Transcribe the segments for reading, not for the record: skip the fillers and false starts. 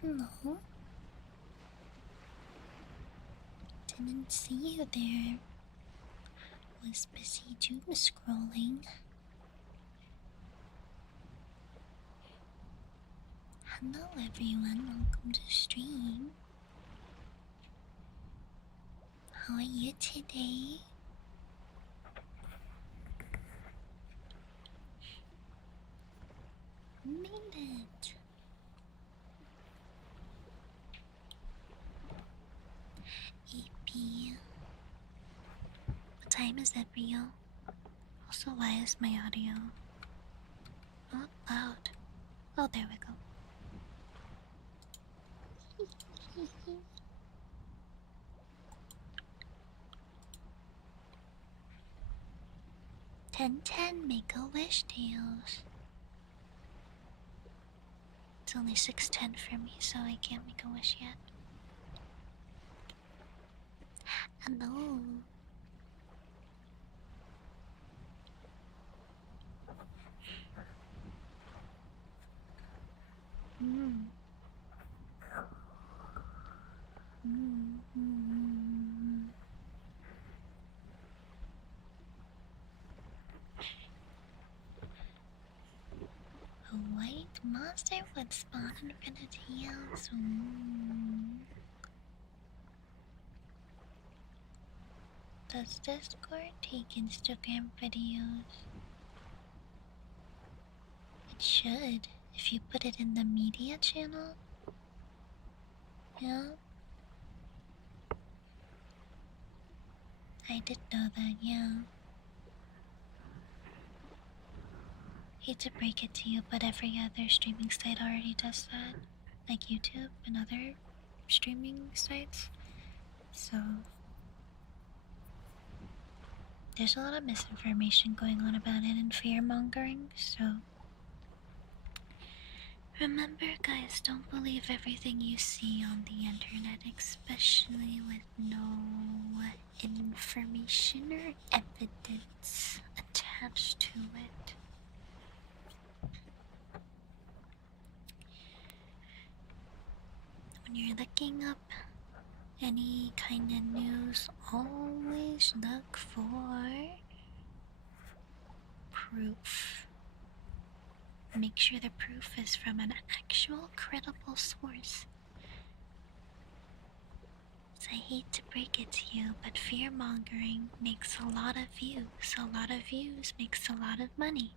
Hello? Didn't see you there. Was busy doom scrolling. Hello everyone, welcome to stream. How are you today? Made it. EP. What time is it for you? Also, why is my audio not loud? Oh, there we go. 10:10, make a wish, Tails. It's only 6:10 for me, so I can't make a wish yet. Hello. A white monster would spawn in front of Tails. Does Discord take Instagram videos? It should, if you put it in the media channel. Yeah? I did know that, yeah. Hate to break it to you, but every other streaming site already does that. Like YouTube and other streaming sites. So there's a lot of misinformation going on about it and fear mongering, so remember guys, don't believe everything you see on the internet, especially with no information or evidence attached to it. When you're looking up any kind of news, always look for proof. Make sure the proof is from an actual credible source. So I hate to break it to you, but fear-mongering makes a lot of views. A lot of views makes a lot of money.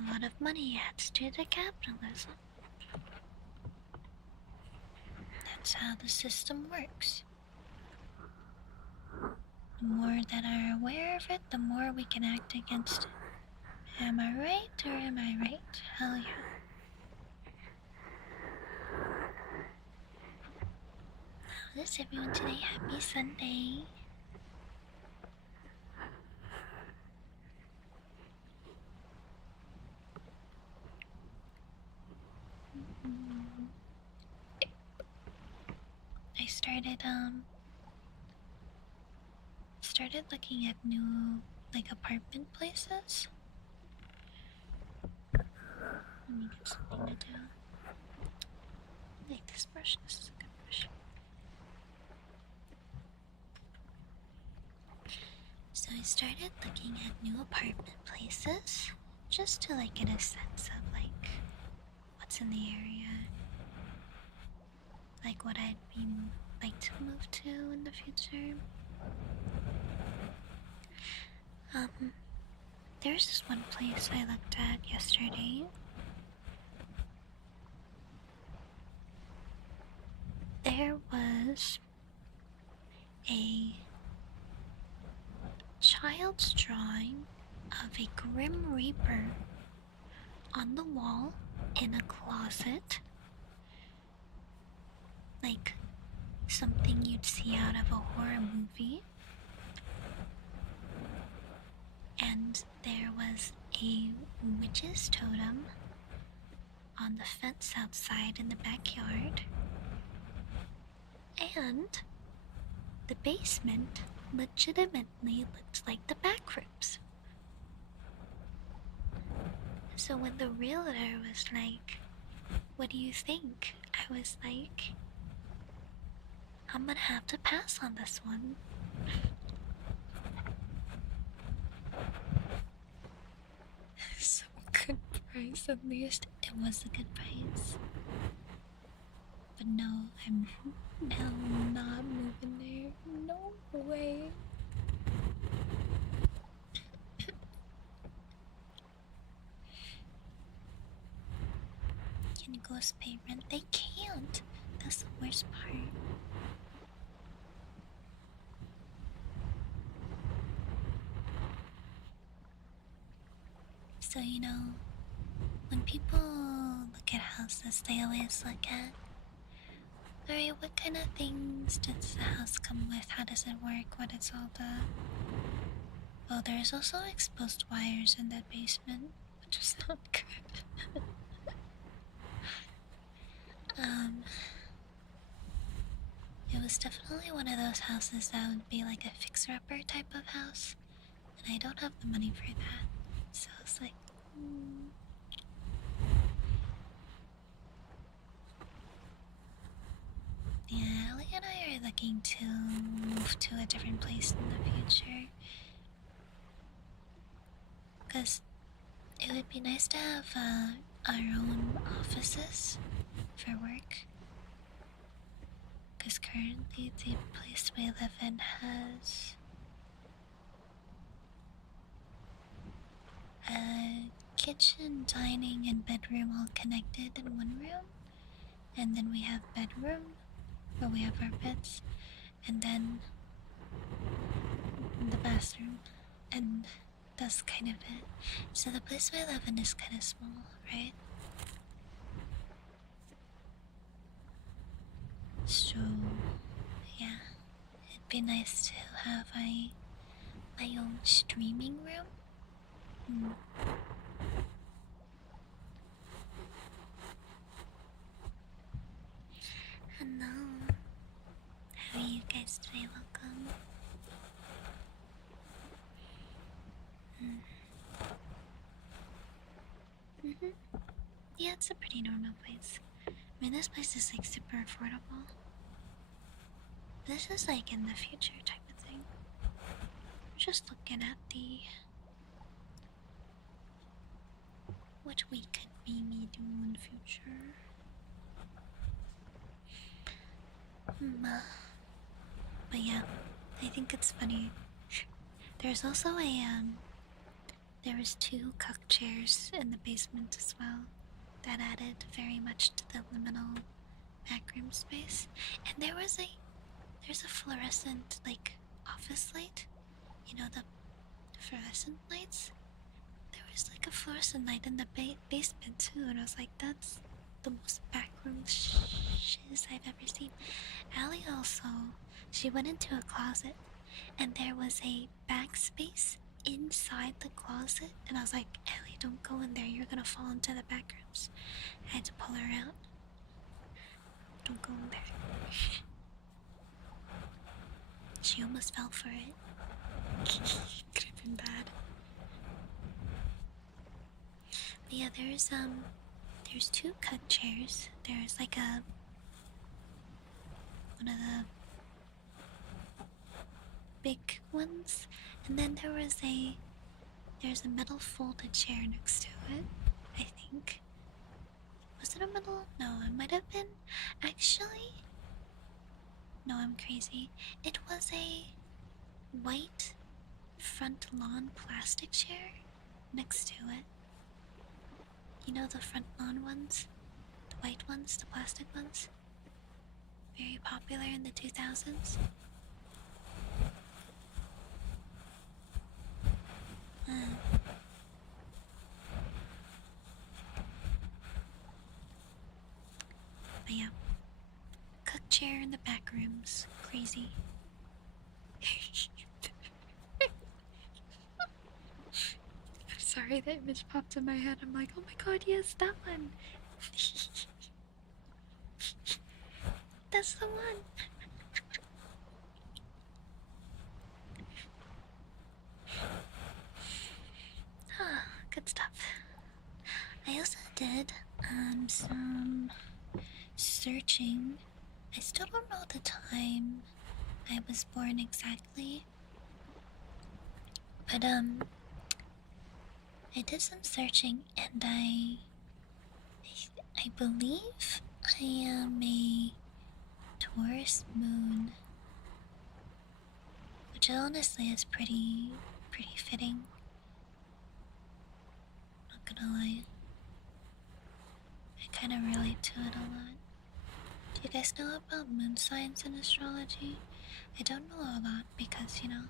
A lot of money adds to the capitalism. That's how the system works. The more that are aware of it, the more we can act against it. Am I right or am I right? Hell yeah. How is everyone today? Happy Sunday. I started looking at new apartment places. Let me get something to do. I like this brush, this is a good brush. So I started looking at new apartment places just to get a sense of what's in the area. What I'd like to move to in the future. There's this one place I looked at yesterday. There was a child's drawing of a Grim Reaper on the wall in a closet. Like something you'd see out of a horror movie. And there was a witch's totem on the fence outside in the backyard. And the basement legitimately looked like the back rooms. So when the realtor was like, What do you think? I was like, I'm gonna have to pass on this one. So good price, at least. It was a good price. But no, I'm not moving there. No way. Can ghosts pay rent? They can't. That's the worst part. So, you know, when people look at houses, they always look at, alright, what kind of things does the house come with? How does it work? What is all the... Oh, there's also exposed wires in that basement, which is not good. It was definitely one of those houses that would be like a fixer-upper type of house, and I don't have the money for that, so it's like, Yeah, Ellie and I are looking to move to a different place in the future, because it would be nice to have our own offices for work. Because currently the place we live in has a kitchen, dining, and bedroom all connected in one room. And then we have bedroom, where we have our beds, and then the bathroom. And that's kind of it. So the place we live in is kind of small, right? So, yeah, it'd be nice to have my own streaming room. Hello. How are you guys today? Welcome. Yeah, it's a pretty normal place. I mean, this place is like super affordable. This is like in the future type of thing. I'm just looking at what we could maybe do in the future. But yeah, I think it's funny. There's also there was 2 cook chairs in the basement as well. That added very much to the liminal backroom space. And there's a fluorescent, like, office light. You know, the fluorescent lights? There was like a fluorescent light in the basement too, and I was like, that's the most backroom shiz I've ever seen. Allie also, she went into a closet, and there was a backspace inside the closet, and I was like, Allie, don't go in there, you're gonna fall into the backrooms. I had to pull her out. Don't go in there. She almost fell for it. Could have been bad. But yeah, there's 2 cut chairs. There's like one of the big ones, and then there's a metal folded chair next to it, I think. Was it a metal? No, it might have been. Actually, no, I'm crazy. It was a white front lawn plastic chair next to it. You know the front lawn ones? The white ones, the plastic ones? Very popular in the 2000s. But yeah, cook chair in the back rooms, crazy. I'm sorry, that image popped in my head. I'm like, oh my god, yes, that one. That's the one. Good stuff. I also did Some searching. I still don't know the time I was born exactly. But I did some searching and I believe I am a Taurus moon, which honestly is pretty fitting. Not gonna lie. I kind of relate to it a lot. Do you guys know about moon signs in astrology? I don't know a lot because, you know.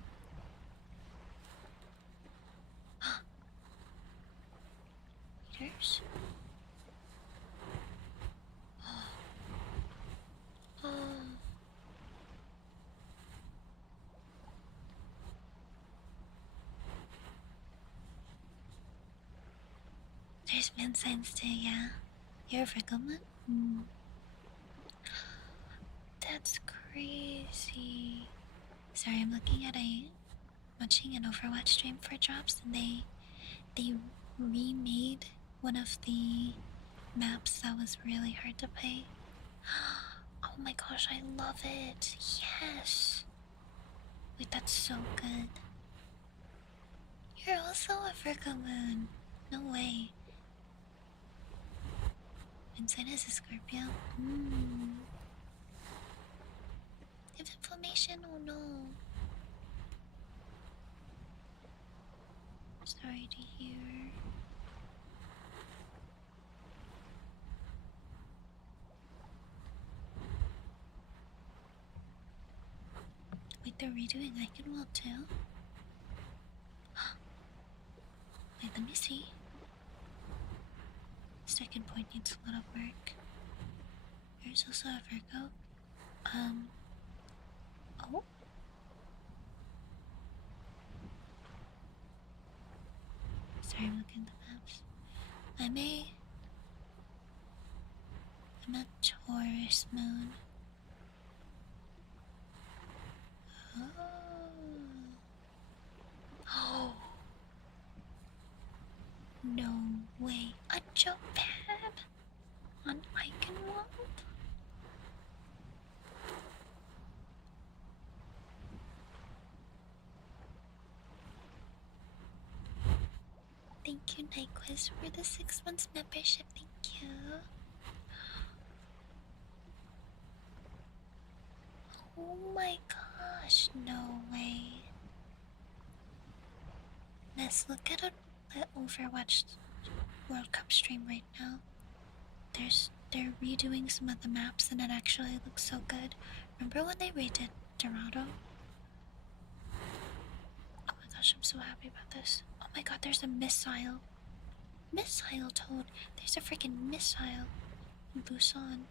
Meters? Oh. There's moon signs too, yeah. You're a Virgo moon? Mm. That's crazy. Sorry, I'm looking at watching an Overwatch stream for drops, and they remade one of the maps that was really hard to play. Oh my gosh, I love it. Yes. Wait, that's so good. You're also a Virgo moon. No way. Inside is a Scorpio. You have inflammation? Oh no. Sorry to hear. Wait, they're redoing Iconwell too? Wait, let me see. Second point needs a lot of work. There's also a Virgo. Oh. Sorry, I'm looking at the maps. I'm a Taurus moon. Oh. No way. A jump pad on Iconwell? Thank you, Night Quiz, for the 6 months membership. Thank you. Oh my gosh, no way. Let's look at an Overwatch World Cup stream right now. They're redoing some of the maps and it actually looks so good. Remember when they redid Dorado? Oh my gosh, I'm so happy about this. Oh my god, there's a missile. Missile Toad. There's a freaking missile in Busan.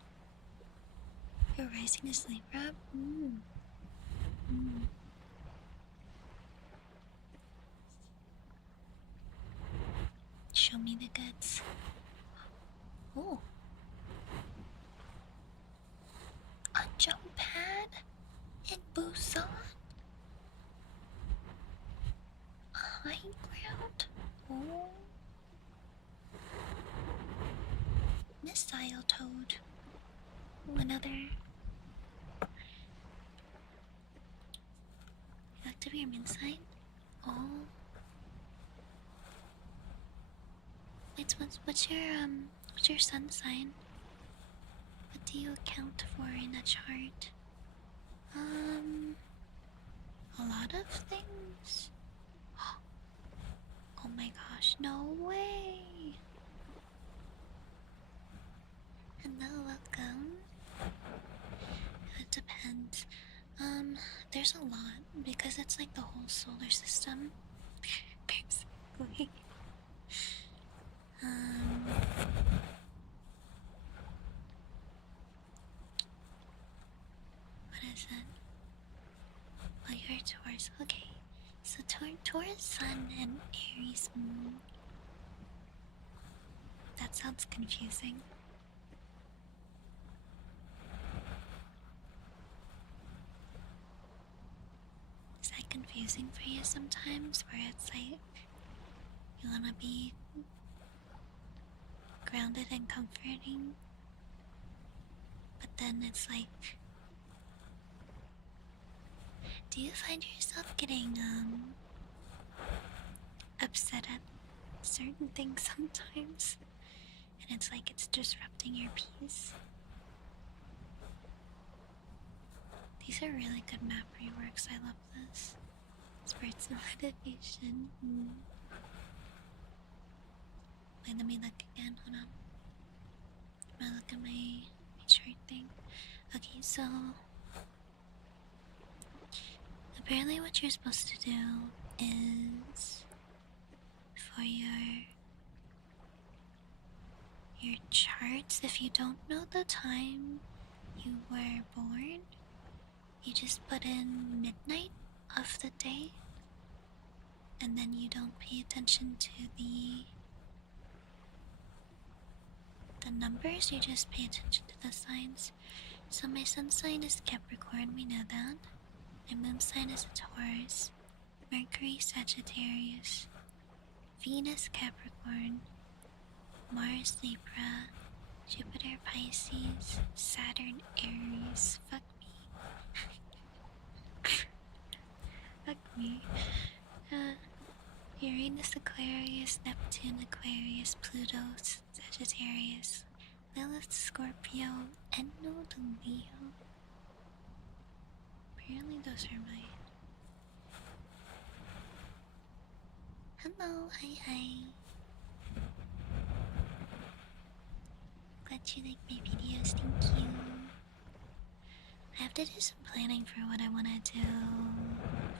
Your rising is Libra? Show me the goods. Oh. A jump pad in Busan? High ground? Oh. Missile Toad. Oh, another. Activate your moon sign? Oh. Wait, what's your sun sign? What do you account for in a chart? A lot of things. Oh my gosh, no way. Hello, welcome. It depends. There's a lot because it's like the whole solar system. Basically. What is it? Oh, you're a Taurus. Okay. So Taurus Sun and Aries Moon. That sounds confusing. Is that confusing for you sometimes? Where it's like you wanna be grounded and comforting. But then it's like, do you find yourself getting upset at certain things sometimes? And it's like it's disrupting your peace? These are really good map reworks. I love this. Spirits of meditation. Wait, let me look again. Hold on. I'm gonna look at my chart thing. Okay, so apparently what you're supposed to do is for your charts, if you don't know the time you were born, you just put in midnight of the day, and then you don't pay attention to the numbers, you just pay attention to the signs. So my sun sign is Capricorn, we know that. My moon sign is a Taurus, Mercury Sagittarius, Venus Capricorn, Mars Libra, Jupiter Pisces, Saturn Aries. Fuck me. Fuck me. Uranus Aquarius, Neptune Aquarius, Pluto Sagittarius, Lilith Scorpio, and Node Leo. Apparently those are mine. Hello, hi. Glad you like my videos, thank you. I have to do some planning for what I want to do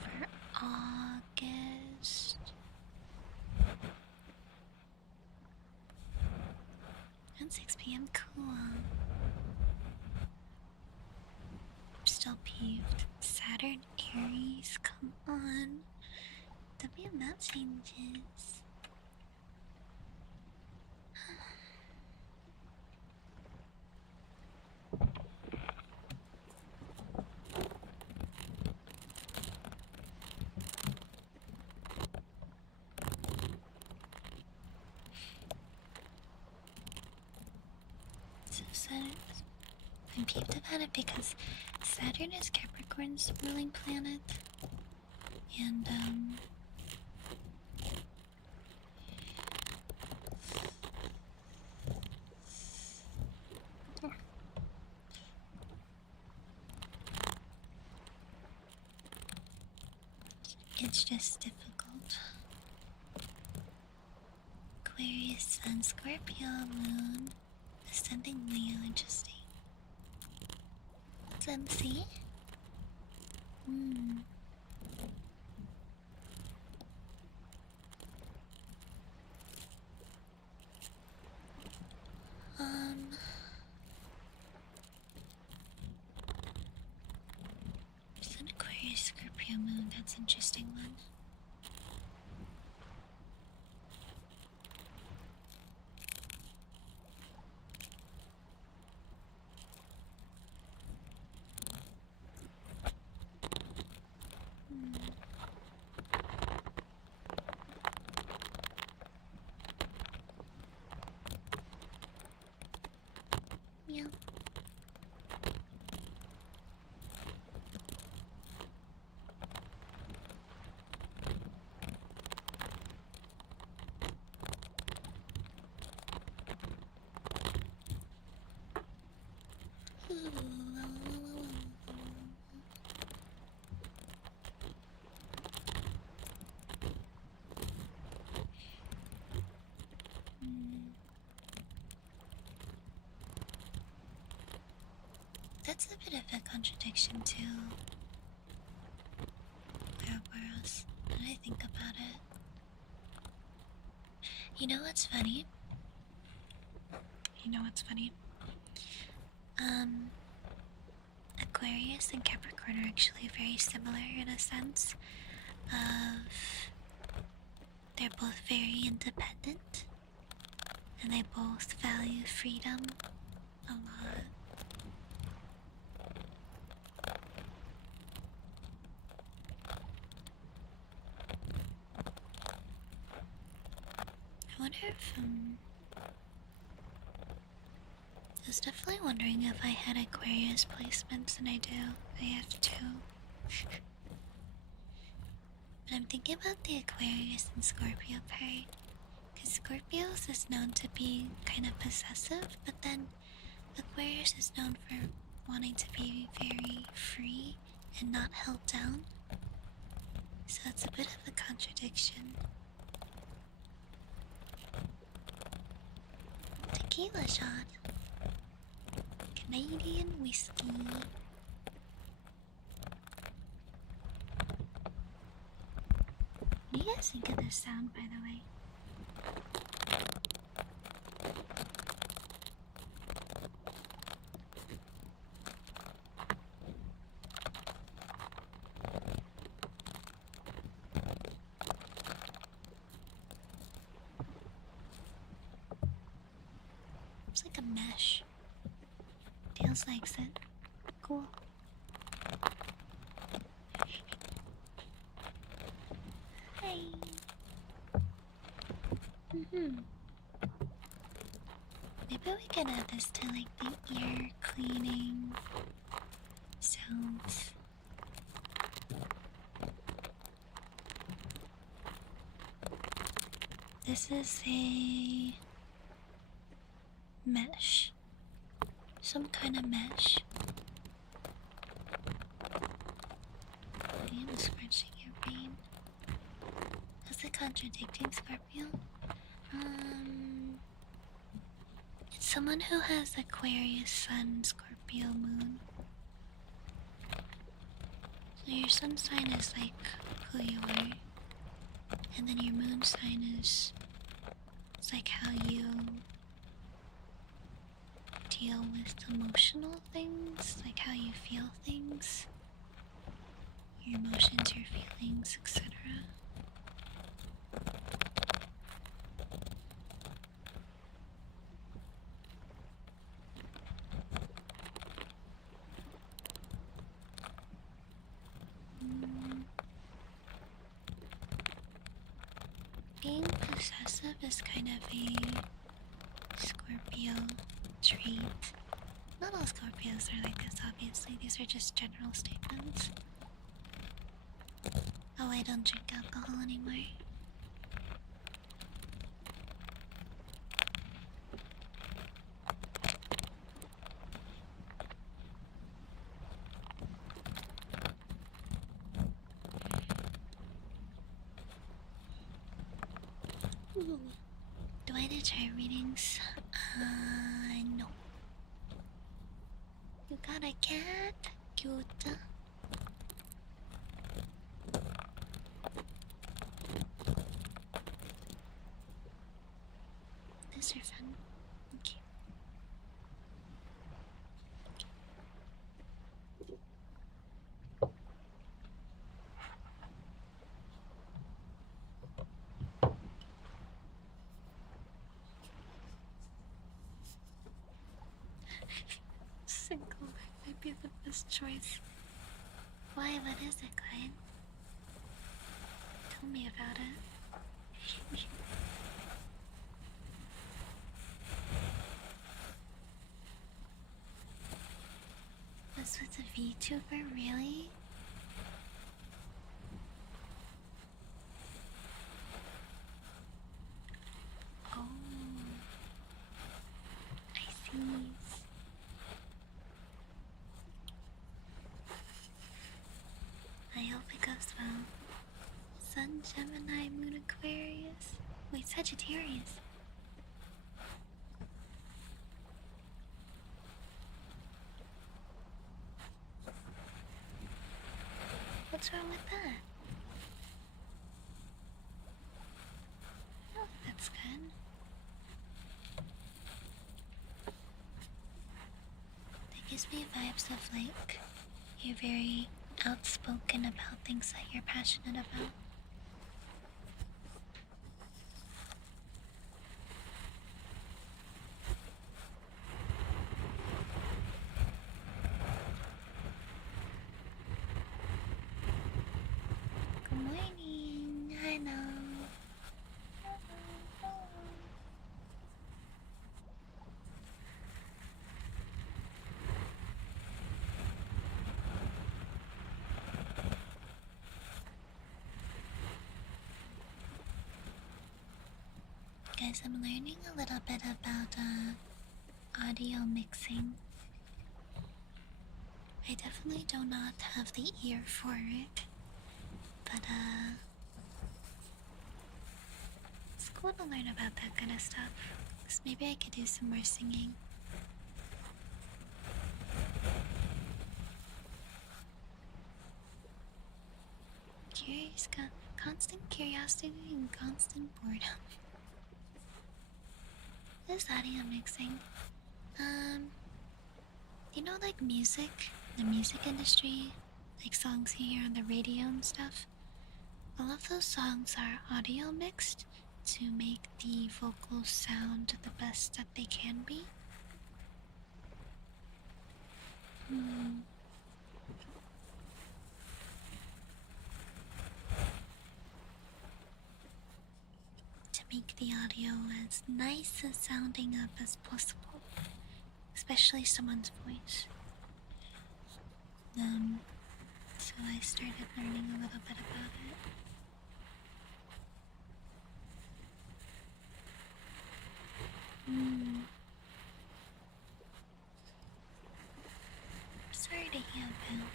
for August. At 6 p.m, cool. I'm still peeved. Saturn Aries, come on. There'll be map changes. So Saturn, I'm peeved about it because Saturn is Capricorn's ruling planet, and it's just difficult. Aquarius, Sun, Scorpio, Moon, Ascending Leo, interesting. Sun, see? Sun, Aquarius, Scorpio, Moon, that's an interesting one. Yeah. That's a bit of a contradiction to Ouroboros, when I think about it. You know what's funny? Aquarius and Capricorn are actually very similar in a sense of they're both very independent and they both value freedom a lot. I wonder if was definitely wondering if I had Aquarius placements, and I do. I have two. But I'm thinking about the Aquarius and Scorpio part. Because Scorpios is known to be kind of possessive, but then Aquarius is known for wanting to be very free and not held down. So it's a bit of a contradiction. Tequila shot. Canadian whiskey. What do you guys think of this sound, by the way? It's like a mesh. Tails likes it. Cool. Hi. Maybe we can add this to like the ear cleaning sounds. This is a mesh. Some kind of mesh. I am scratching your brain. That's a contradicting Scorpio. It's someone who has Aquarius Sun, Scorpio Moon. So your sun sign is like who you are. And then your moon sign is it's like how you deal with emotional things, like how you feel things, your emotions, your feelings, etc. Being possessive is kind of a Scorpio trait. Not all Scorpios are like this, obviously. These are just general statements. Oh, I don't drink alcohol anymore. Ooh. Do I do tarot readings? No. You got a cat? Cute. These are fun. Okay. Single might be the best choice. Why? What is it, Glenn? Tell me about it. This was a VTuber, really? Oh, I see. I hope it goes well. Sun, Gemini, Moon, Aquarius. Wait, Sagittarius. What's wrong with that? Oh, that's good. That gives me vibes of like you're very outspoken about things that you're passionate about. Good morning. Hello. guys, I'm learning a little bit about audio mixing. I definitely do not have the ear for it, but it's cool to learn about that kind of stuff. 'Cause maybe I could do some more singing. Curious, constant curiosity and constant boredom. What is audio mixing? You know, like music, the music industry, like songs you hear on the radio and stuff. All of those songs are audio mixed to make the vocals sound the best that they can be. To make the audio as nice and sounding up as possible, especially someone's voice. So I started learning a little bit about it. Sorry to hear, Bill.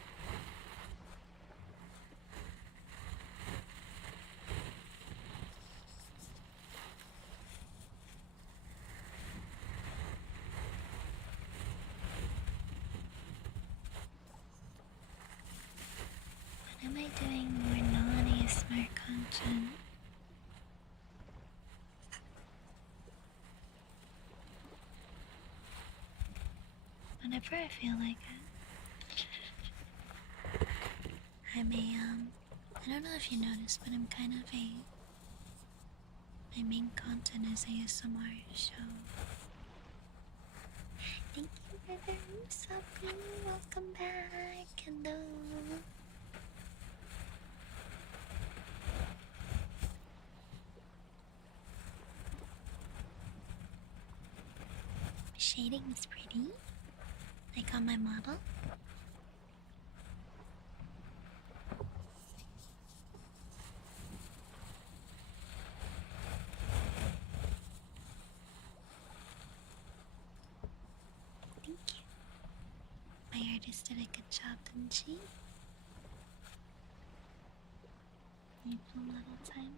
What am I doing more non-ASMR content? Whenever I feel like it. I'm I don't know if you noticed, but I'm kind of my main content is ASMR, so... Thank you for the resub, welcome back, hello. Shading is pretty, like on my model. Thank you. My artist did a good job, didn't she? Need a little time.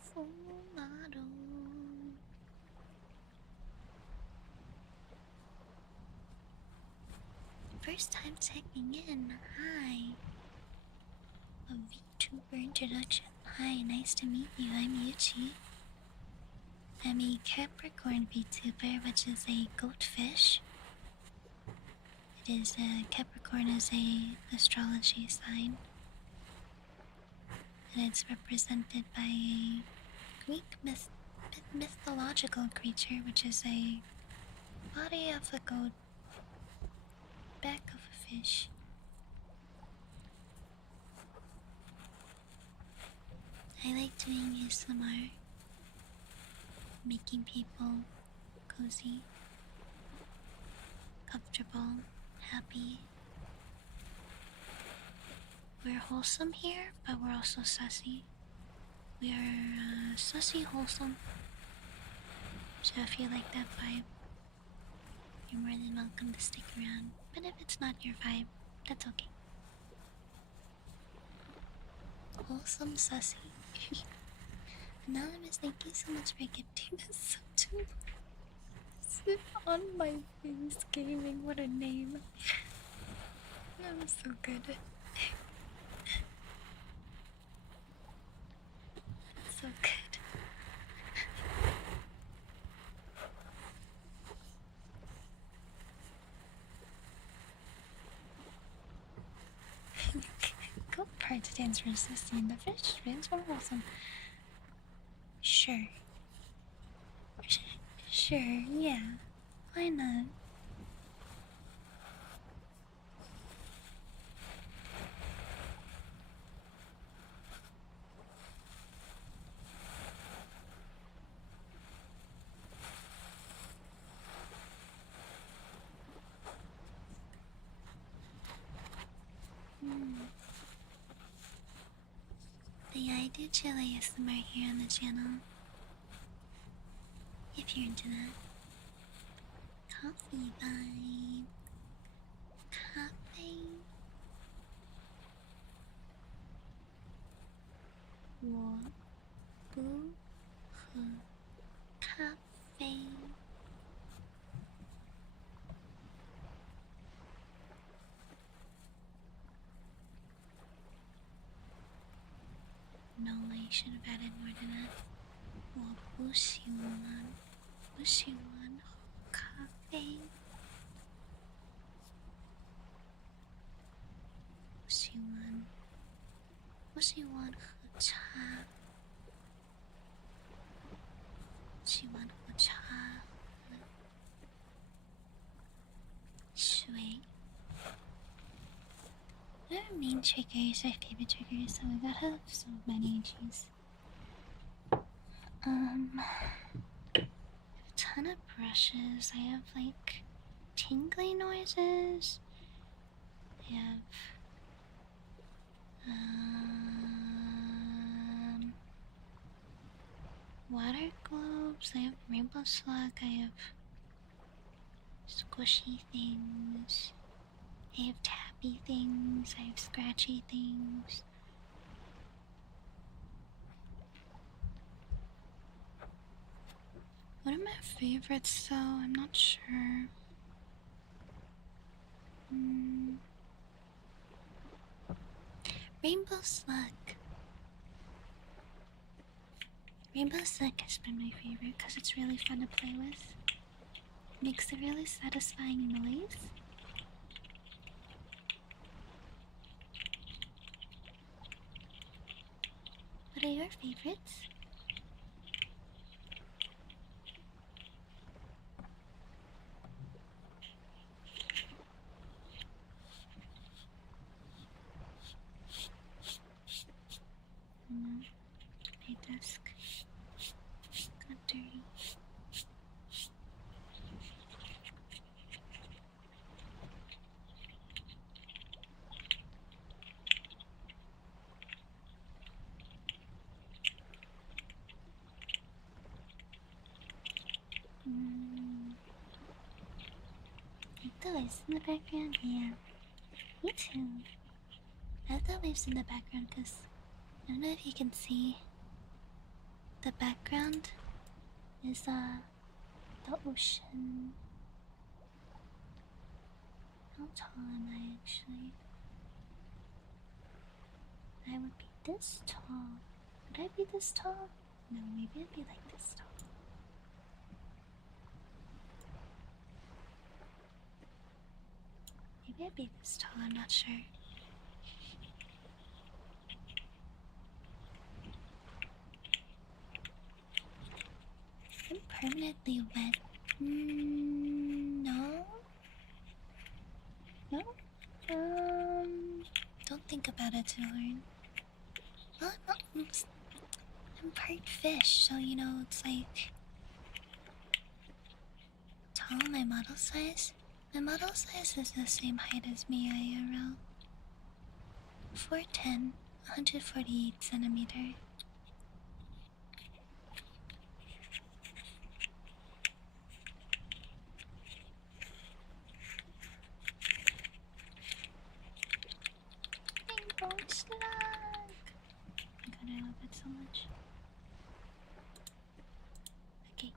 Full model. First time checking in. Hi. A Vtuber introduction. Hi, nice to meet you. I'm Yuchi. I'm a Capricorn Vtuber, which is a goatfish. It is Capricorn is a astrology sign, and it's represented by a Greek mythological creature, which is a body of a goat, back of a fish. I like doing ASMR, making people cozy, comfortable, happy. We're wholesome here, but we're also sussy. We are sussy wholesome. So if you like that vibe, you're more than welcome to stick around. But if it's not your vibe, that's okay. Wholesome sussy. Anonymous, thank you so much for gifting us sub to sit on my face gaming. What a name. That was so good. So good. Go pride stands for resisting the fish streams are awesome. Sure. Sure, yeah. Why not? But yeah, I do chill ASMR here on the channel. If you're into that. Coffee vibe. Coffee. 我不喝咖啡。No, I should have added more to that. 我不喜欢喝咖啡。我喜欢喝茶。喜欢喝茶和水。Our main triggers, our favorite triggers, so we gotta have so many of these. A ton of brushes. I have like tingly noises. I have water globes. I have rainbow slug. I have squishy things. I have tappy things. I have scratchy things. What are my favorites though? I'm not sure. Rainbow slug. Rainbow slug has been my favorite because it's really fun to play with. It makes a really satisfying noise. What are your favorites? My desk got dirty. Like the waves in the background? Yeah. Me too. I have the waves in the background because I don't know if you can see. The background is the ocean. How tall am I actually? I would be this tall. Would I be this tall? No, maybe I'd be like this tall. Maybe I'd be this tall, I'm not sure. I'm permanently wet. No. No? Don't think about it too hard. Well, I'm part fish, so you know, it's like tall my model size. My model size is the same height as me IRL. 4'10", 148 centimeter. Rainbow slug! Oh my god, I love it so much. Okay.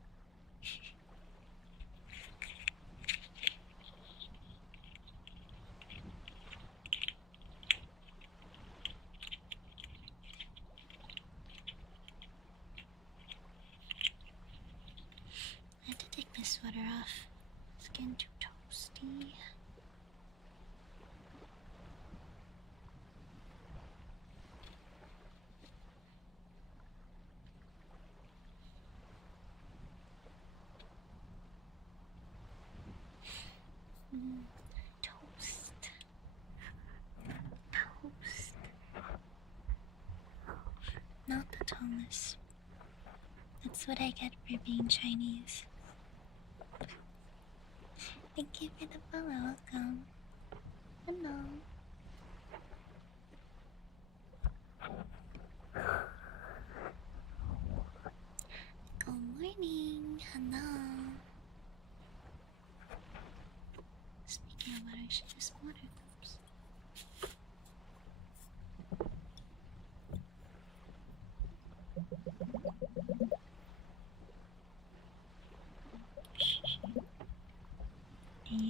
I have to take this sweater off. It's getting too toasty. Toast. Toast. Not the Thomas. That's what I get for being Chinese. Thank you for the follow. Welcome. Hello.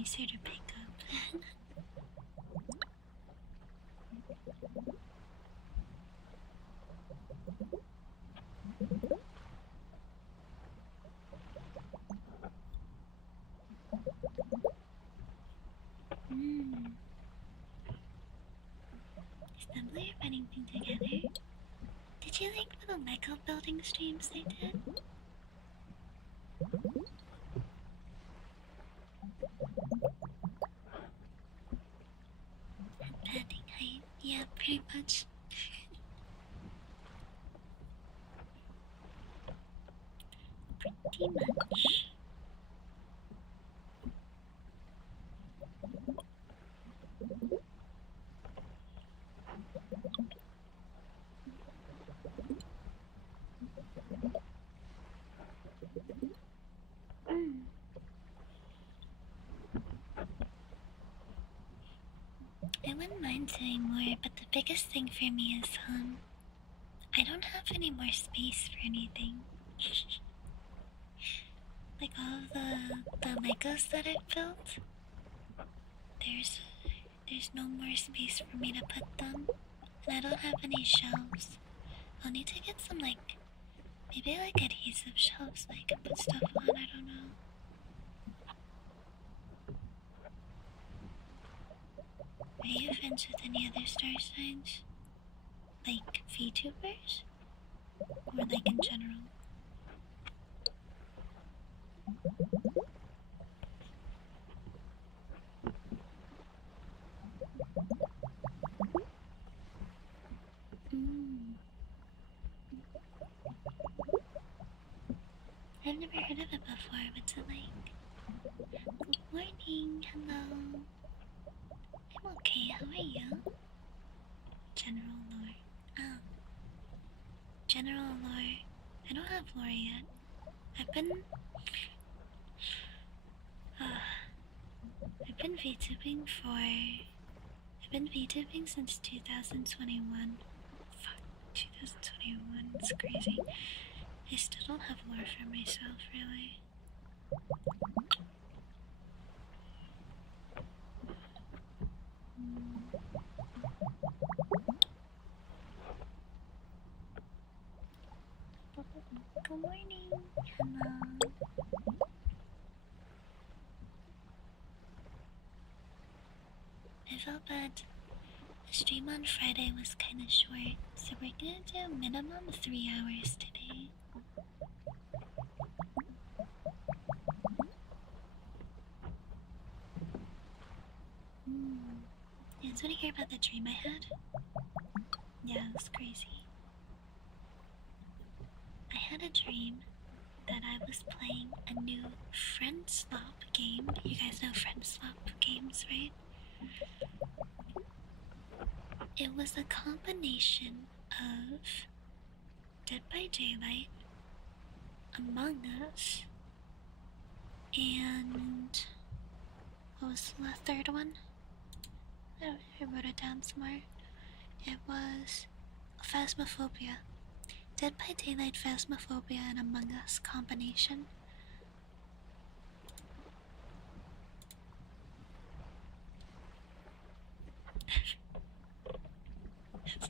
easier to pick up. Is that why you're putting things together? Did you like the Lego building streams they did? Padding height, yeah, pretty much. Pretty much. I wouldn't mind saying more, but the biggest thing for me is, I don't have any more space for anything. Like all of the Legos that I've built, there's no more space for me to put them, and I don't have any shelves. I'll need to get some maybe adhesive shelves that I can put stuff on, I don't know. Are you friends with any other star signs? Like Vtubers? Or in general? I've never heard of it before. What's it like? Good morning, hello. I'm okay, how are you? General lore. Oh. General lore. I don't have lore yet. I've been VTubing since 2021. Fuck, 2021, it's crazy. I still don't have lore for myself, really. Good morning. Hello. I felt bad. The stream on Friday was kind of short, so we're gonna do minimum 3 hours today. You guys want to hear about the dream I had? Yeah, it was crazy. I had a dream that I was playing a new friend swap game. You guys know friend swap games, right? It was a combination of Dead by Daylight, Among Us, and what was the third one? I wrote it down somewhere. It was Phasmophobia. Dead by Daylight, Phasmophobia, and Among Us combination.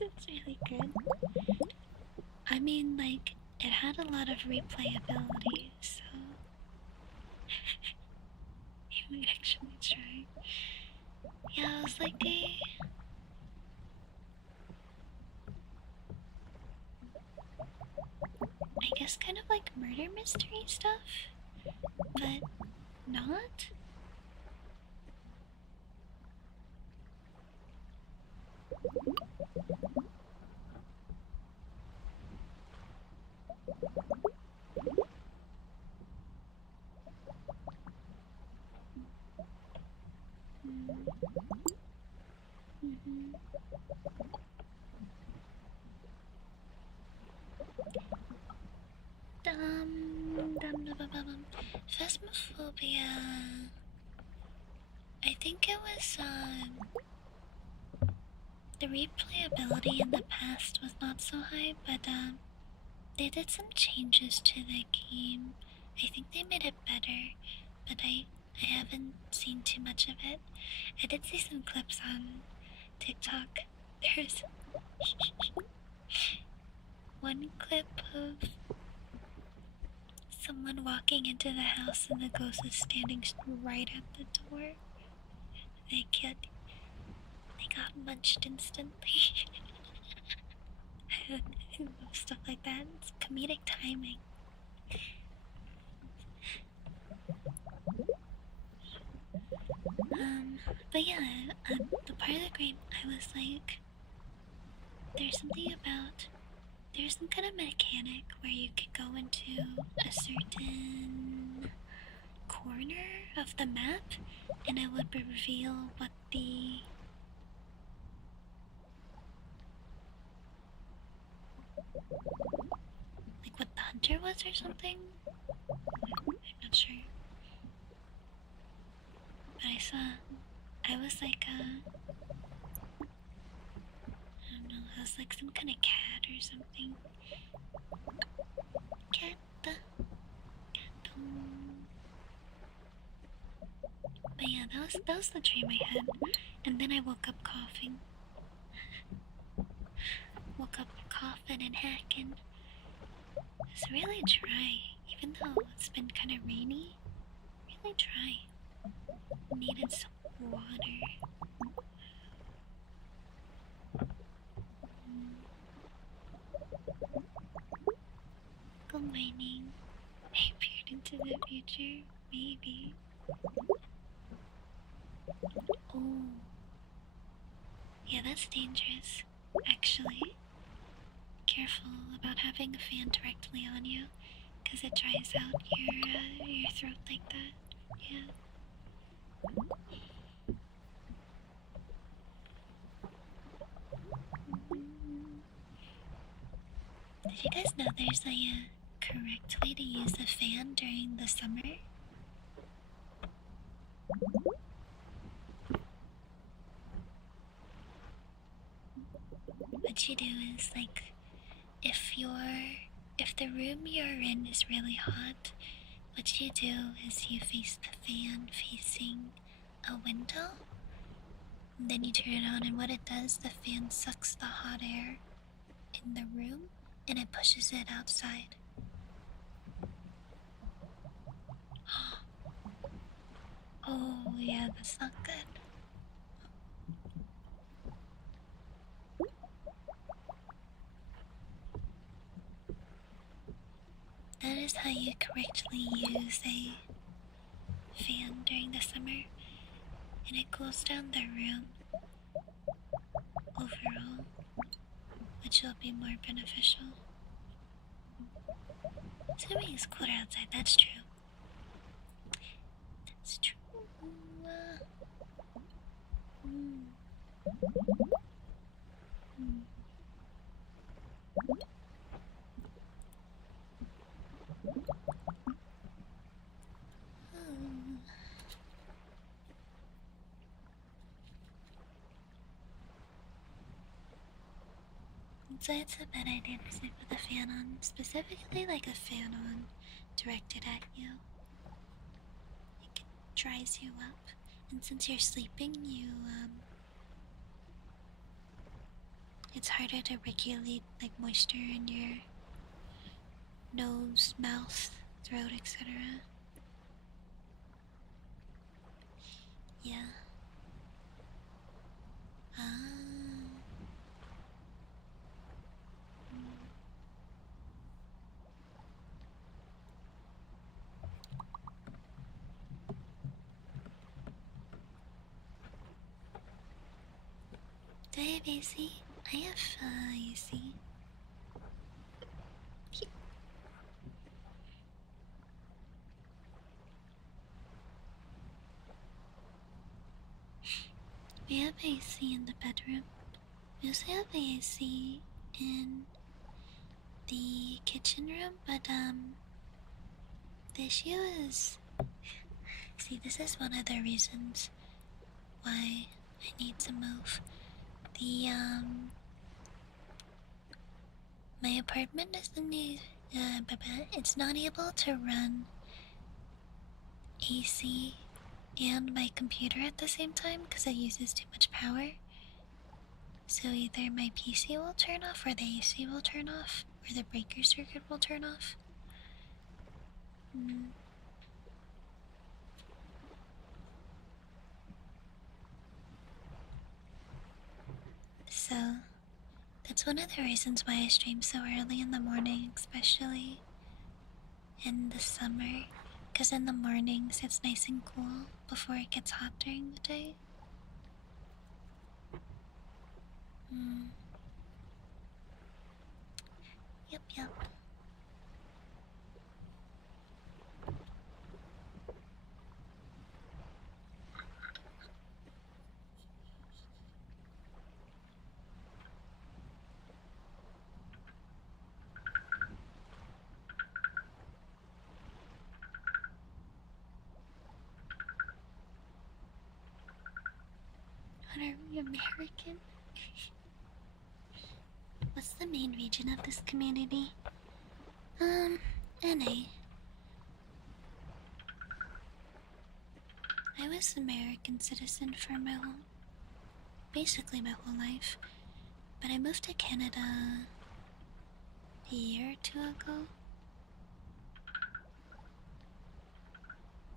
It's really good. I mean, it had a lot of replayability, so you might actually try. Yeah, I was like, hey. I guess kind of like murder mystery stuff, but not? Phasmophobia. I think it was, the replayability in the past was not so high, but, they did some changes to the game. I think they made it better, but I haven't seen too much of it. I did see some clips on TikTok. There's one clip of someone walking into the house and the ghost is standing right at the door. They got munched instantly. Stuff like that. It's comedic timing. But yeah, the part of the game, I was like, there's some kind of mechanic where you could go into a certain corner of the map, and it would reveal what the what the hunter was or something. I'm not sure, but I was like I don't know, I was like some kind of cat or something. Cat. But yeah, that was the dream I had, and then I woke up coughing. Woke up coughing and hacking. It's really dry, even though it's been kind of rainy. Really dry. Needed some water. Go mining. I peered into the future. Maybe. Oh. Yeah, that's dangerous. Actually. Careful about having a fan directly on you, because it dries out your throat like that. Yeah. Did you guys know there's a correct way to use a fan during the summer? What you do is like, if the room you're in is really hot, what you do is you face the fan facing a window, and then you turn it on, and what it does, the fan sucks the hot air in the room and it pushes it outside. Oh yeah, that's not good. That is how you correctly use a fan during the summer, and it cools down the room overall, which will be more beneficial. Assuming it's cooler outside, that's true. That's true. So it's a bad idea to sleep with a fan on, specifically like a fan on directed at you. It dries you up, and since you're sleeping, it's harder to regulate like moisture in your nose, mouth, throat, etc. Yeah. Ah. Do I have AC? I have AC. We have AC in the bedroom. We also have AC in the kitchen room, but the issue is, see, this is one of the reasons why I need to move. The my apartment doesn't need it's not able to run AC and my computer at the same time because it uses too much power. So either my PC will turn off, or the AC will turn off, or the breaker circuit will turn off. So that's one of the reasons why I stream so early in the morning, especially in the summer, because in the mornings it's nice and cool before it gets hot during the day. Yep. What are we, American? What's the main region of this community? NA. I was American citizen for basically my whole life. But I moved to Canada a year or two ago.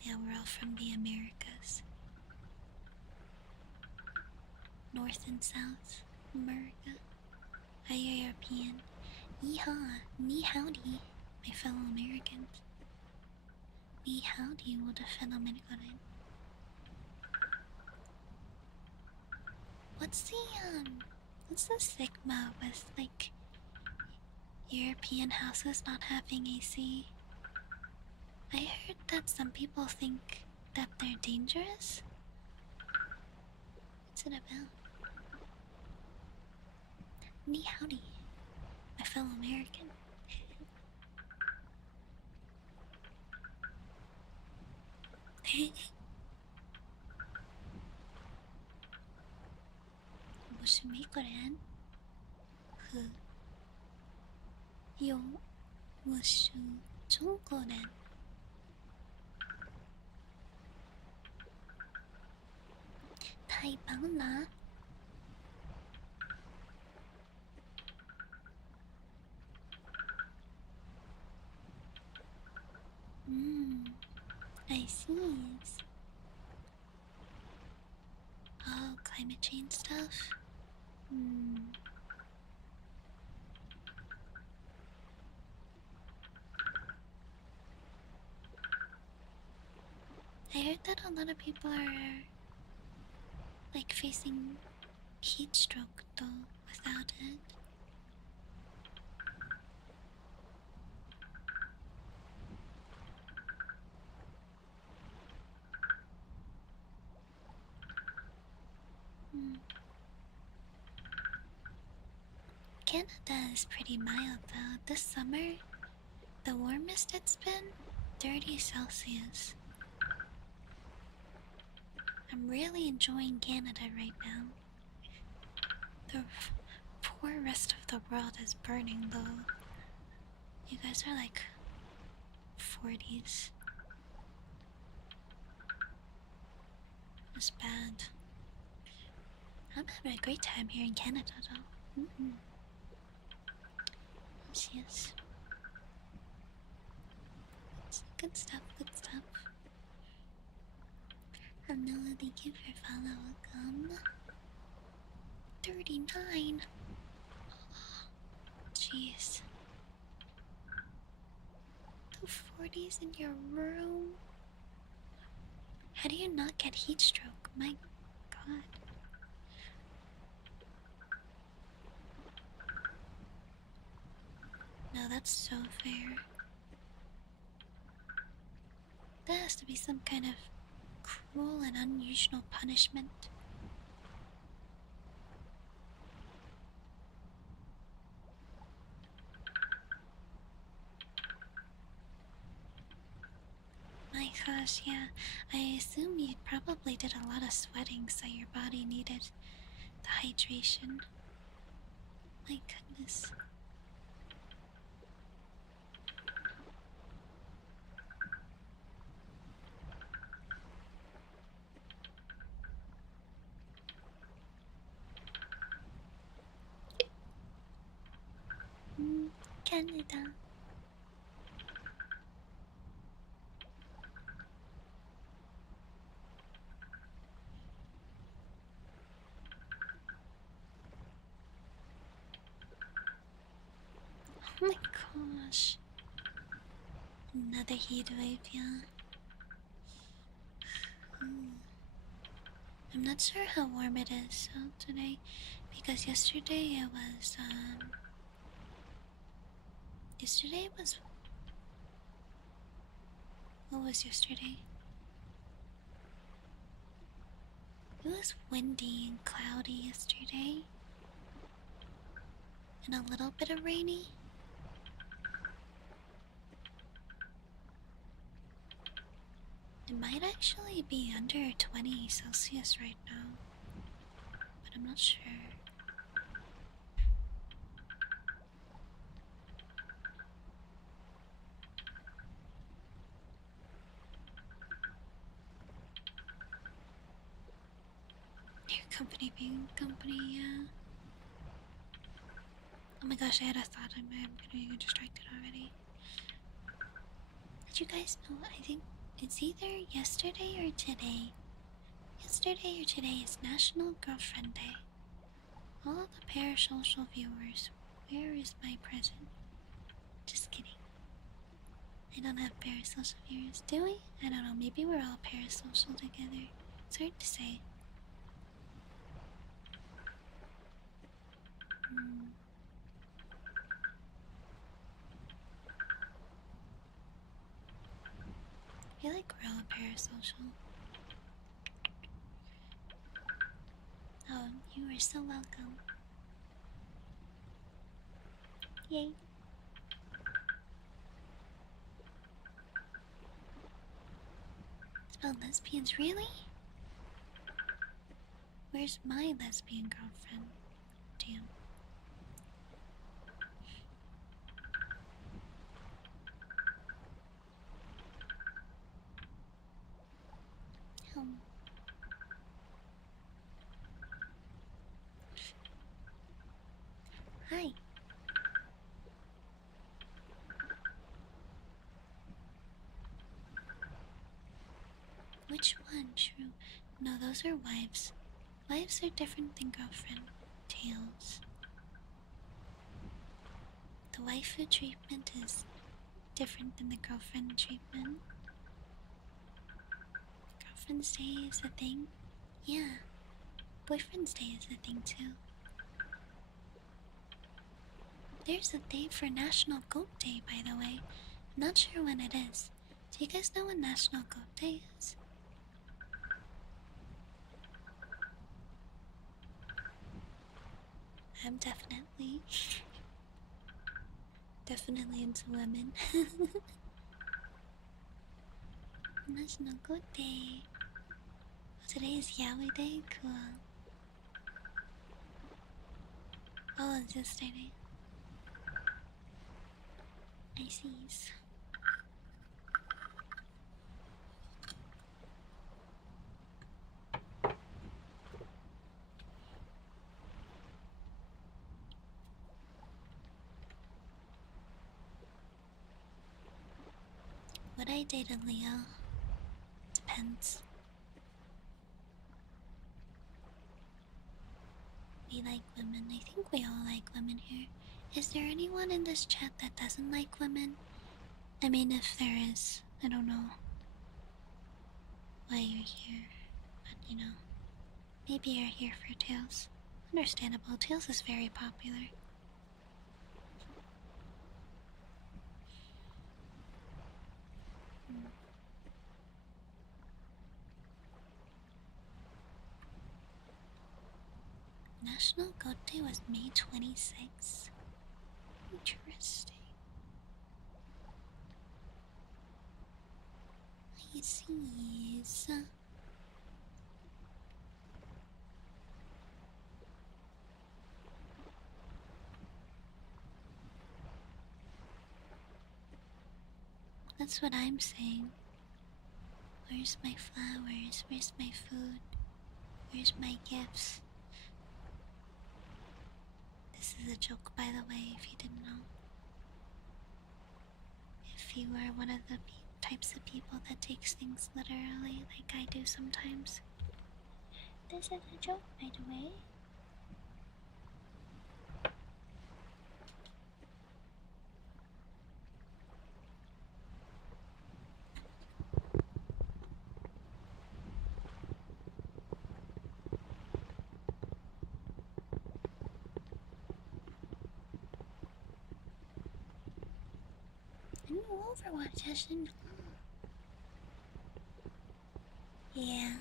Yeah, we're all from the Americas. North and South America. Hi, European. Yeehaw, ni howdy, my fellow Americans. Ni howdy, våra fenomenikoren. What's the stigma with, like, European houses not having AC? I heard that some people think that they're dangerous. What's it about? Ni howdy, my fellow American. 무슨미거란? 요 무슨 중거란? 타이방라? I see. Oh, climate change stuff? I heard that a lot of people are, like, facing heat stroke though without it. Canada is pretty mild though. This summer, the warmest it's been, 30 Celsius. I'm really enjoying Canada right now. The poor rest of the world is burning though. You guys are like 40s. It's bad. I'm having a great time here in Canada though. Yes. Good stuff, good stuff. Noah, thank you for follow. Welcome. 39. Jeez. The 40s in your room. How do you not get heat stroke? My god. No, that's so fair. There has to be some kind of cruel and unusual punishment. My gosh, yeah. I assume you probably did a lot of sweating, so your body needed the hydration. My goodness. 감사합니다. Oh my gosh. Another heat wave, yeah. I'm not sure how warm it is today because yesterday it was yesterday was what was yesterday? It was windy and cloudy yesterday. And a little bit of rainy. It might actually be under 20 Celsius right now, but I'm not sure. Your company being company, yeah. Oh my gosh, I had a thought. I'm getting distracted already. Did you guys know? I think it's either yesterday or today. Yesterday or today is National Girlfriend Day. All the parasocial viewers, where is my present? Just kidding. I don't have parasocial viewers, do we? I don't know, maybe we're all parasocial together. It's hard to say. I feel like we're all parasocial. Oh, you are so welcome. Yay. It's about lesbians, really? Where's my lesbian girlfriend? Damn. Hi. Which one? True. No, those are wives. Wives are different than girlfriend. Tails. The waifu treatment is different than the girlfriend treatment. Girlfriend's Day is a thing. Yeah. Boyfriend's Day is a thing too. There's a day for National Goat Day, by the way. I'm not sure when it is. Do you guys know when National Goat Day is? I'm definitely into women. National Goat Day. Oh, today is Yaoi Day? Cool. Oh, it's yesterday. I see. Would I date a Leo? Depends. We like women. I think we all like women here. Is there anyone in this chat that doesn't like women? I mean, if there is, I don't know why you're here. But you know, maybe you're here for Tails. Understandable. Tails is very popular. National Goat Day was May 26th. Interesting. I see. That's what I'm saying. Where's my flowers? Where's my food? Where's my gifts? This is a joke, by the way, if you didn't know. if you are one of the types of people that takes things literally, like I do sometimes. This is a joke, by the way. A new Overwatch session. Yeah.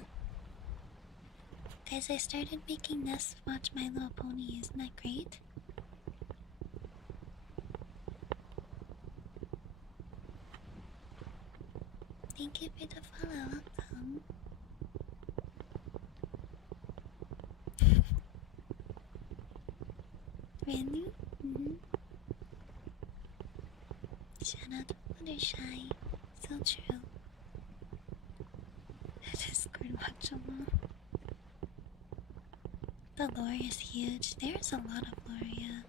Guys, I started making Ness watch My Little Pony. Isn't that great? Thank you for the follow. Welcome. Really? Shout out to Fluttershy. So true. Discord watch alone. The lore is huge. There's a lot of lore, yeah.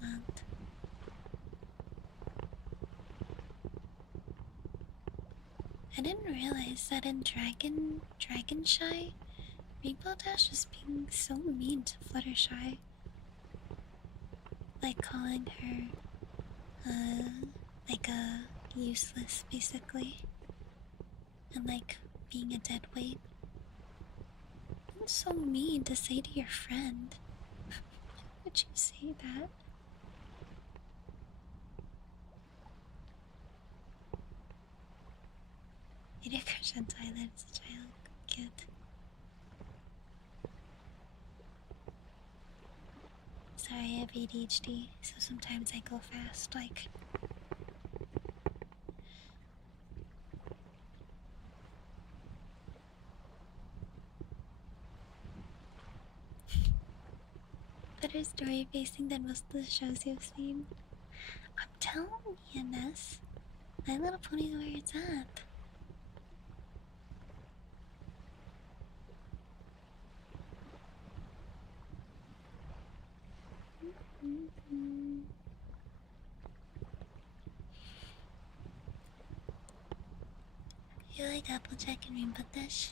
Lot. I didn't realize that in Dragonshy, Rainbow Dash was being so mean to Fluttershy. Like calling her, like a useless, basically. And like being a dead weight. That's so mean to say to your friend. Why would you say that? Eat a crush on Tyler as a child. Cute. Sorry, I have ADHD, so sometimes I go fast, like. Better story facing than most of the shows you've seen. I'm telling you, Ness. My Little Pony's where it's at. You like Applejack and Rainbow Dash?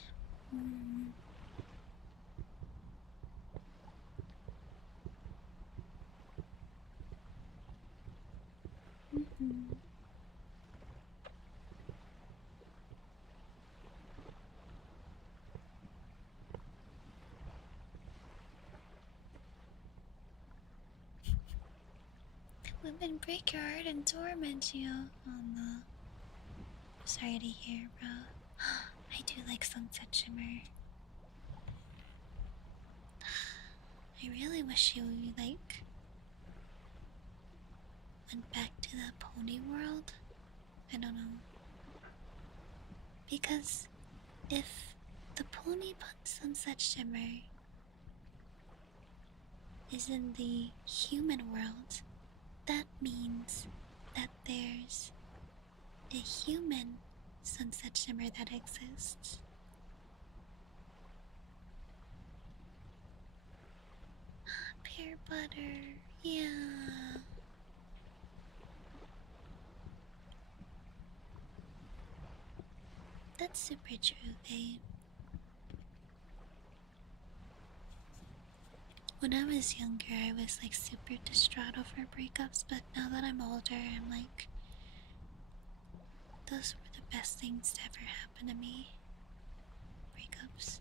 Women break your heart and torment you. Oh no. Sorry to hear, bro. I do like Sunset Shimmer. I really wish you, like, went back to the pony world. I don't know. Because if the pony Sunset Shimmer is in the human world, that means that there's a human Sunset Shimmer that exists. Pear butter, yeah. That's super true, babe. When I was younger, I was like super distraught over breakups, but now that I'm older, I'm like, those were the best things to ever happen to me. Breakups.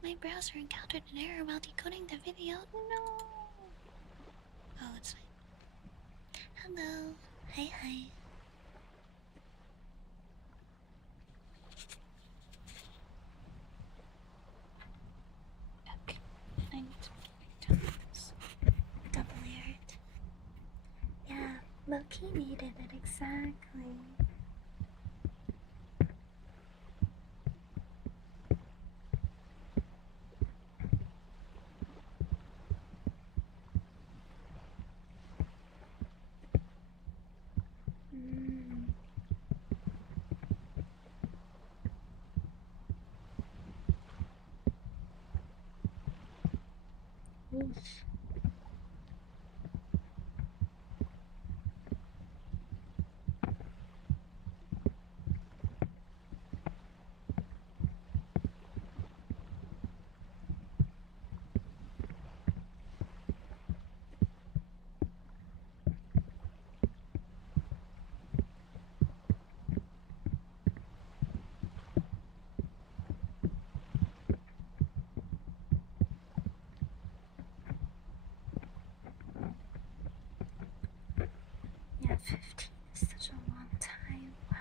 My browser encountered an error while decoding the video. No! Oh, it's fine. Hello. Hi. Okay. I need to make this double layered. Yeah, Loki needed it exactly. Yeah, 15 is such a long time. Wow.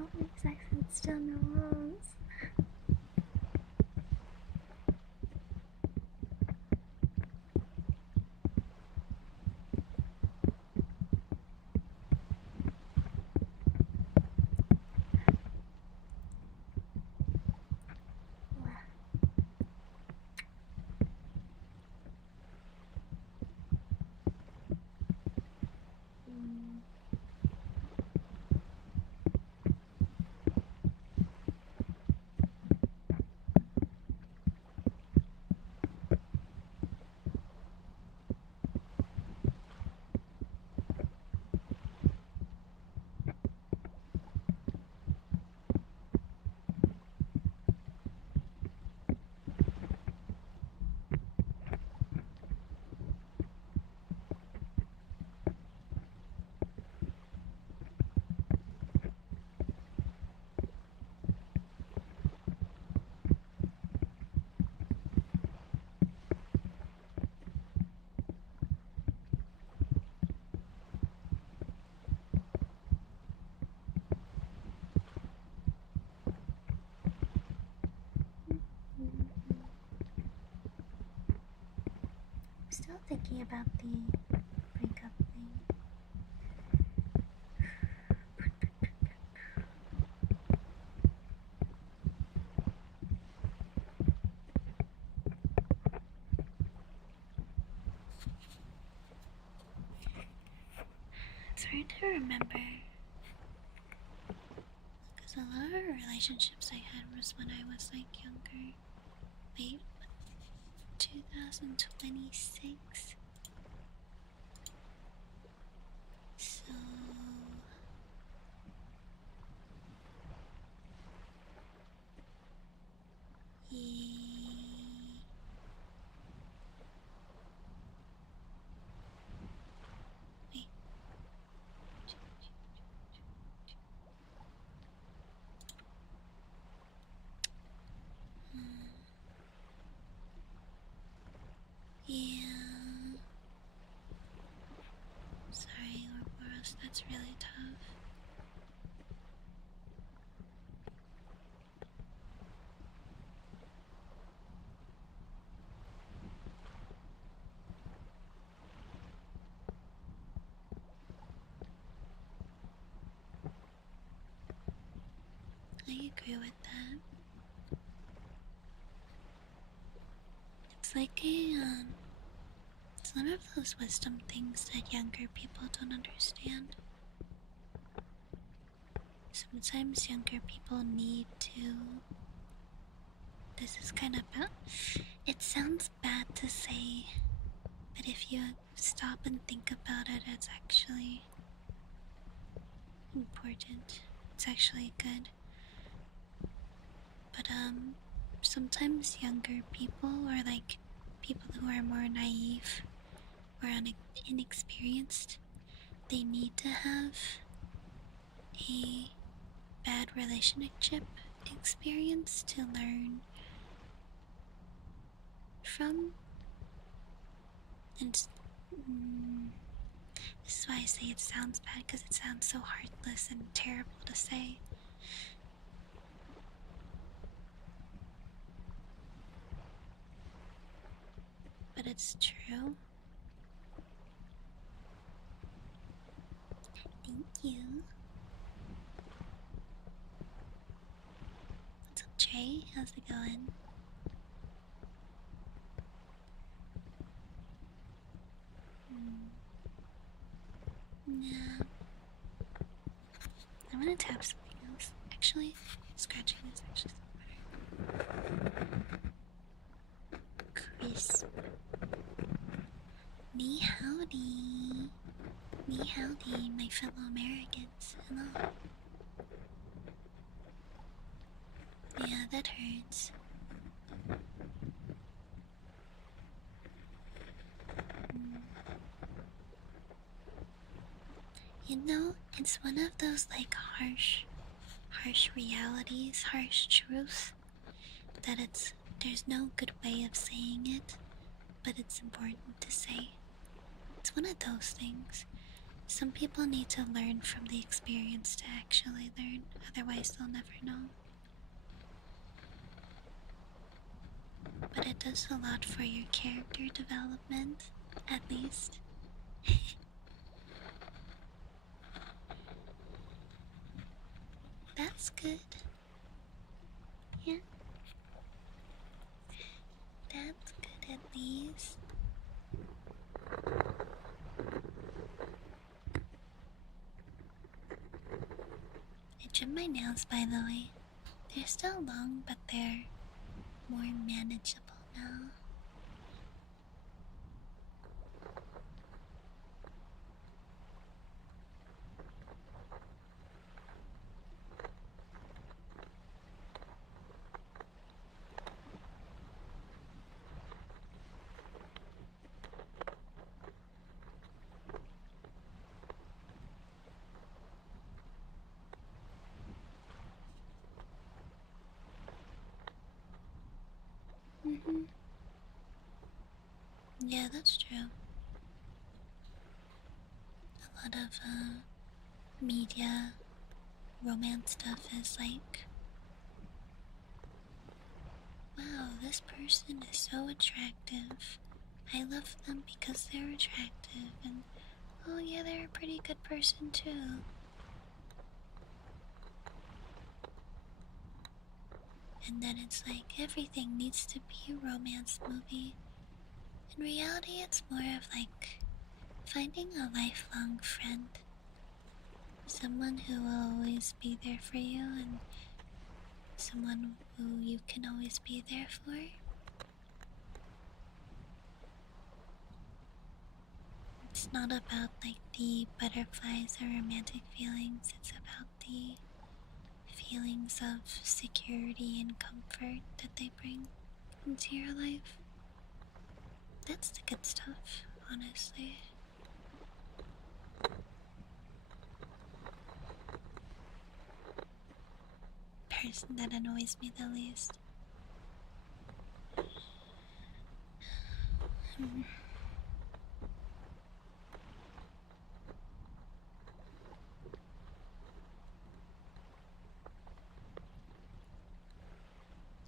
All these accents still no wrongs. Still thinking about the breakup thing. It's hard to remember. Because a lot of relationships I had was when I was like younger. Wait, 2026? So... Wait. Yeah. Sorry, Ouroboros, that's really tough. I agree with that. It's like it's one of those wisdom things that younger people don't understand. Sometimes younger people need to... This is kind of bad. It sounds bad to say, but if you stop and think about it, it's actually important. It's actually good. But sometimes younger people, or like people who are more naive or inexperienced, they need to have a bad relationship experience to learn from. And this is why I say it sounds bad, because it sounds so heartless and terrible to say. But it's true. Thank you. What's up, Trey? How's it going? Yeah. I'm gonna tap something else. Actually, scratching is actually crisp. Me howdy. Me howdy, my fellow Americans. Hello. Yeah, that hurts. You know, it's one of those like harsh realities, harsh truths that there's no good way of saying it, but it's important to say. It's one of those things. Some people need to learn from the experience to actually learn, otherwise they'll never know. But it does a lot for your character development, at least. That's good. Yeah. That's good at least. I trimmed my nails, by the way. They're still long, but they're more manageable now. Yeah, that's true. A lot of media romance stuff is like, wow, this person is so attractive. I love them because they're attractive, and oh yeah, they're a pretty good person too. And then it's like everything needs to be a romance movie. In reality, it's more of like finding a lifelong friend. Someone who will always be there for you and someone who you can always be there for. It's not about like the butterflies or romantic feelings, it's about the feelings of security and comfort that they bring into your life. That's the good stuff, honestly. Person that annoys me the least.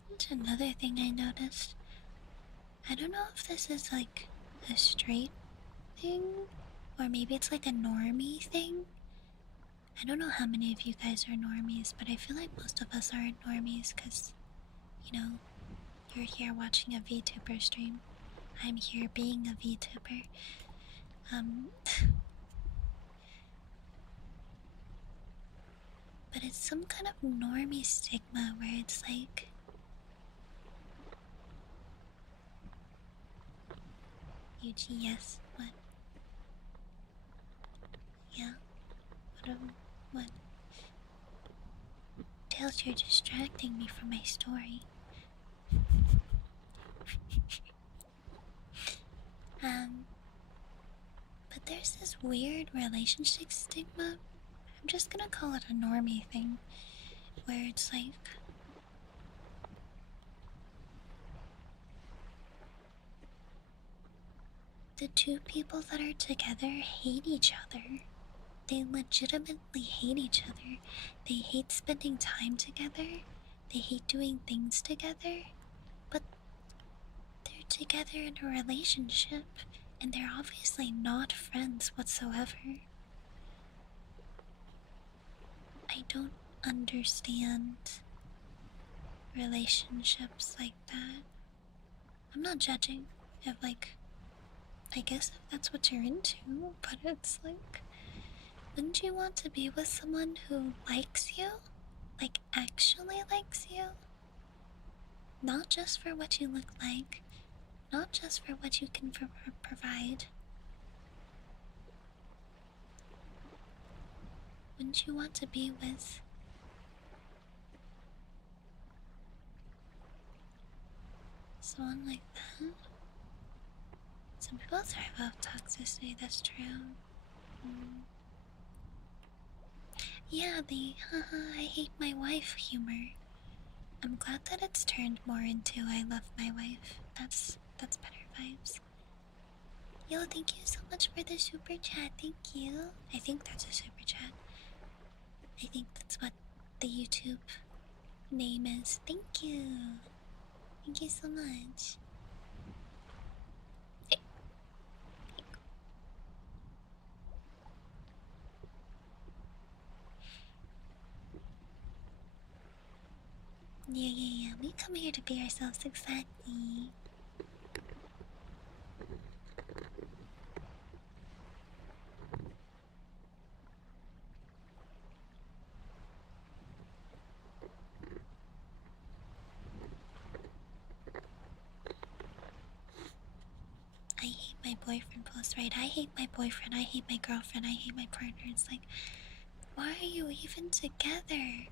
That's another thing I noticed. I don't know if this is like a straight thing or maybe it's like a normie thing. I don't know how many of you guys are normies, but I feel like most of us aren't normies because, you know, you're here watching a Vtuber stream. I'm here being a Vtuber. But it's some kind of normie stigma where it's like, Yuchi, yes, what? Yeah? What? Tails, you're distracting me from my story. But there's this weird relationship stigma. I'm just gonna call it a normie thing, where it's like, the two people that are together hate each other. They legitimately hate each other. They hate spending time together. They hate doing things together. But they're together in a relationship, and they're obviously not friends whatsoever. I don't understand relationships like that. I'm not judging if, like, I guess if that's what you're into, but it's like, wouldn't you want to be with someone who likes you? Like, actually likes you? Not just for what you look like, not just for what you can provide. Wouldn't you want to be with someone like that? Some people thrive off toxicity, that's true. Yeah, the haha, I hate my wife humor. I'm glad that it's turned more into I love my wife. That's better vibes. Yo, thank you so much for the super chat. Thank you. I think that's a super chat. I think that's what the YouTube name is. Thank you. Thank you so much. Yeah. We come here to be ourselves, exactly. I hate my boyfriend post, right? I hate my boyfriend, I hate my girlfriend, I hate my partner. It's like, why are you even together?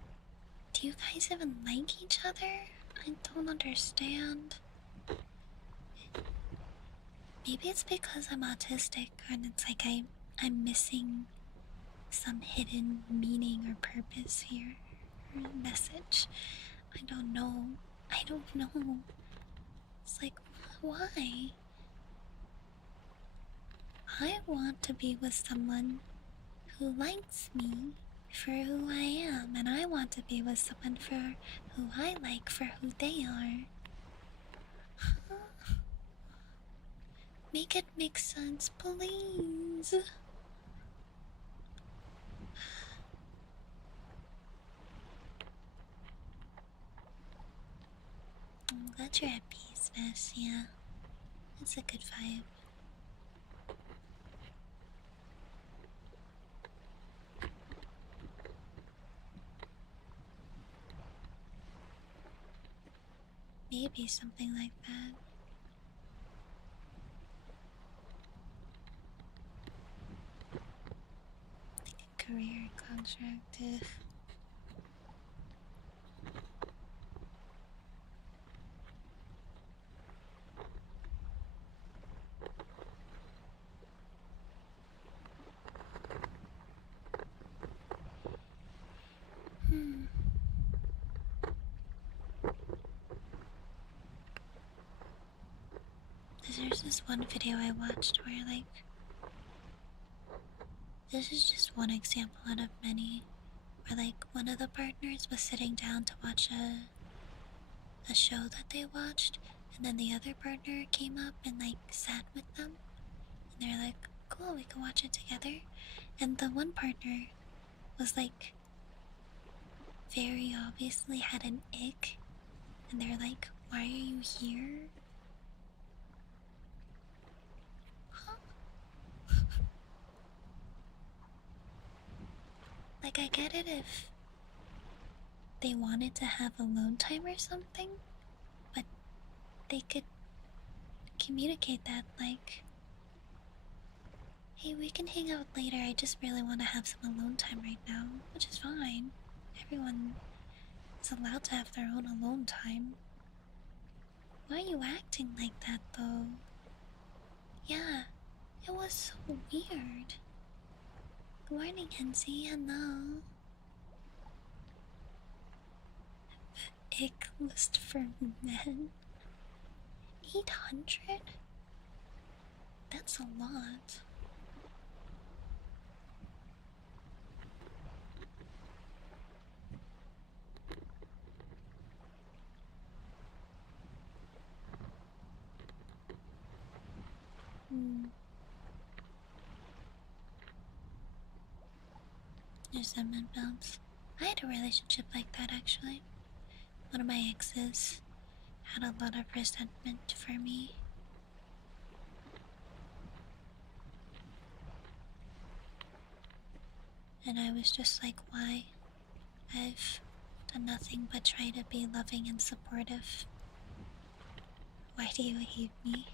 Do you guys even like each other? I don't understand. Maybe it's because I'm autistic and it's like I'm missing some hidden meaning or purpose here. Or message. I don't know. I don't know. It's like, why? I want to be with someone who likes me for who I am, and I want to be with someone for who I like for who they are. Make it make sense, please. I'm glad you're at peace, Miss. Yeah, it's a good vibe. Maybe something like that. Like a career contract. There's this one video I watched where, like, this is just one example out of many, where, like, one of the partners was sitting down to watch a show that they watched, and then the other partner came up and, like, sat with them, and they're like, cool, we can watch it together. And the one partner was, like, very obviously had an ick, and they're like, why are you here? Huh? Like, I get it if they wanted to have alone time or something, but they could communicate that, like, hey, we can hang out later, I just really want to have some alone time right now, which is fine. Everyone is allowed to have their own alone time. Why are you acting like that, though? Yeah, it was so weird. Good morning, Kenzie. Hello. Ick list for men. 800? That's a lot. There's that bounce. I had a relationship like that actually. One of my exes had a lot of resentment for me. And I was just like, why? I've done nothing but try to be loving and supportive. Why do you hate me?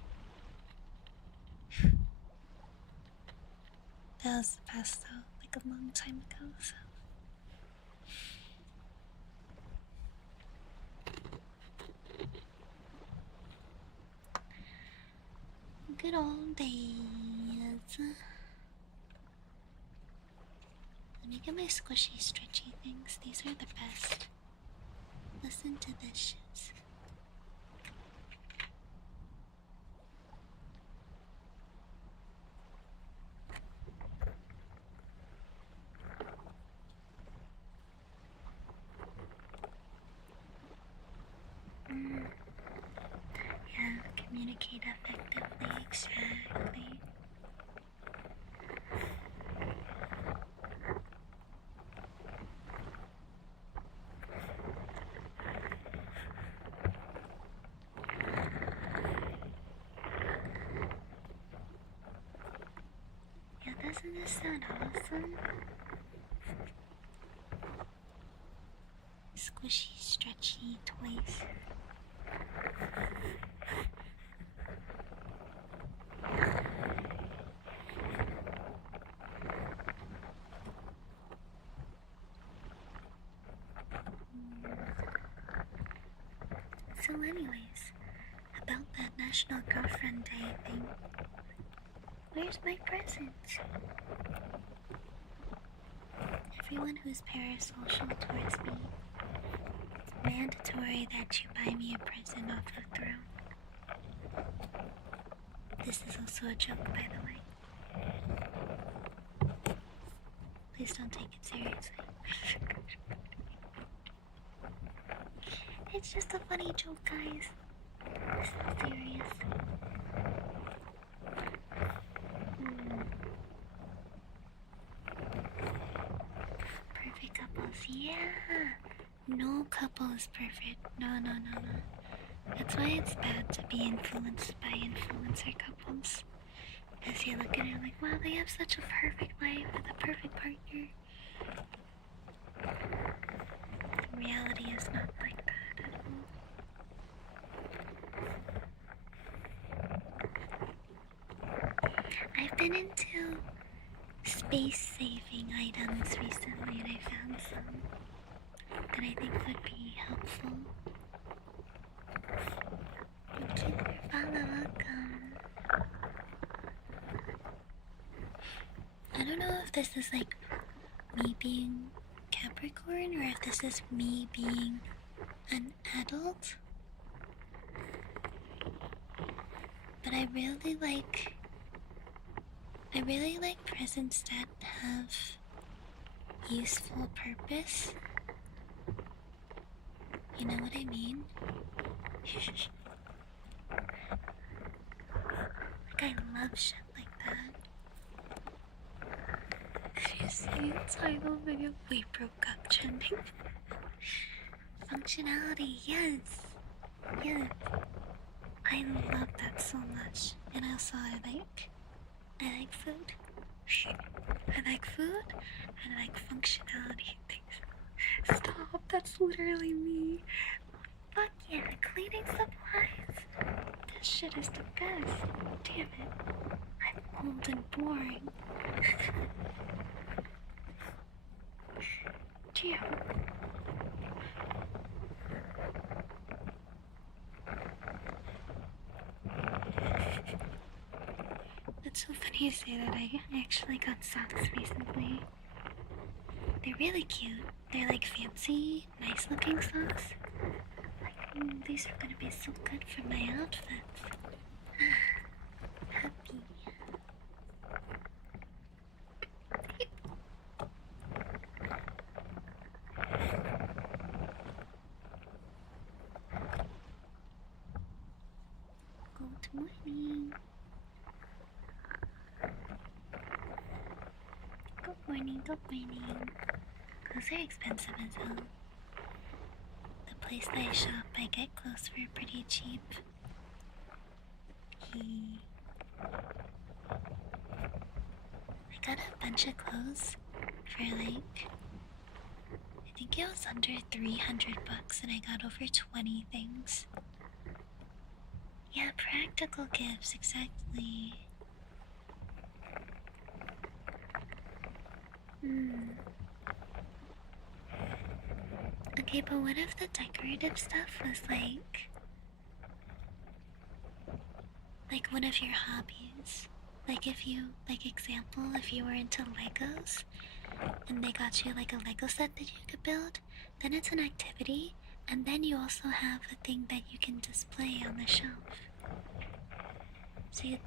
That was the past though, like a long time ago, so. Good old days. Let me get my squishy, stretchy things. These are the best. Listen to this shit. Yeah, communicate effectively, exactly. Yeah, doesn't this sound awesome? Squishy, stretchy toys. So anyways, about that National Girlfriend Day thing, where's my present? Everyone who's parasocial towards me, it's mandatory that you buy me a present off the throne. This is also a joke, by the way. Please don't take it seriously. It's just a funny joke, guys. It's not serious. Perfect couples, yeah. No couple is perfect. No. That's why it's bad to be influenced by influencer couples. As you look at it like, wow, they have such a perfect life with a perfect partner. The reality is not like that at all. I've been into space-saving items recently, and I found some that I think would be helpful. Thank you for follow, welcome. I don't know if this is like me being Capricorn or if this is me being an adult, but I really like presents that have useful purpose. You know what I mean? Like, I love shit like that. If you see the title video, we broke up trending. Functionality, yes. Yes. I love that so much. And also I like food. I like food and I like functionality things. Stop, that's literally me. Fuck yeah, cleaning supplies. This shit is the best. Damn it. I'm old and boring. Damn. It's so funny you say that. I actually got socks recently. They're really cute. They're like fancy, nice looking socks. Like, these are gonna be so good for my outfits. Happy. Good morning. Good morning, good morning. Those are expensive as hell. The place that I shop, I get clothes for pretty cheap. I got a bunch of clothes for like, I think it was under 300 bucks, and I got over 20 things. Yeah, practical gifts, exactly. Okay, but what if the decorative stuff was like one of your hobbies? Like if you, like example, if you were into Legos and they got you like a Lego set that you could build, then it's an activity, and then you also have a thing that you can display on the shelf. See,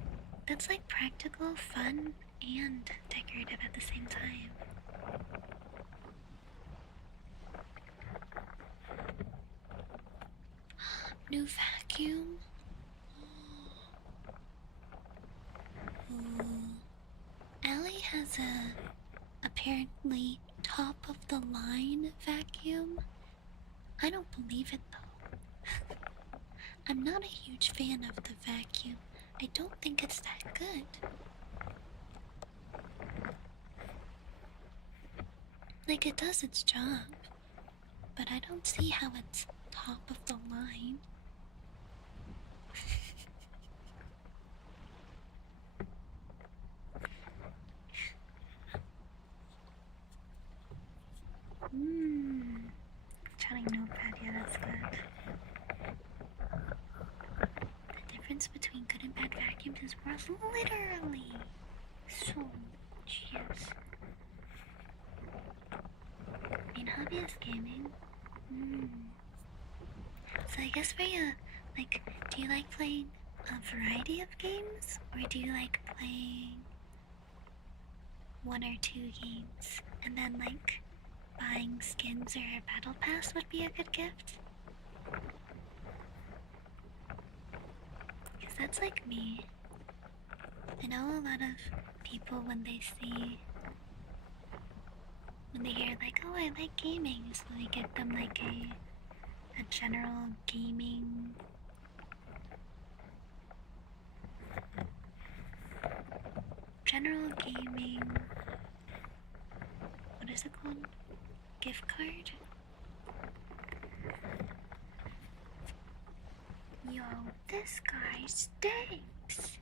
that's like practical, fun, and decorative at the same time. New vacuum? Ooh. Allie has a apparently top of the line vacuum. I don't believe it though. I'm not a huge fan of the vacuum. I don't think it's that good. Like, it does its job, but I don't see how it's top of the line. Chatting notepad, yeah, that's good. The difference between good and bad vacuums is worth literally so much, yes. Main hobby is gaming. So I guess for you, like, do you like playing a variety of games? Or do you like playing one or two games? And then, like, buying skins or a battle pass would be a good gift? Because that's like me. I know a lot of people when they hear like, oh, I like gaming, so they get them like a general gaming what is it called? Gift card? Yo, this guy stinks.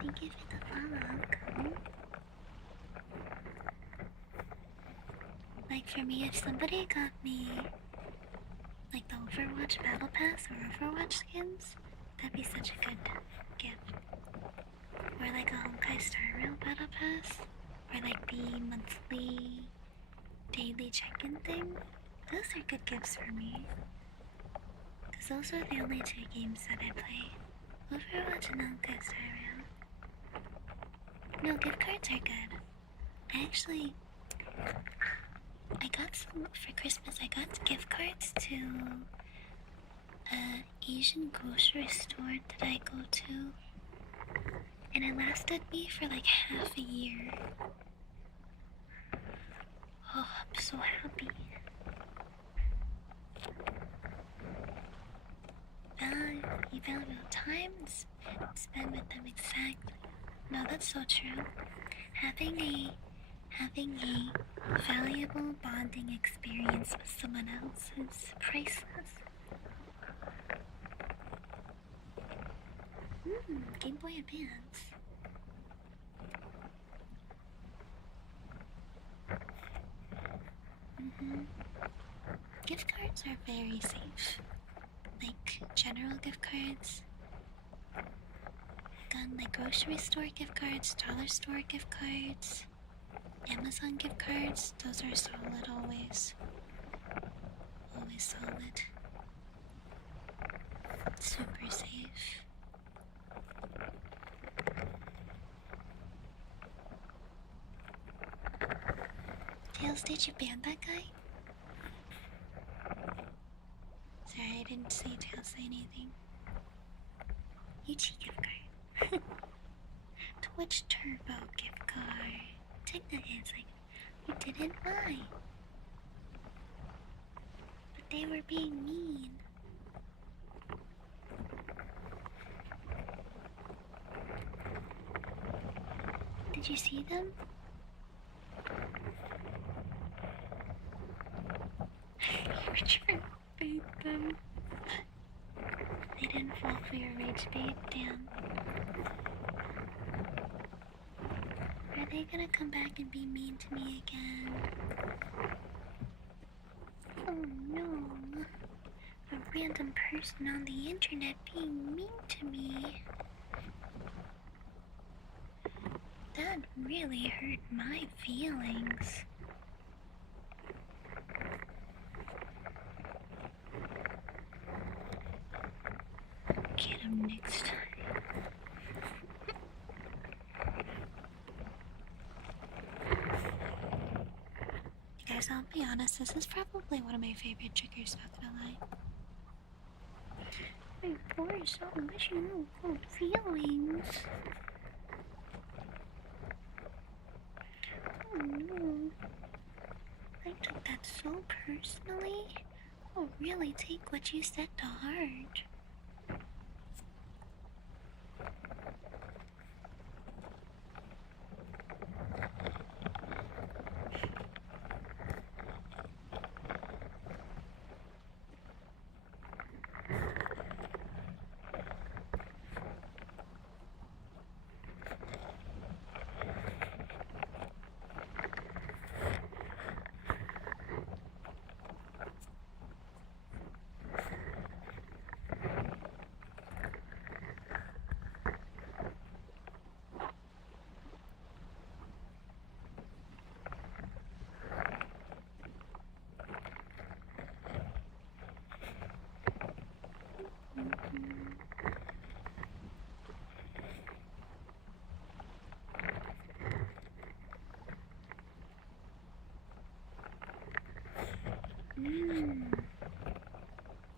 Thank you for the follow, Uncle. Like for me, if somebody got me like the Overwatch Battle Pass or Overwatch skins, that'd be such a good gift. Or like a Honkai Star Rail Battle Pass, or like the monthly daily check-in thing. Those are good gifts for me. Because those are the only two games that I play. Overwatch and Honkai Star Rail. No, gift cards are good. I got some for Christmas. I got gift cards to an Asian grocery store that I go to, and it lasted me for like half a year. Oh, I'm so happy. Valuable time spent with them, exactly. No, that's so true. Having a valuable bonding experience with someone else is priceless. Game Boy Advance. Gift cards are very safe. Like general gift cards, like grocery store gift cards, dollar store gift cards, Amazon gift cards, those are solid always. Always solid. Super safe. Tails, did you ban that guy? Sorry, I didn't see Tails say anything. Yuchi gift card. Which turbo gift card? Technically, it's like we didn't buy, but they were being mean. Did you see them? You were trying to bait them. They didn't fall for your rage bait, damn. Are they gonna come back and be mean to me again? Oh no. A random person on the internet being mean to me. That really hurt my feelings. Get him next time. Guys, I'll be honest, this is probably one of my favorite triggers, not gonna lie. My voice, so wishing no cold feelings. Oh no. I took that so personally. I'll really take what you said to heart.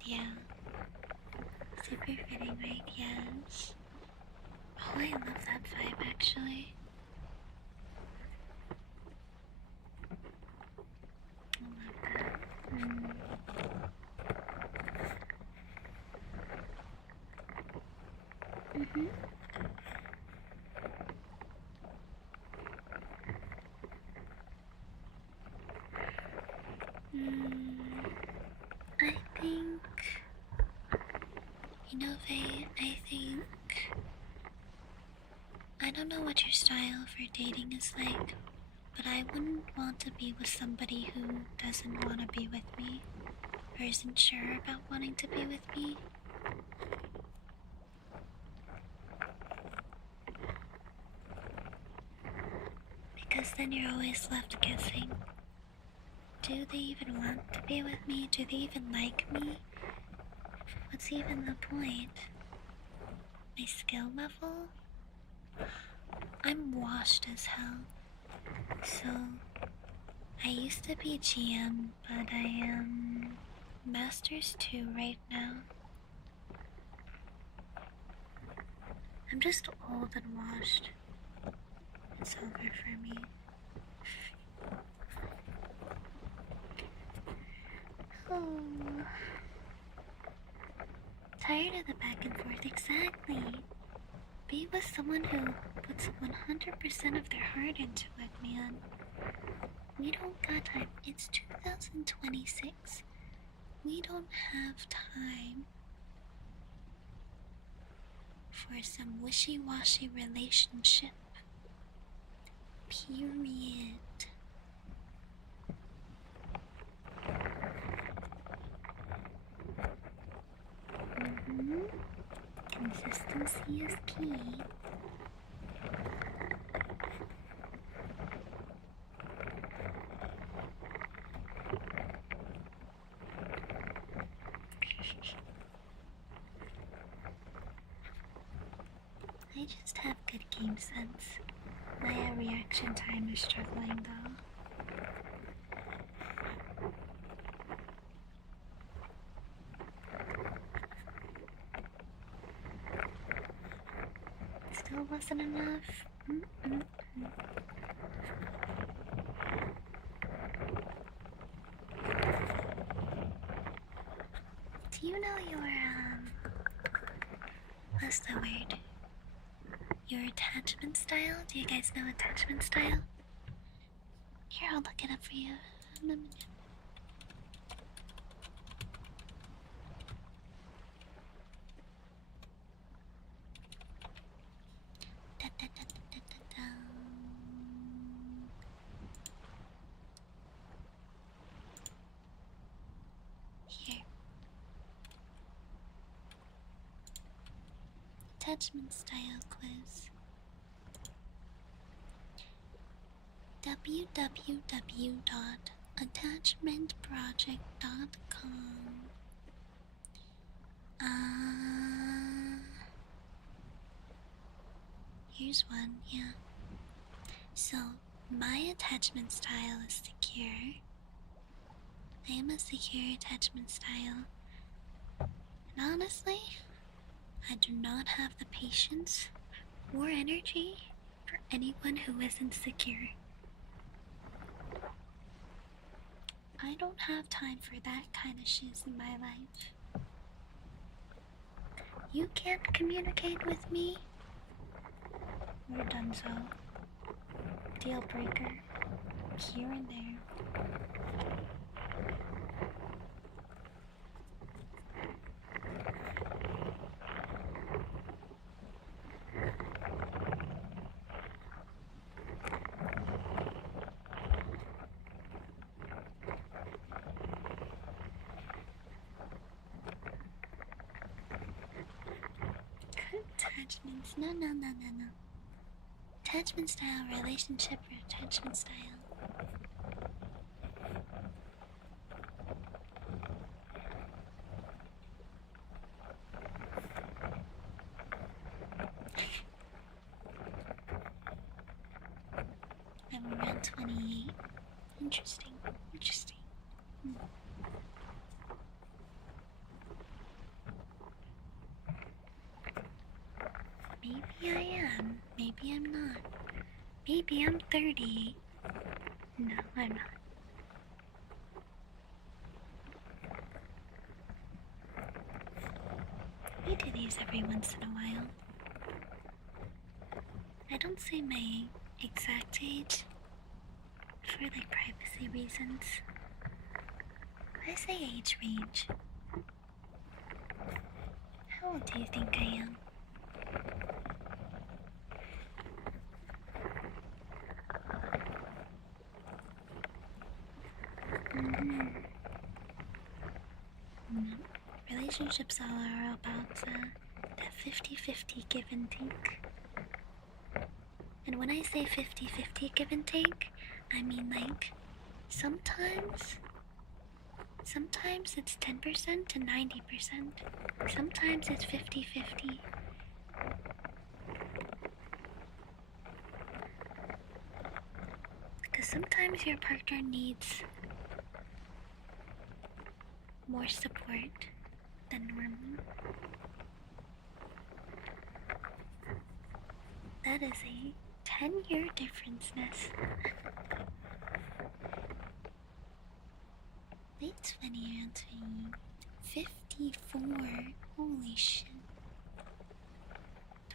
Yeah. Super fitting, right? Yes. Oh, I love that vibe actually. I love that. I think, you know, Faye, I think, I don't know what your style for dating is like, but I wouldn't want to be with somebody who doesn't want to be with me, or isn't sure about wanting to be with me. Because then you're always left guessing. Do they even want to be with me? Do they even like me? What's even the point? My skill level? I'm washed as hell. So, I used to be GM, but I am Masters 2 right now. I'm just old and washed. It's over for me. Oh. Tired of the back and forth, exactly. Be with someone who puts 100% of their heart into it, man. We don't got time. It's 2026. We don't have time for some wishy-washy relationship. Period. Consistency is key. I just have good game sense. My reaction time is struggling though. Still wasn't enough. Do you know your, what's the word? Your attachment style? Do you guys know attachment style? Here, I'll look it up for you. Da, da, da, da, da, da, da. Here. Attachment style quiz. www.attachmentproject.com. Here's one, yeah. So, my attachment style is secure. I am a secure attachment style. And honestly, I do not have the patience or energy for anyone who isn't secure. I don't have time for that kind of shiz in my life. You can't communicate with me? We're done so. Deal breaker. Here and there. Attachments. No. Attachment style, relationship, or attachment style. I'm around 28. Interesting. Maybe I am. Maybe I'm not. Maybe I'm 30. No, I'm not. I do these every once in a while. I don't say my exact age for like privacy reasons. I say age range. How old do you think I am? Relationships all are about that 50-50 give and take. And when I say 50-50 give and take, I mean like sometimes it's 10% to 90%. Sometimes it's 50-50. Because sometimes your partner needs more support than normal. That is a 10-year difference, Ness. Late 20, around 54. Holy shit.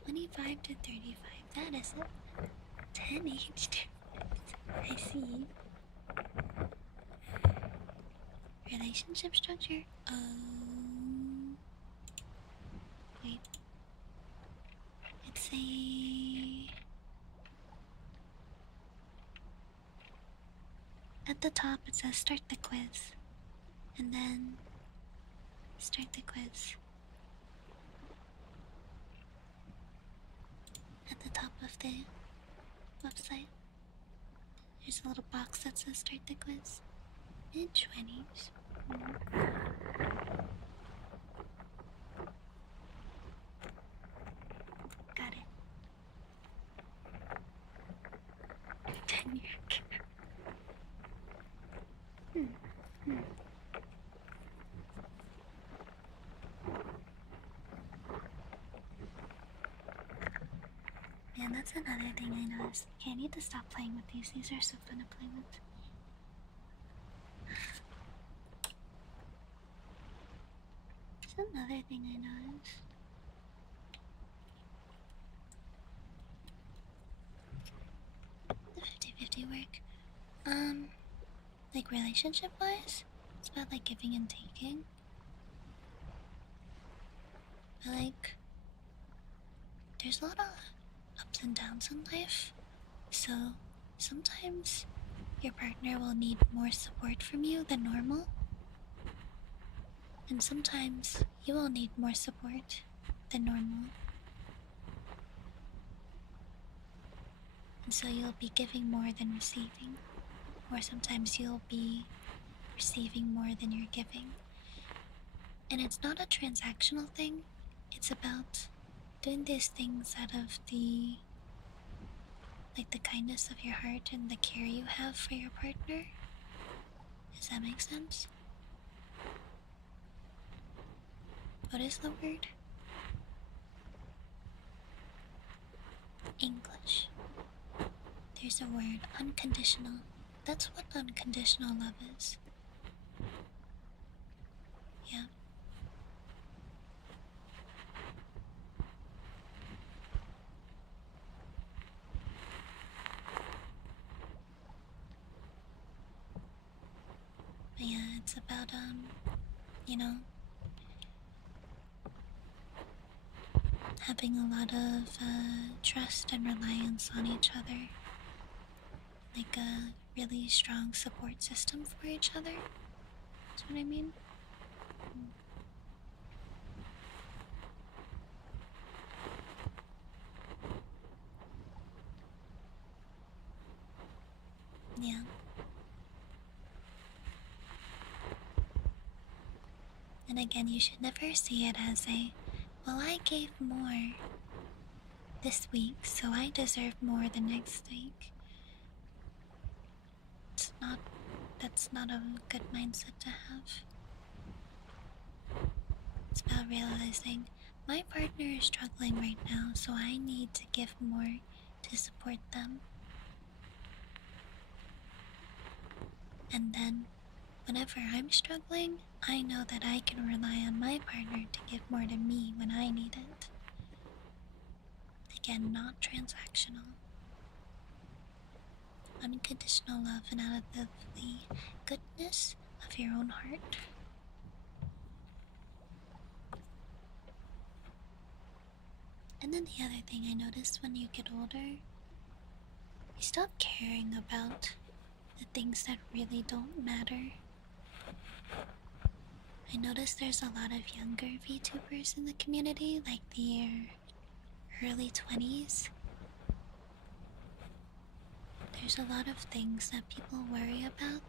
25 to 35. That is a 10 age difference. I see. Relationship structure? Wait. It's a... At the top it says start the quiz. And then start the quiz. At the top of the website, there's a little box that says start the quiz. Mid-20s. Got it. 10-year gap. Man, that's That's another thing I noticed. Okay, I need to stop playing with these. These are so fun to play with. That's another thing I noticed. The 50-50 work. Like relationship wise, it's about like giving and taking. But like, there's a lot of ups and downs in life. So sometimes your partner will need more support from you than normal. And sometimes you will need more support than normal. And so you'll be giving more than receiving. Or sometimes you'll be receiving more than you're giving. And it's not a transactional thing. It's about doing these things out of the kindness of your heart and the care you have for your partner. Does that make sense? What is the word? English. There's a word, unconditional. That's what unconditional love is. Yeah. But yeah, it's about, you know, having a lot of trust and reliance on each other. Like a really strong support system for each other. That's what I mean. Yeah. And again, you should never see it as a, well, I gave more this week, so I deserve more the next week. That's not a good mindset to have. It's about realizing my partner is struggling right now, so I need to give more to support them. And then, whenever I'm struggling, I know that I can rely on my partner to give more to me when I need it. Again, not transactional. Unconditional love and out of the goodness of your own heart. And then the other thing I noticed when you get older, you stop caring about the things that really don't matter. I noticed there's a lot of younger VTubers in the community, like their early 20s. There's a lot of things that people worry about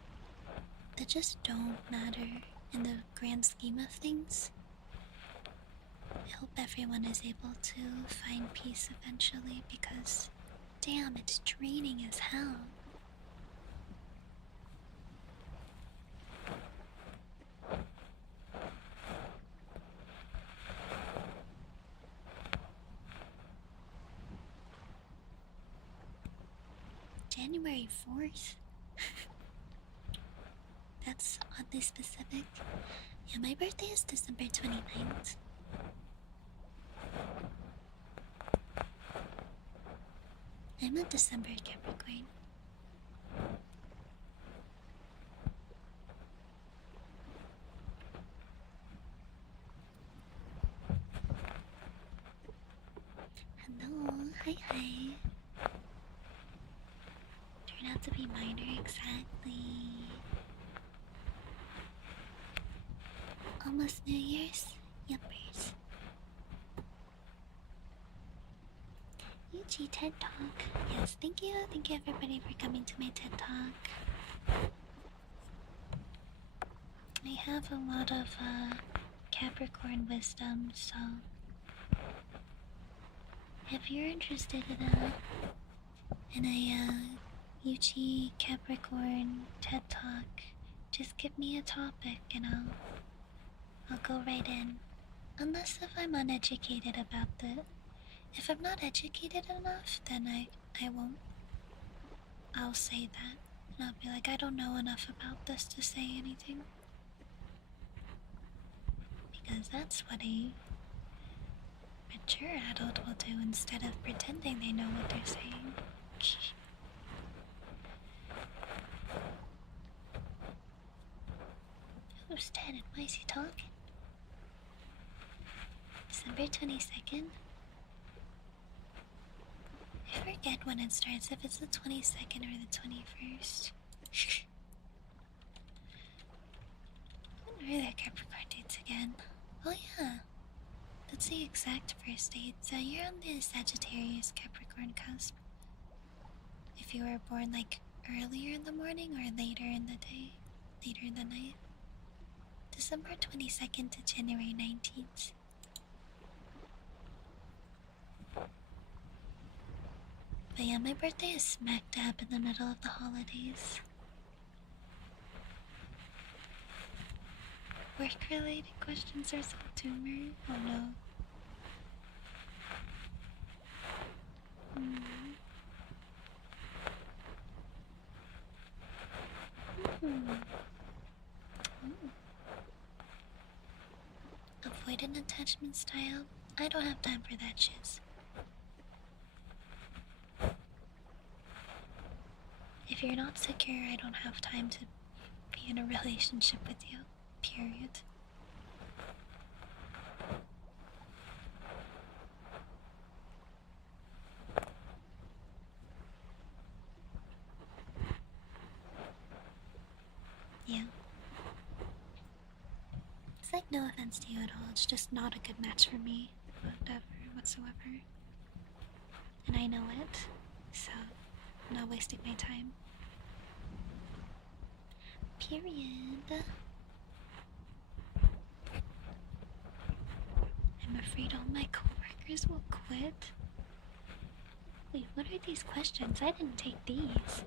that just don't matter in the grand scheme of things. I hope everyone is able to find peace eventually because, damn, it's draining as hell. January 4th? That's oddly specific. Yeah, my birthday is December 29th. I'm a December Capricorn. Hello, hi. Turned out to be minor, exactly. Almost New Year's? Yuppers. Yuchi TED Talk. Yes, thank you. Thank you everybody for coming to my TED Talk. I have a lot of Capricorn wisdom, so if you're interested in a Yuchi Capricorn TED Talk, just give me a topic and I'll go right in. Unless if I'm uneducated about If I'm not educated enough, then I won't. I'll say that. And I'll be like, I don't know enough about this to say anything. Because that's what a mature adult will do instead of pretending they know what they're saying. Who's 10 and why is he talking? December 22nd? I forget when it starts, if it's the 22nd or the 21st. When are the Capricorn dates again? Oh yeah, that's the exact first date. So you're on the Sagittarius Capricorn cusp. If you were born like earlier in the morning or later in the day, later in the night. December 22nd to January 19th. But yeah, my birthday is smack dab in the middle of the holidays. Work-related questions are so tumor. Oh no. Avoidant attachment style? I don't have time for that shiz. If you're not secure, I don't have time to be in a relationship with you. Period. Yeah. It's like no offense to you at all, it's just not a good match for me. Whatsoever. And I know it, so I'm not wasting my time. Period. I'm afraid all my coworkers will quit. Wait, what are these questions? I didn't take these.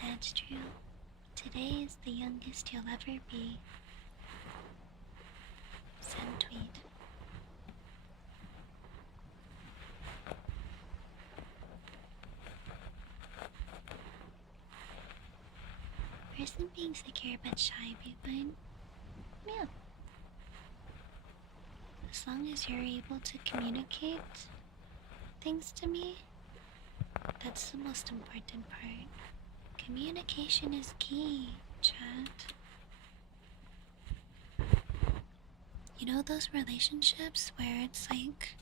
That's true. Today is the youngest you'll ever be. Send tweet. Person being secure but shy be fine. Yeah. As long as you're able to communicate things to me, that's the most important part. Communication is key, chat. You know those relationships where it's like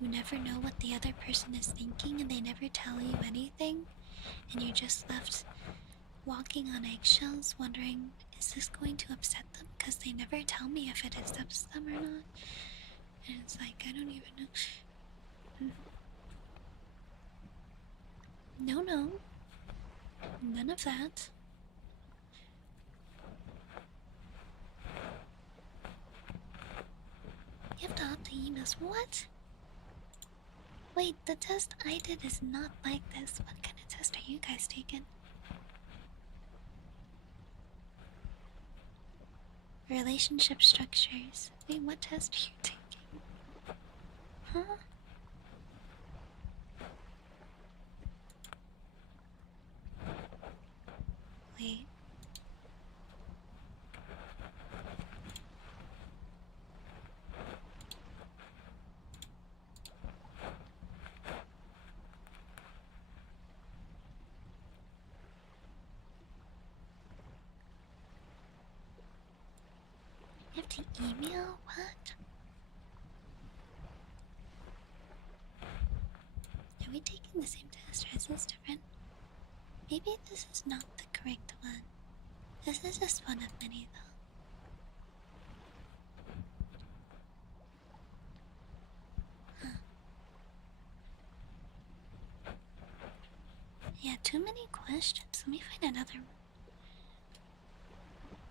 you never know what the other person is thinking and they never tell you anything, and you're just left walking on eggshells wondering, is this going to upset them? Because they never tell me if it upsets them or not. And it's like, I don't even know. No. None of that. You have to opt the emails. What? Wait, the test I did is not like this. What kind of test are you guys taking? Relationship structures. Wait, what test are you taking? Huh? Wait. You have to email? What? Are we taking the same test or is this different? Maybe this is not the correct one. This is just one of many though. Yeah, too many questions. Let me find another one.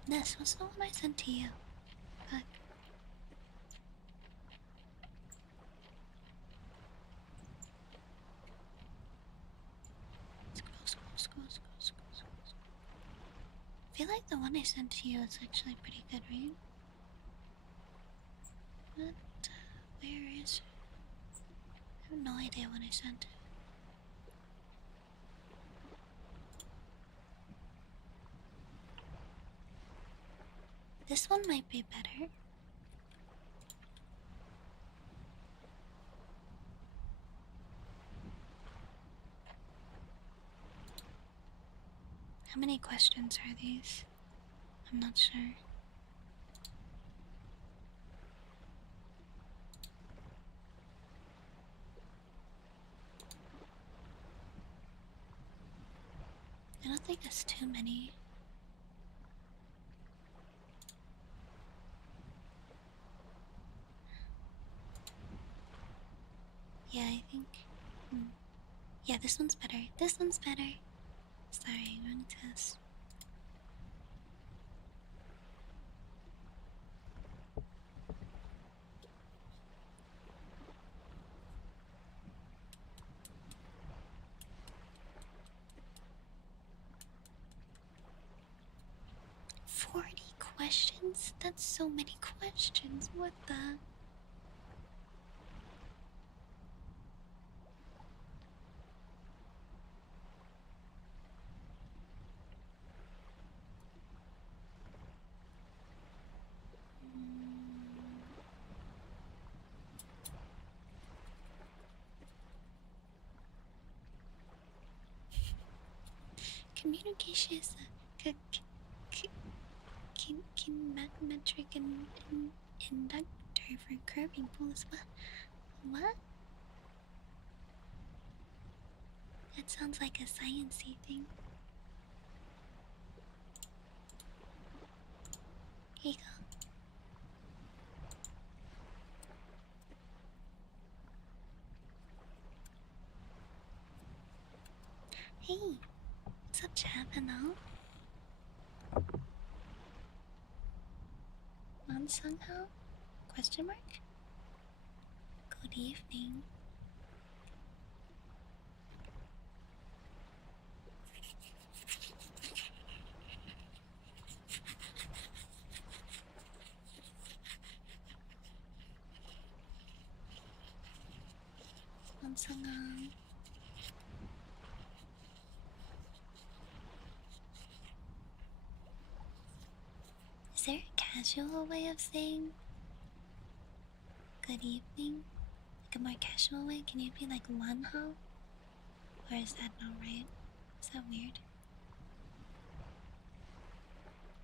This was the one I sent to you. Fuck. Scroll. I feel like the one I sent to you is actually pretty good, right? But where is it? I have no idea what I sent. This one might be better. How many questions are these? I'm not sure. I don't think it's too many. Yeah, I think. Yeah, this one's better. This one's better. Sorry, wrong test. Questions? That's so many questions. What the? Communication is a metric and inductor for curving pulls. What? That sounds like a sciencey thing. Here you go. Hey, what's up, Chavano? On somehow? Question mark? Good evening. On somehow. Is there a casual way of saying good evening? Like a more casual way? Can you be like wanho? Or is that not right? Is that weird?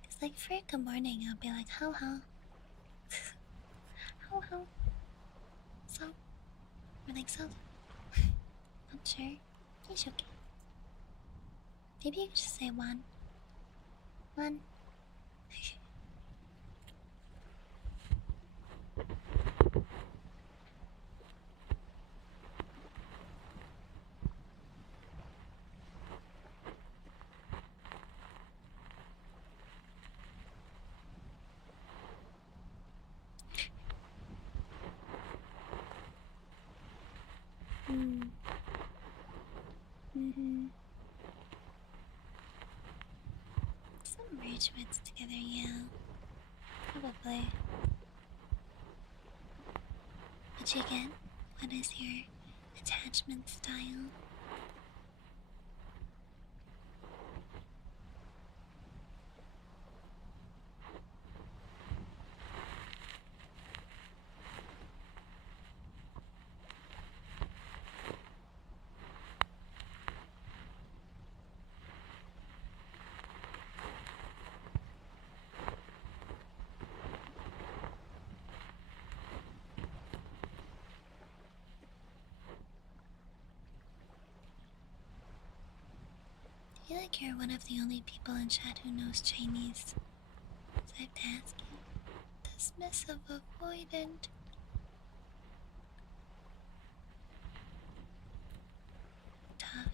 Cause like for good morning, I'll be like how how. How. So. Or like so. Not sure. It's okay. Maybe you could just say one. One. Some merge words together, yeah. Probably. But again, what is your attachment style? I feel like you're one of the only people in chat who knows Chinese. So I have to ask you. Dismissive avoidant. Tough.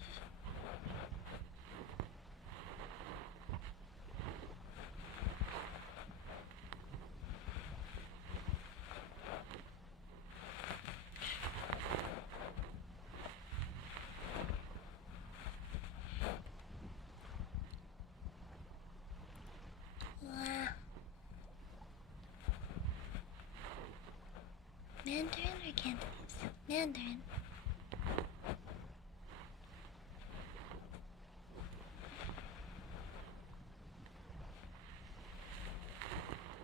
Cantonese. Mandarin.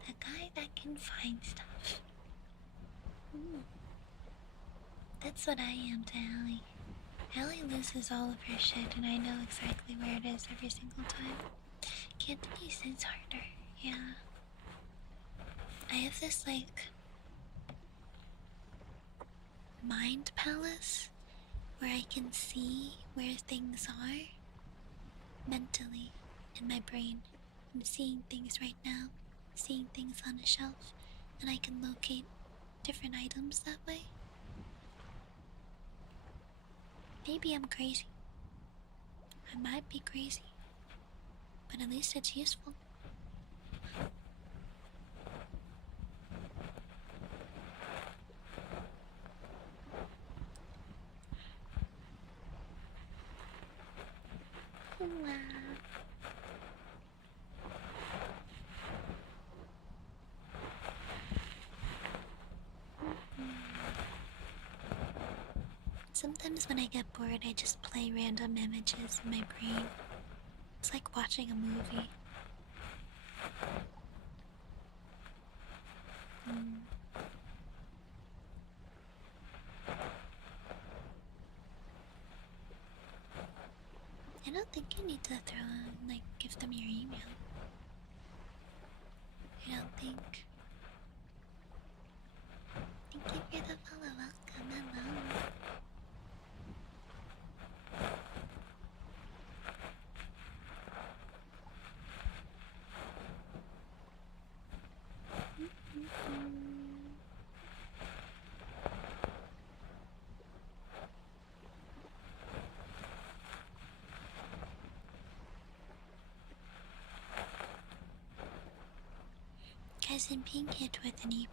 The guy that can find stuff. That's what I am to Allie. Allie loses all of her shit, and I know exactly where it is every single time. Cantonese is harder, yeah. I have this, like, mind palace where I can see where things are mentally in my brain. I'm seeing things right now, seeing things on a shelf, and I can locate different items that way. Maybe I'm crazy. I might be crazy, but at least it's useful. Sometimes when I get bored, I just play random images in my brain. It's like watching a movie. I don't think you need to give them your email. I don't think. Thank you for the follow. Welcome, hello. Guys, I'm being hit with an EP.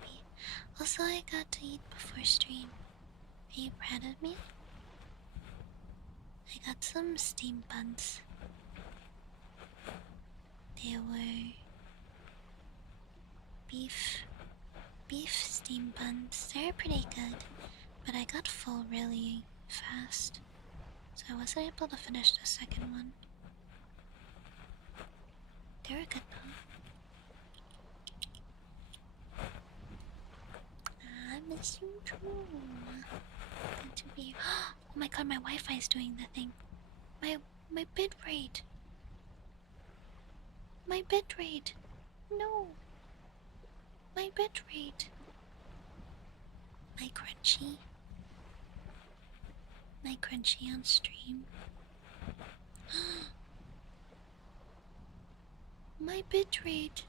Also, I got to eat before stream. Are you proud of me? I got some steamed buns. They were beef steamed buns. They're pretty good, but I got full really fast, so I wasn't able to finish the second one. They were good though. I miss you too. Good to be. Oh my god, my Wi-Fi is doing the thing. My bit rate. My bit rate. No. My bit rate. My crunchy. My crunchy on stream. My bit rate.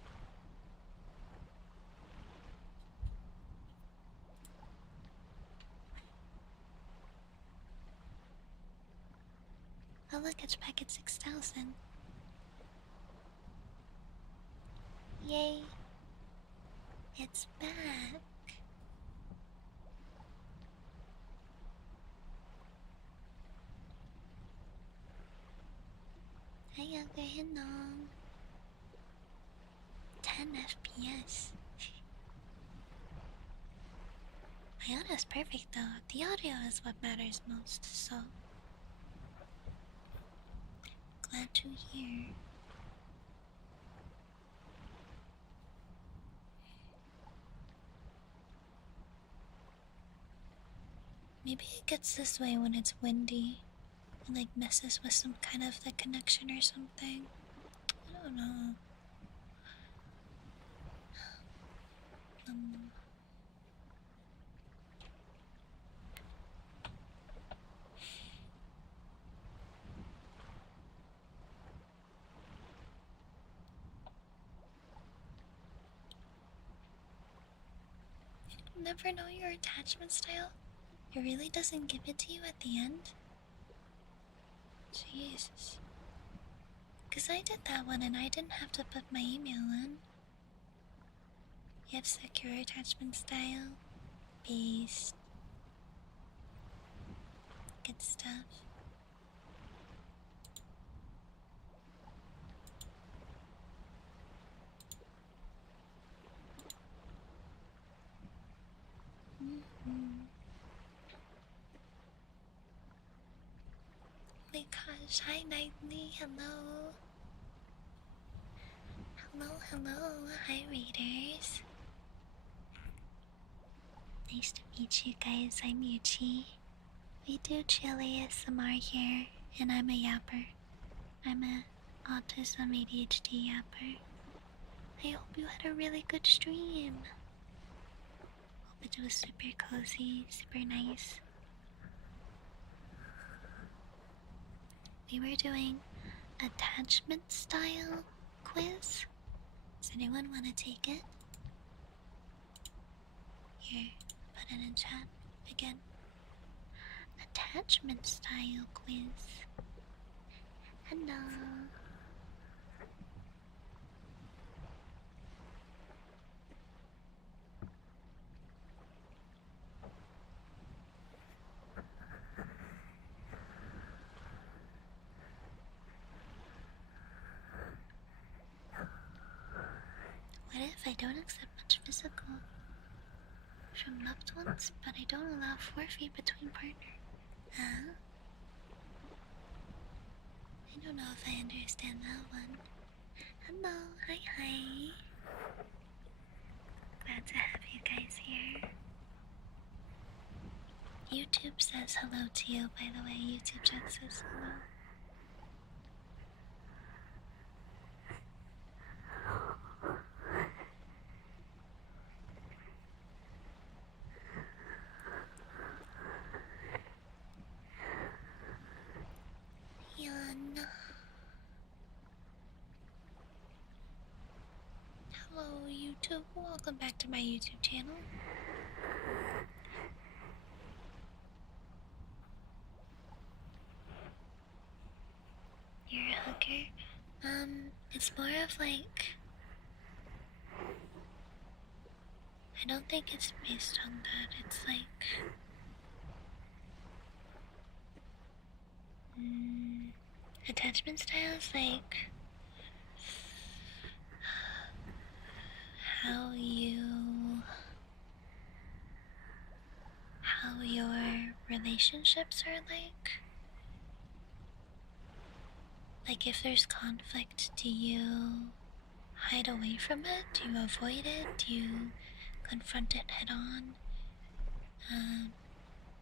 Oh look, it's back at 6,000. Yay. It's back. Hi, Younger Hinong. 10 FPS. My audio's perfect though. The audio is what matters most, so glad to hear. Maybe it gets this way when it's windy and like messes with some kind of the connection or something. I don't know. Never know your attachment style? It really doesn't give it to you at the end? Jesus. Cause I did that one and I didn't have to put my email in. You have secure attachment style. Beast. Good stuff. my gosh, hi Nightly, hello. Hello, hi readers. Nice to meet you guys, I'm Yuchi. We do chill ASMR here, and I'm a yapper. I'm a autism ADHD yapper. I hope you had a really good stream. Hope it was super cozy, super nice. We were doing attachment style quiz. Does anyone want to take it? Here, put it in chat again. Attachment style quiz. Hello. What if I don't accept much physical from loved ones, but I don't allow forfeit between partners? Huh? I don't know if I understand that one. Hello, hi. Glad to have you guys here. YouTube says hello to you, by the way. YouTube chat says hello. Yan. Hello, YouTube. Welcome back to my YouTube channel. You're a hooker? It's more of like... I don't think it's based on that. It's like... attachment styles, like... how your relationships are like. Like if there's conflict, do you hide away from it? Do you avoid it? Do you confront it head on?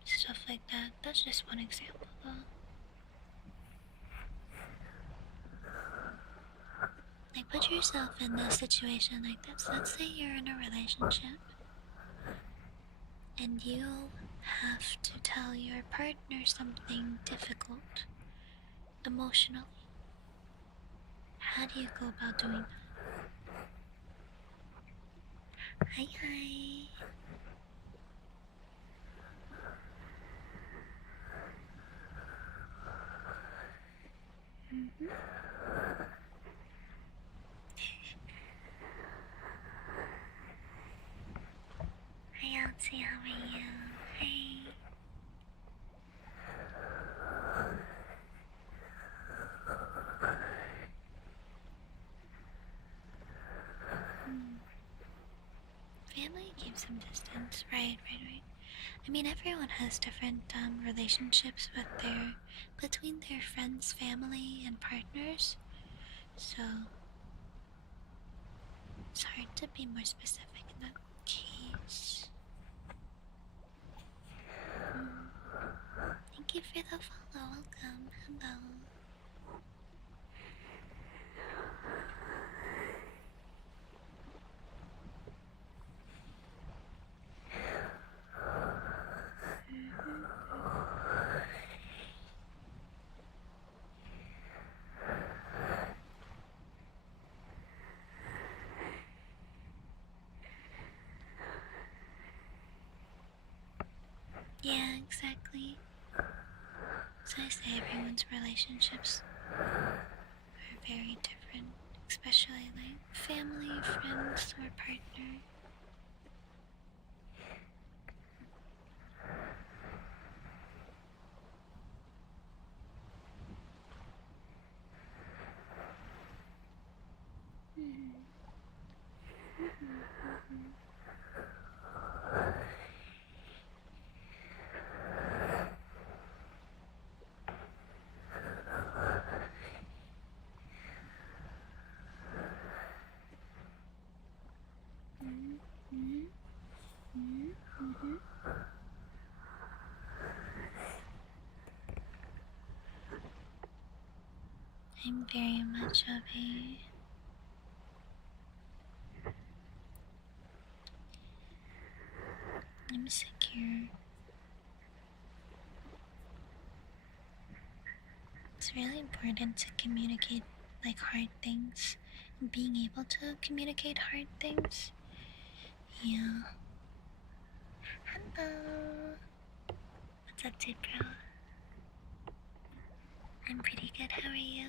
Stuff like that. That's just one example though. Like put yourself in a situation like this. Let's say you're in a relationship and you have to tell your partner something difficult emotionally. How do you go about doing that? Hi. Hi Elsie, how are you? Hey. Family keeps some distance, right. I mean, everyone has different relationships between their friends, family, and partners. So it's hard to be more specific in that case. Thank you for the follow. Welcome. Hello. Yeah, exactly. So I say everyone's relationships are very different, especially like family, friends, or partner. I'm very much of a I'm secure. It's really important to communicate like hard things. And being able to communicate hard things. Yeah. Hello. What's up, dude, bro? I'm pretty good. How are you?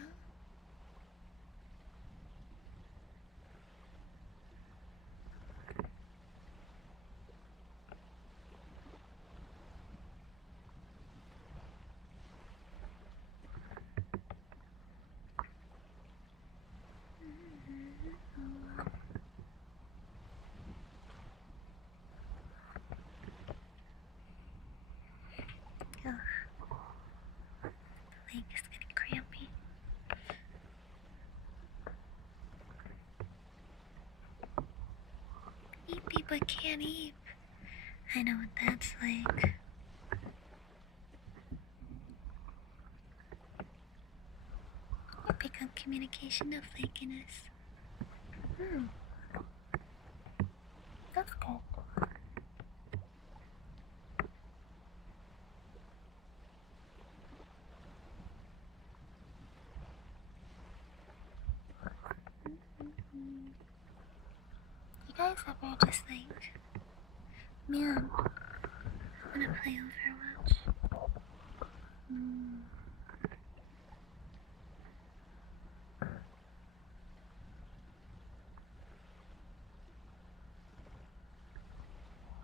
Ugh. The leg is getting crampy. Eepy but can't eat. I know what that's like. Pick up communication of flakiness. That's good. You guys ever just like, man, I wanna play Overwatch.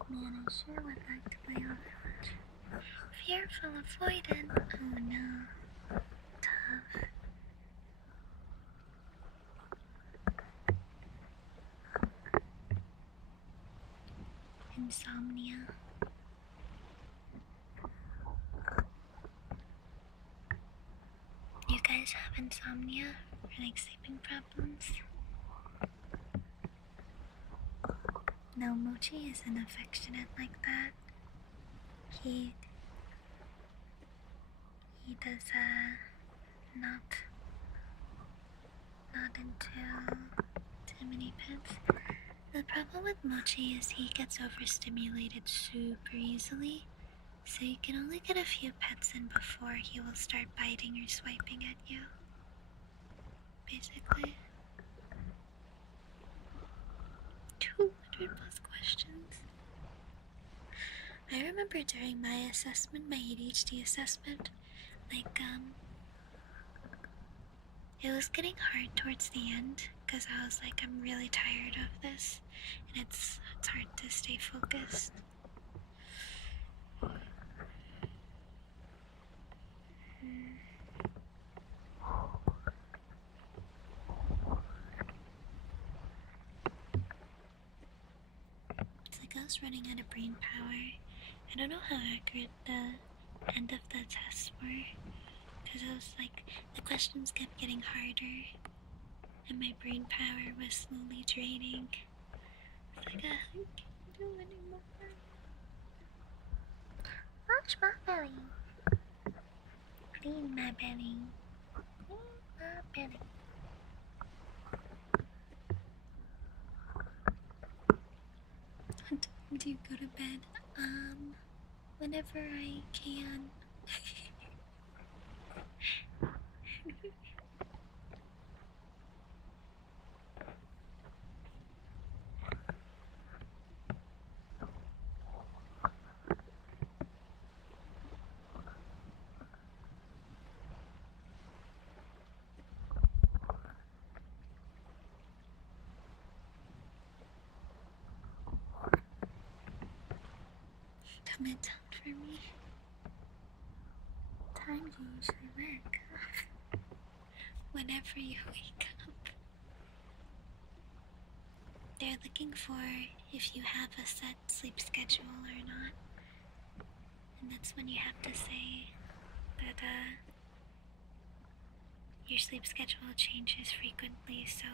Man, I sure would like to play Overwatch. Fearful avoidant. Oh no. Tough. Insomnia. You guys have insomnia or like sleeping problems? No, Mochi isn't affectionate like that. He does not into too many pets. The problem with Mochi is he gets overstimulated super easily, so you can only get a few pets in before he will start biting or swiping at you. Basically. 200 plus questions. I remember during my assessment, my ADHD assessment, like, it was getting hard towards the end because I was like, I'm really tired of this, and it's hard to stay focused. It's like I was running out of brain power. I don't know how accurate the end of the tests were, because I was like, the questions kept getting harder, and my brain power was slowly draining. It's like, I can't do anymore. Watch my belly. Clean my belly. Clean my belly. What time do you go to bed? Whenever I can. Comment down for me. What time do you usually wake up? Whenever you wake up. They're looking for if you have a set sleep schedule or not. And that's when you have to say that your sleep schedule changes frequently, so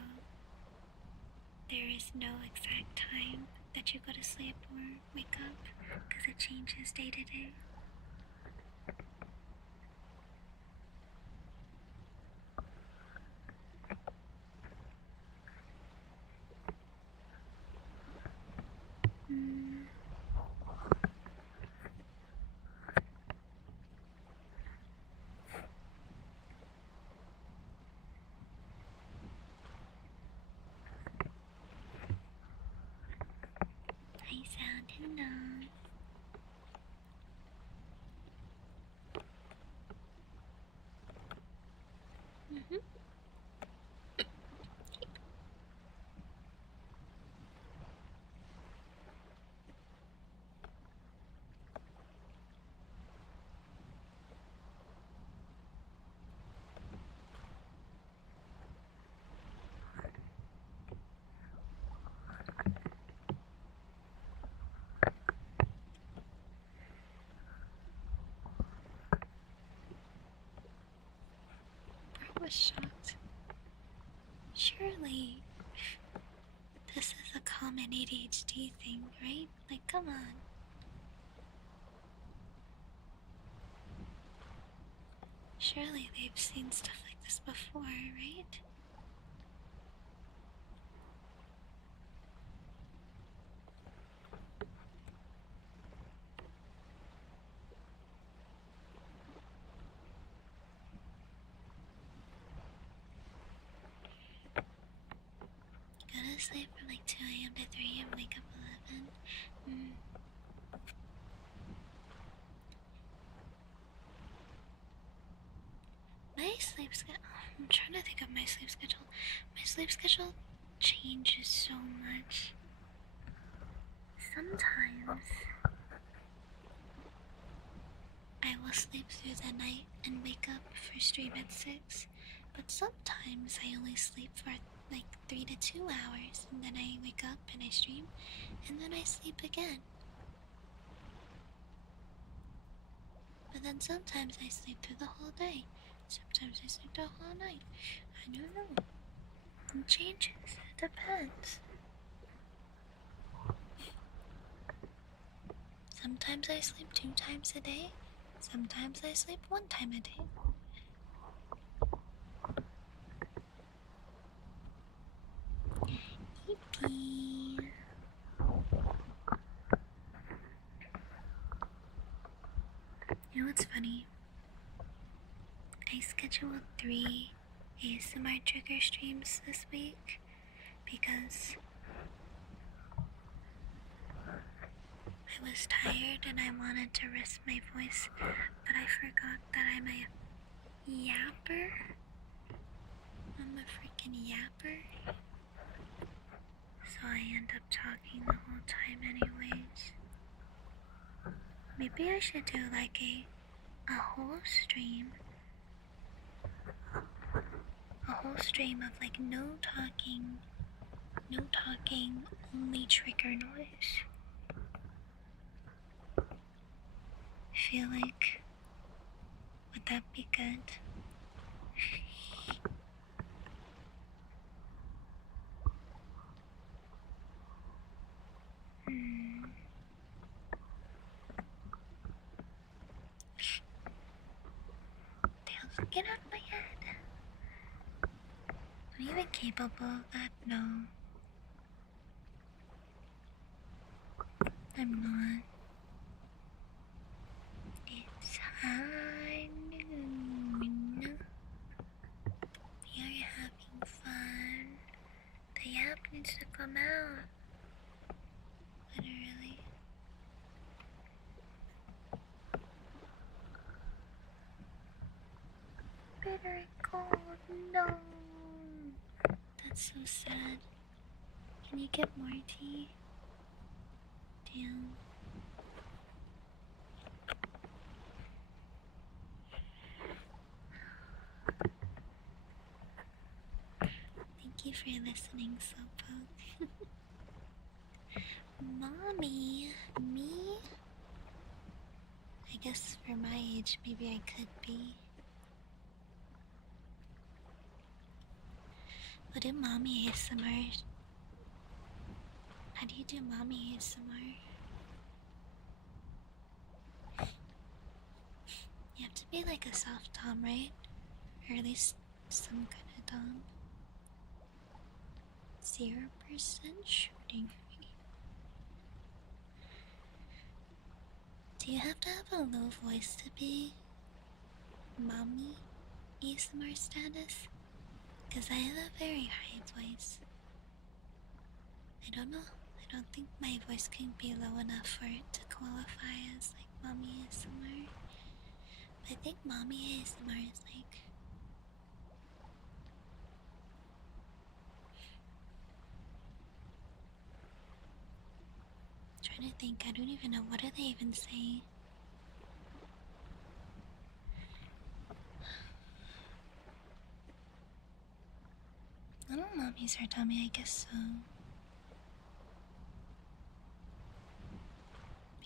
there is no exact time that you go to sleep or wake up, because it changes day to day. I was shocked. Surely, this is a common ADHD thing, right? Like, come on. Surely they've seen stuff like this before, right? Go to sleep from like 2 a.m. to 3 a.m. Wake up 11. My sleep schedule. I'm trying to think of my sleep schedule. My sleep schedule changes so much. Sometimes I will sleep through the night and wake up for stream at 6. But sometimes I only sleep for like 3 to 2 hours, and then I wake up and I stream, and then I sleep again. But then sometimes I sleep through the whole day. Sometimes I sleep the whole night. I don't know. It changes. It depends. Sometimes I sleep 2 times a day. Sometimes I sleep 1 time a day. Yippee. You know what's funny? I scheduled 3 ASMR trigger streams this week because I was tired and I wanted to rest my voice, but I forgot that I'm a yapper. I'm a freaking yapper. So I end up talking the whole time anyways. Maybe I should do like a whole stream. A whole stream of like no talking, only trigger noise. I feel like, would that be good? Tails, get out of my head. Am I even capable of that? No. I'm not. It's high noon. You're having fun. The yap needs to come out. Literally. Bitter and cold, no. That's so sad. Can you get more tea? Damn. Thank you for listening, Slowpoke. Mommy, me? I guess for my age, maybe I could be. What do mommy ASMR? How do you do mommy ASMR? You have to be like a soft dom, right? Or at least some kind of dom. 0% shooting. Do you have to have a low voice to be mommy ASMR status? Because I have a very high voice. I don't know. I don't think my voice can be low enough for it to qualify as like mommy ASMR. But I think mommy ASMR is like think. I don't even know. What do they even say? Little mommies are dummy, I guess so.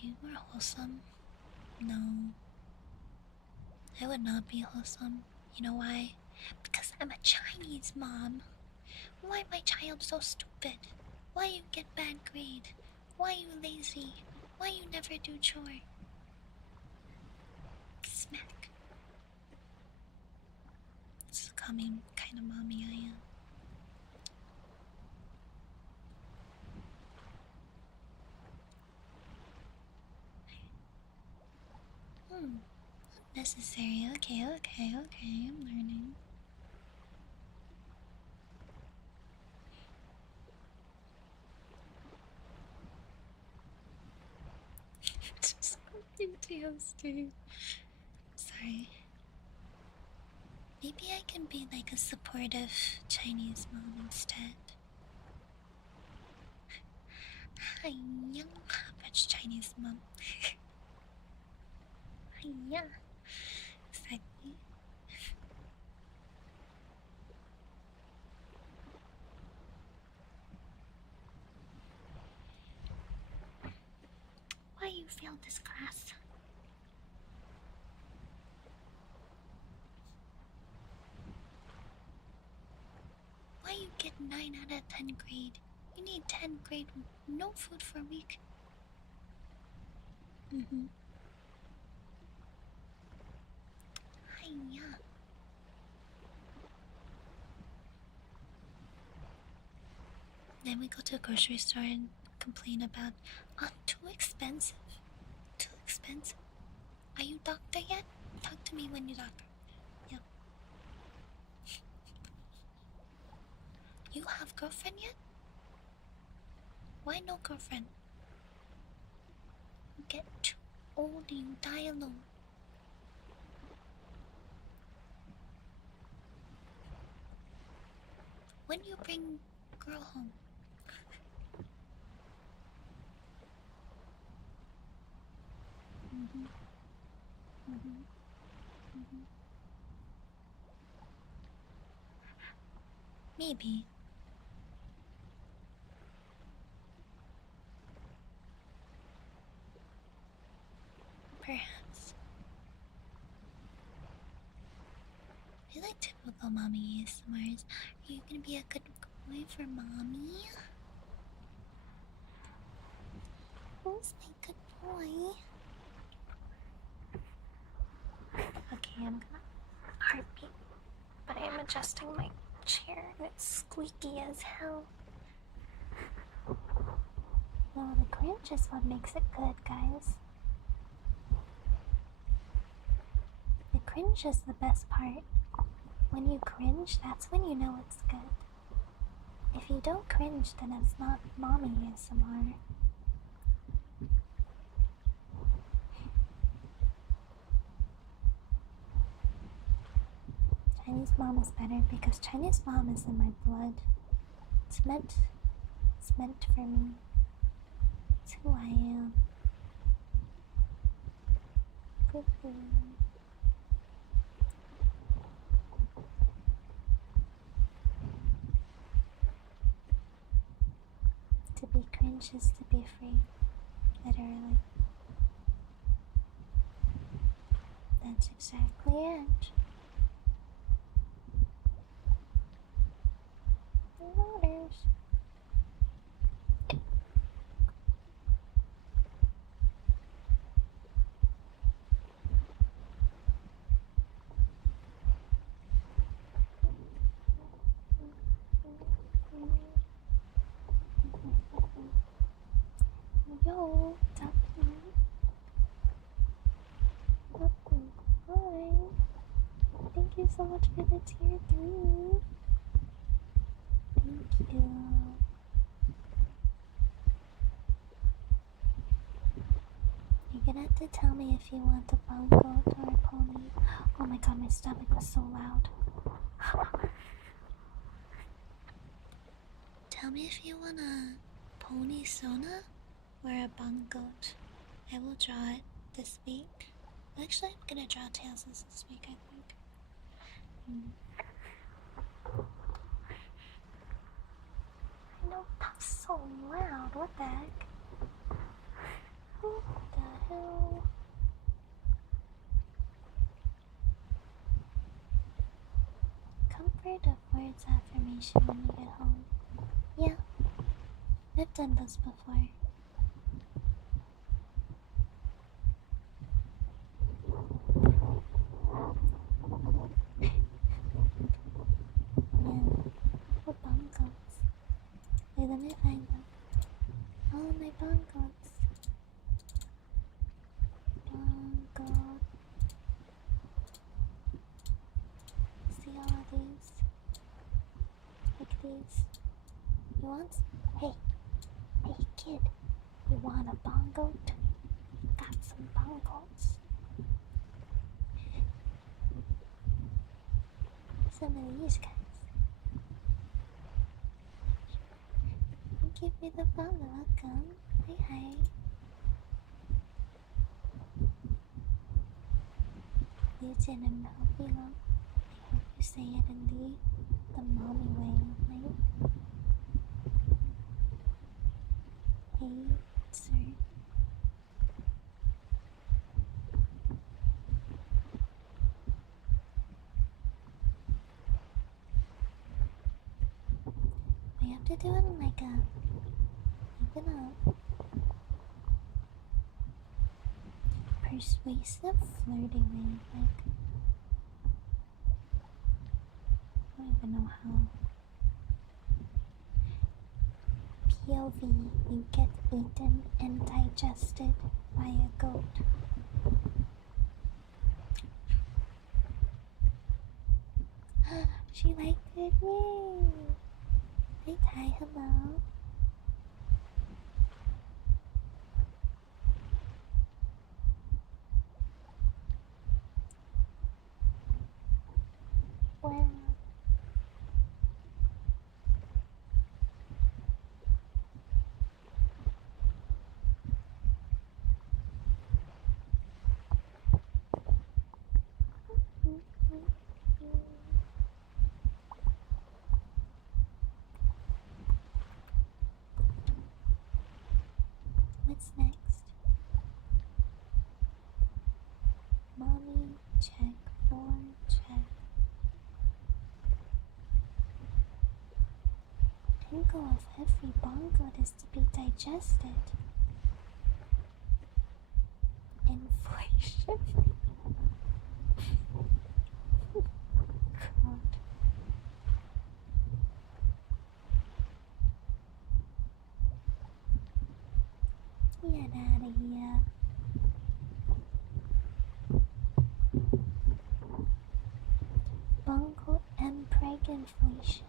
Be more wholesome? No. I would not be wholesome. You know why? Because I'm a Chinese mom. Why my child so stupid? Why you get bad grade? Why you lazy? Why you never do chore? Smack. This is coming kind of mommy I am. Necessary. Okay, I'm learning. Just PTSD. Sorry. Maybe I can be like a supportive Chinese mom instead. Hi, young average Chinese mom. Hi, yeah. Exactly. Why you failed this class? Why you get 9 out of 10 grade? You need 10 grade, no food for a week. Hi, yeah. Then we go to a grocery store and complain about, too expensive. Too expensive. Are you doctor yet? Talk to me when you doctor. Yep. You have girlfriend yet? Why no girlfriend? You get too old, you die alone. When you bring girl home? Maybe. Perhaps. I like typical mommy ASMRs. Are you gonna be a good boy for mommy? Who's my good boy? Okay, I'm gonna heartbeat, but I am adjusting my chair and it's squeaky as hell. No, the cringe is what makes it good, guys. The cringe is the best part. When you cringe, that's when you know it's good. If you don't cringe, then it's not mommy ASMR. Chinese mom is better because Chinese mom is in my blood. It's meant for me. It's who I am. To be cringe is to be free. Literally. That's exactly it. Waters. Yo, Ducky. Ducky, hi. Thank you so much for the tier 3. Thank you. You're gonna have to tell me if you want a bongo or a pony. Oh my god, my stomach was so loud. Tell me if you want a pony Sona or a bungoat. I will draw it this week. Actually, I'm gonna draw tails this week, I think. I know that's so loud. What the heck? What the hell? Comfort of words affirmation when you get home. Yeah, I've done this before. Yeah, what bungoats? Wait, let me find them. Oh, my bungoats. Bungoat. See all of these? Like these. You want? Hey, hey kid, you want a bungoat? Got some bungoats. Some of these guys. Give me the follow, welcome. Hi. Yuchi and Melvilo. I hope you say it in the mommy way, right? Hey, sir. We have to do it in like a persuasive, flirty way. Like, I don't even know how. POV, you get eaten and digested by a goat. She liked it, yay! Hey Ty, hello. Wow. What's next? Mommy, check, check. End goal of every bongo is to be digested. Inflation. God. Get out of here. Bungo and preg inflation.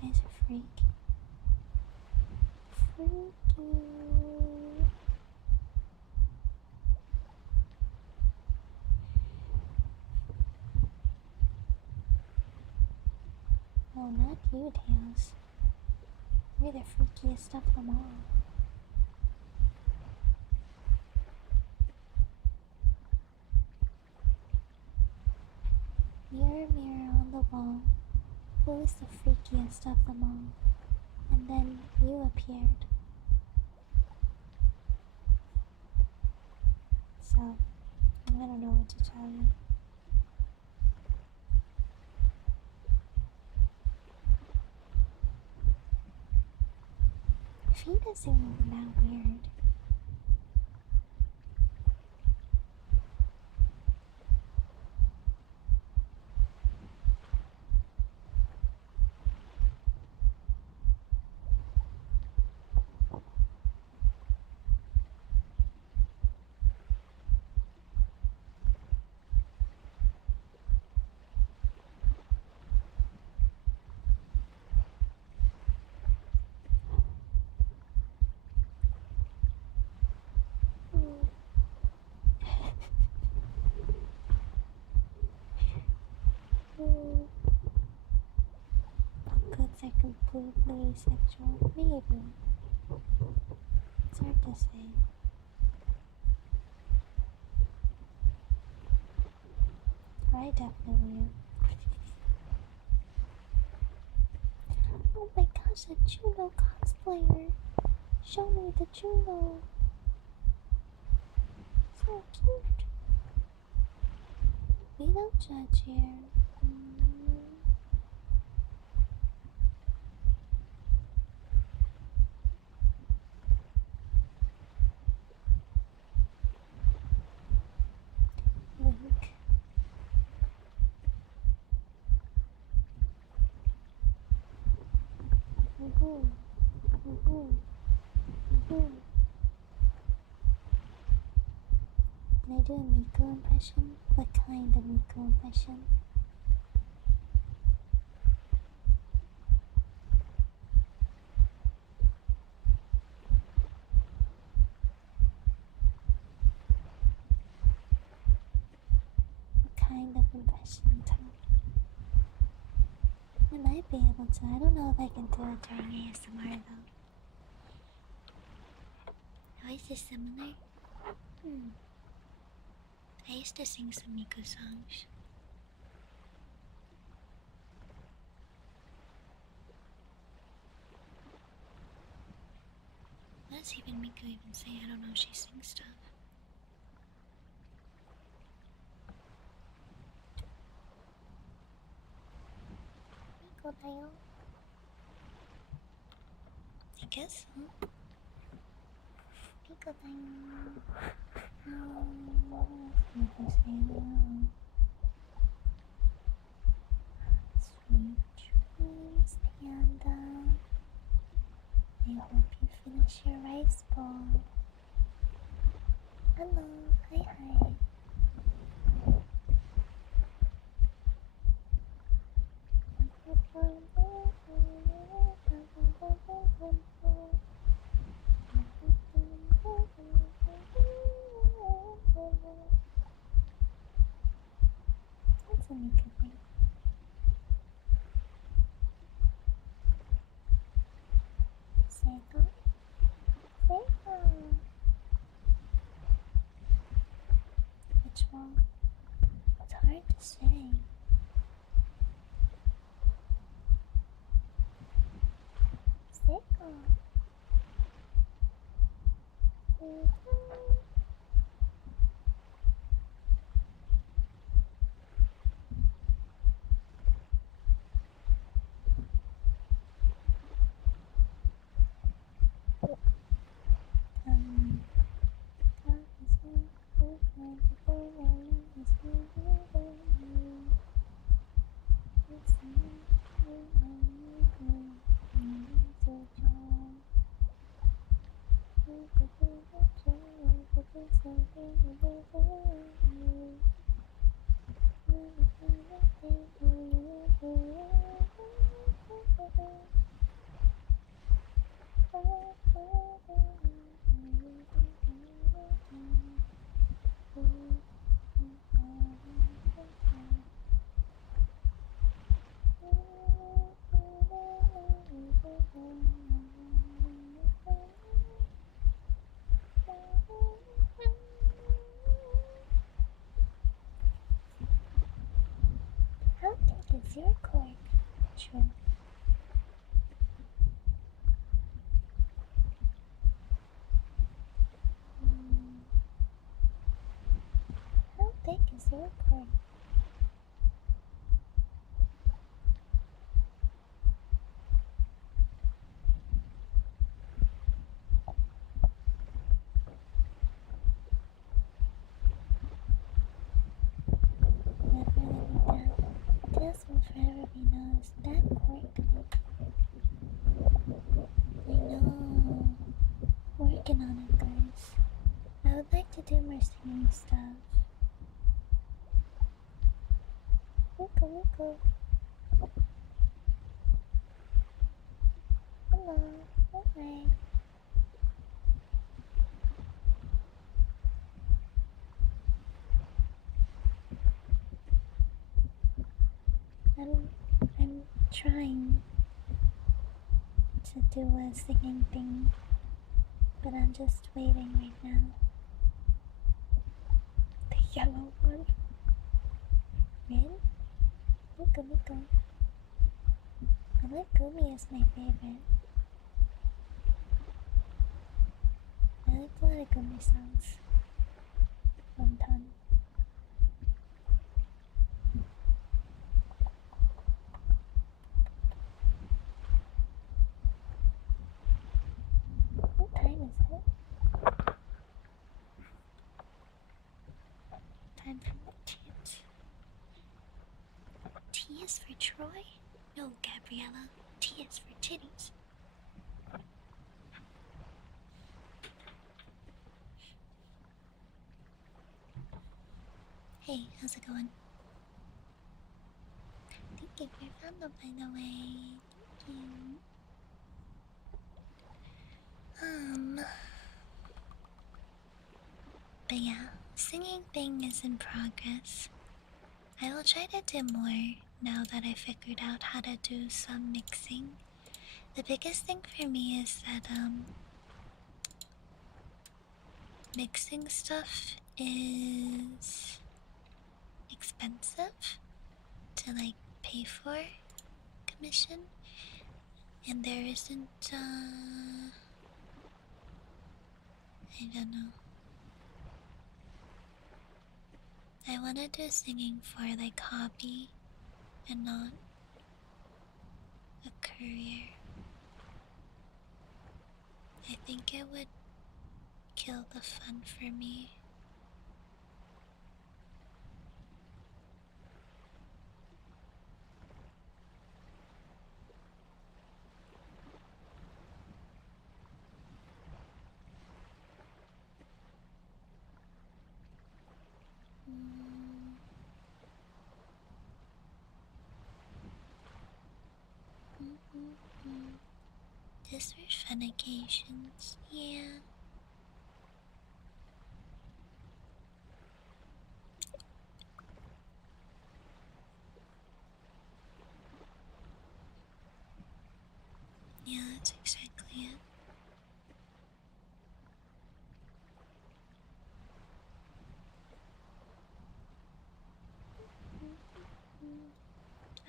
Guys are freaky. Freaky. Oh, not you, Tails. You're the freakiest of them all. Mirror, mirror on the wall, who is the freakiest of them all? And then you appeared. So, I don't know what to tell you. Feet isn't even that weird. completely asexual? Maybe. It's hard to say. I definitely am. Oh my gosh, a Juno cosplayer! Show me the Juno! So cute! We don't judge here. Link. Woohoo! Woohoo! Woohoo! Can I do a Miko impression? What kind of Miko impression? What kind of impression, Tom? I might be able to. I don't know if I can do it during ASMR though. How is this similar? I used to sing some Miko songs. What does even Miko even say? I don't know if she sings stuff. Miko dayo. I guess so. Miko dayo. Miko say hello. Sweet dreams, Panda. I hope you finish your rice bowl. Hello, hi. That's a Mika thing. Sego? Which one? It's hard to say. Sego. How big is your cork? True. How big is your cork? Never let me down. This will forever be known as that cork. I know. Working on it, guys. I would like to do more singing stuff. Miko. Hello. Hi. I'm trying. should do a singing thing, but I'm just waiting right now. The yellow one. Red? Miko Miko. I like Gumi as my favorite. I like a lot of Gumi songs. One ton. What time is it? Time for my chant. T is for Troy? No, Gabriella. T is for titties. Hey, how's it going? Thank you for your follow, by the way. Thank you. But yeah, singing thing is in progress. I will try to do more now that I figured out how to do some mixing. The biggest thing for me is that mixing stuff is expensive to like pay for commission, and there isn't I don't know. I wanna do singing for like hobby and not a career. I think it would kill the fun for me. Just for fun occasions, yeah. Yeah, that's exactly it.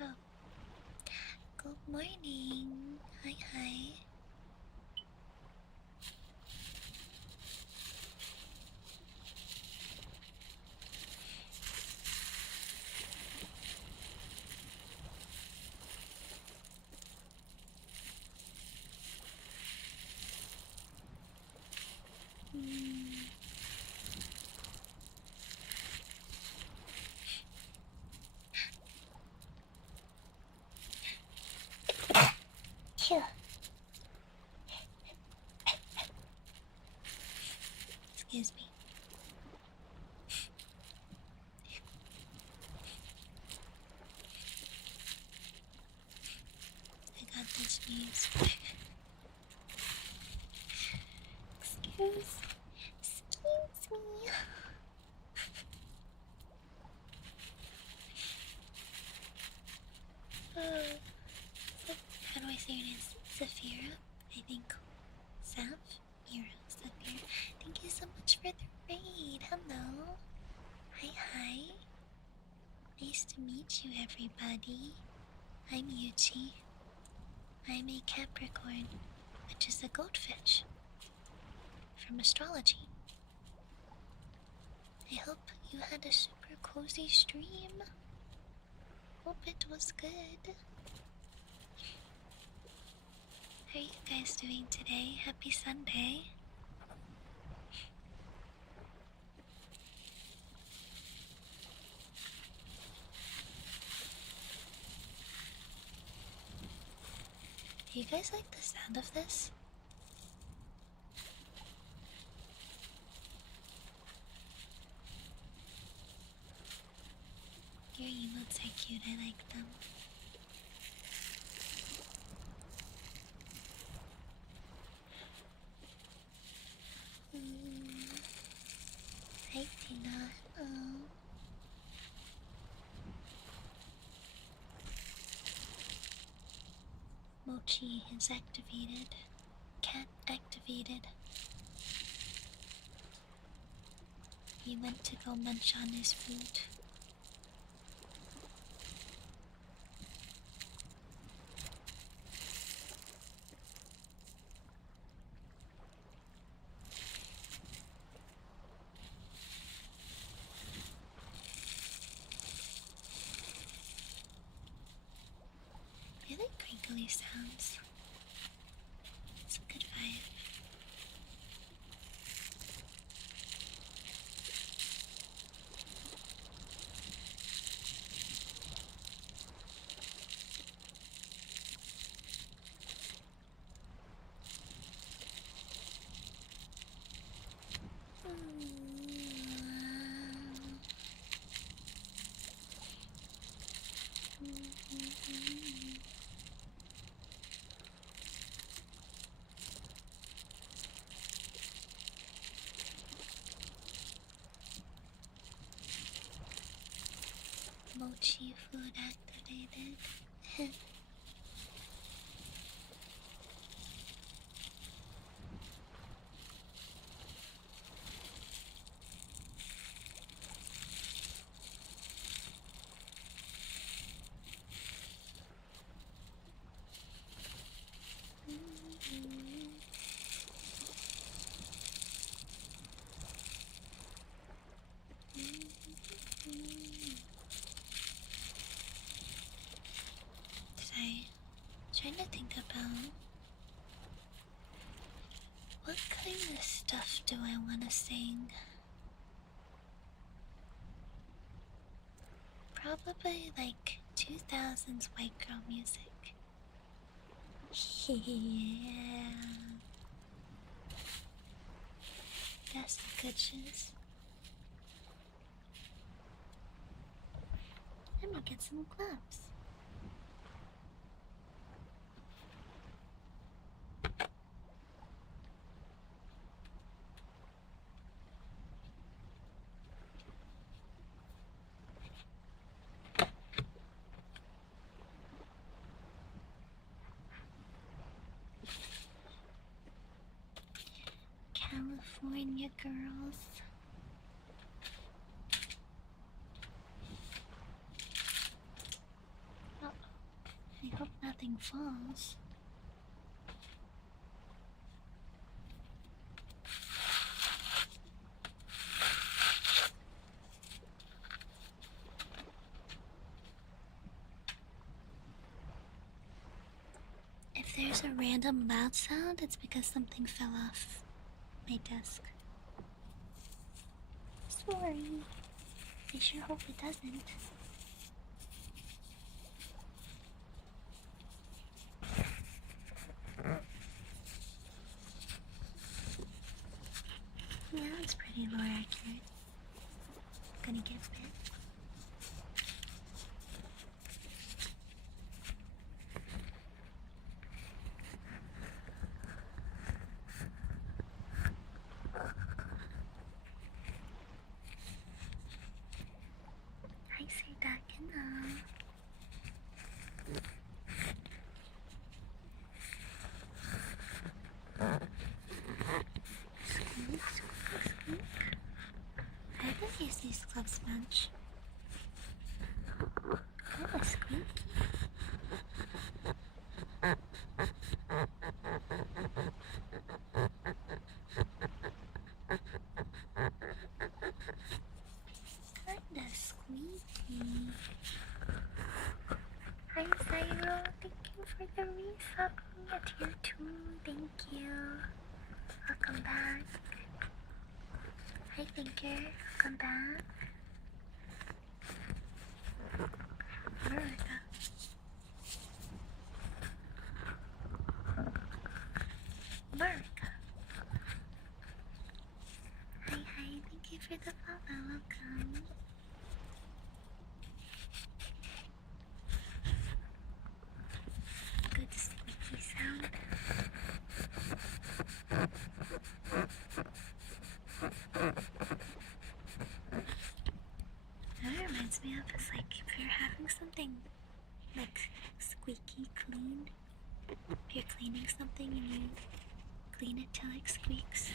Oh, good morning. Hi, hi. Phew. Excuse me. I got this sneeze. Excuse me. How do I say your name? Zafira? I think. Mira, Zafira. Thank you so much for the raid. Hello. Hi. Nice to meet you, everybody. I'm Yuchi. I'm a Capricorn, which is a goldfish from astrology. I hope you had a super cozy stream. Hope it was good. How are you guys doing today? Happy Sunday. Do you guys like the sound of this? Your emotes are cute, I like them. Hi, Tina. Mochi Yuchi is activated. Cat activated. He went to go munch on his food. I like crinkly sounds. It's a good vibe. Mochi food activated. Sorry, trying to think about what kind of stuff do I want to sing? Probably like 2000s white girl music. Yeah. That's the good shoes. Let me get some gloves. California girls. Oh, I hope nothing falls. If there's a random loud sound, it's because something fell off my desk. Sorry. I sure hope it doesn't. Yeah, it's pretty lore accurate. Gonna get bit. I see that now. Squeak, squeak, squeak. I haven't used these gloves much. Oh, a squeak. Kinda squeaky. Hi Zyro, thank you for the resub at tier 2, thank you. Welcome back. Hi Thinker, welcome back. America. America. Hi, thank you for the follow, welcome. Good squeaky sound. That reminds me of is like if you're having something like squeaky clean, if you're clean it till it squeaks.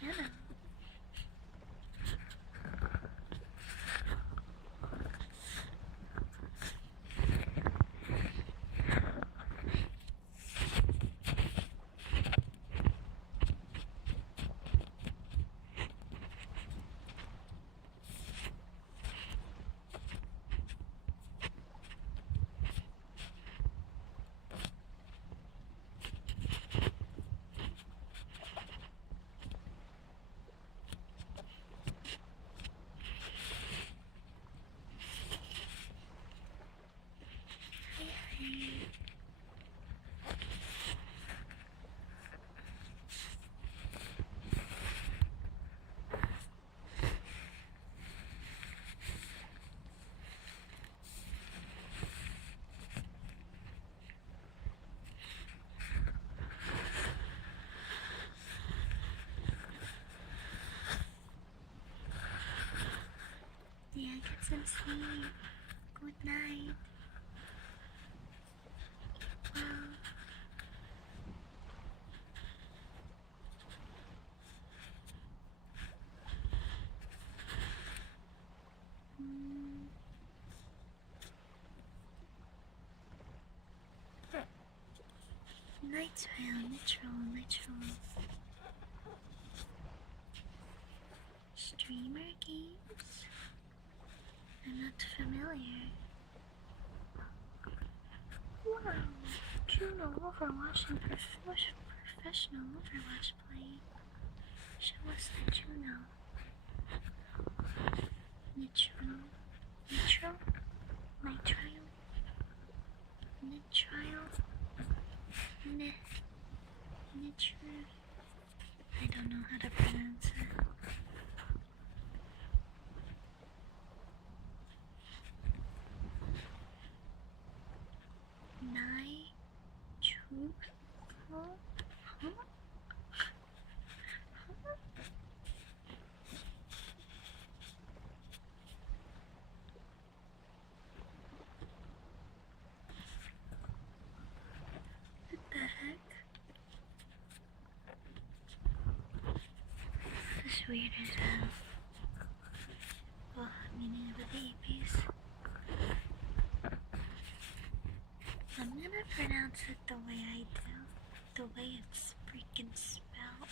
Piano. Yeah, get some sleep. Good night. Wow. Nitro. Streamer games? I'm not familiar. Wow, Juno Overwatch and professional Overwatch play. Show us the Juno. Nitro. Nitro? Nitro. I don't know how to pronounce it. What the heck? This weird as hell. Well, meaning of the babies. I'm gonna pronounce it the way I do. The way it's freaking spelled.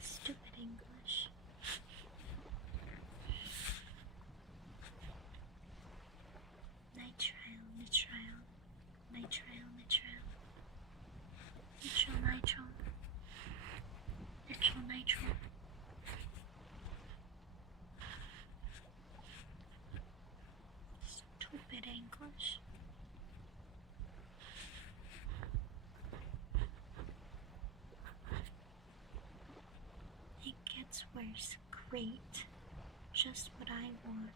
Stupid English. Nitro. Stupid English. It gets worse. Great. Just what I want.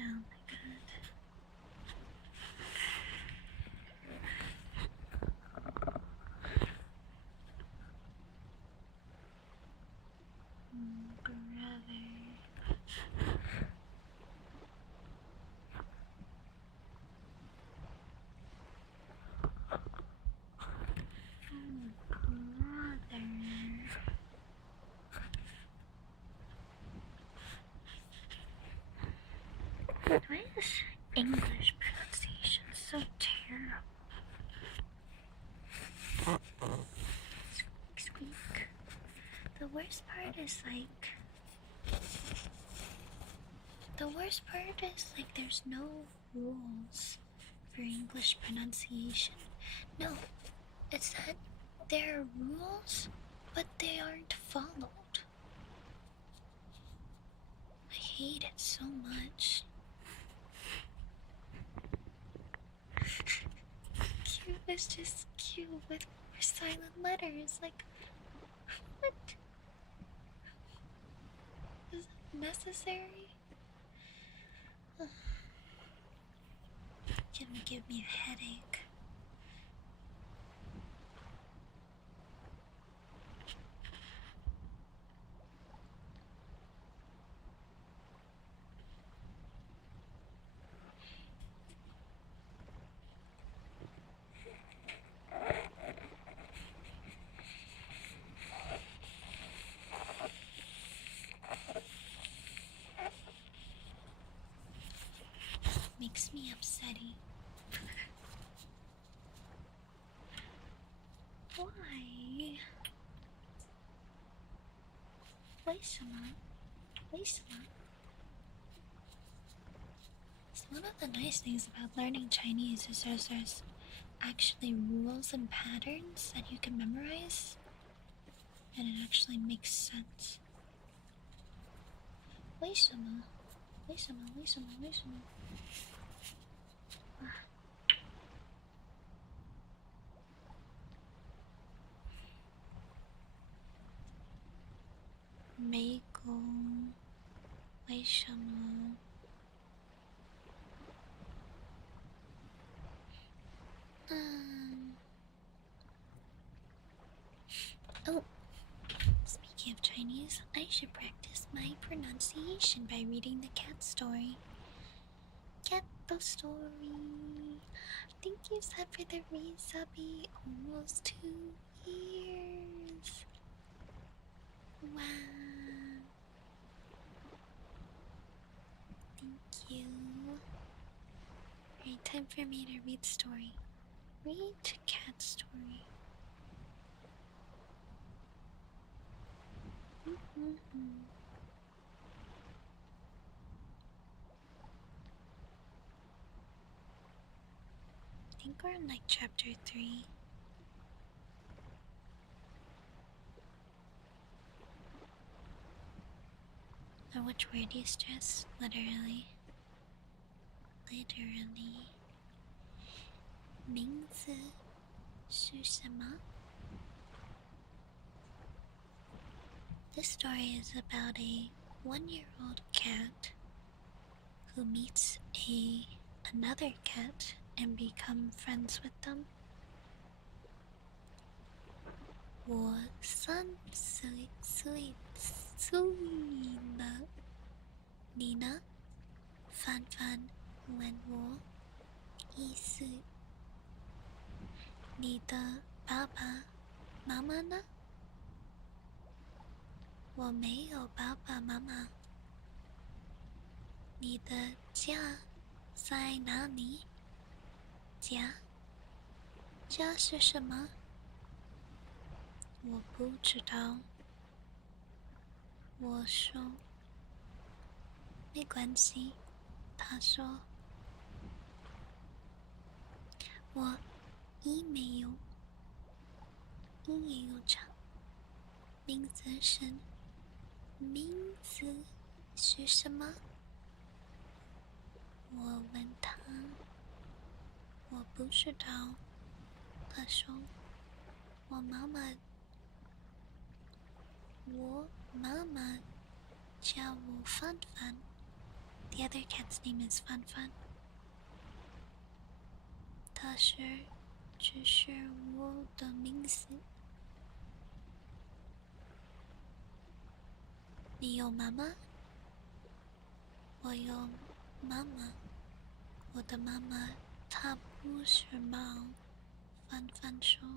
Oh my god. Brother. Why is English pronunciation so terrible? Squeak, squeak. The worst part is there's no rules for English pronunciation. No, it's that there are rules, but they aren't followed. I hate it so much. Q is just Q with silent letters. Like, what? Is it necessary? Gonna give me a headache. Makes me upsetty. Why? 为什么？为什么？ So one of the nice things about learning Chinese is there's actually rules and patterns that you can memorize, and it actually makes sense. 为什么？为什么？为什么？为什么？啊！湄公，为什么？Oh, speaking of Chinese, I should practice my pronunciation by reading the cat story. Cat story. Thank you, Seb, for the resubby. Almost 2 years. Wow. Thank you. Alright, time for me to read story. Read cat story. I think we're in like chapter 3. Or which word do you stress? Literally. Literally. 名字是什么? This story is about a 1-year-old cat who meets another cat and become friends with them. 我3岁了，你呢？范范问我意思。你的爸爸妈妈呢？我没有爸爸妈妈。你的家在哪里？家？家是什么？我不知道。我说没关系。他说我一没有唱。名字是什么？我问他，我不知道。他说我妈妈叫我范范。The other cat's name is Fan Fan. 它只是我的名字。你有妈妈？我有妈妈。我的妈妈她不是猫。范范说。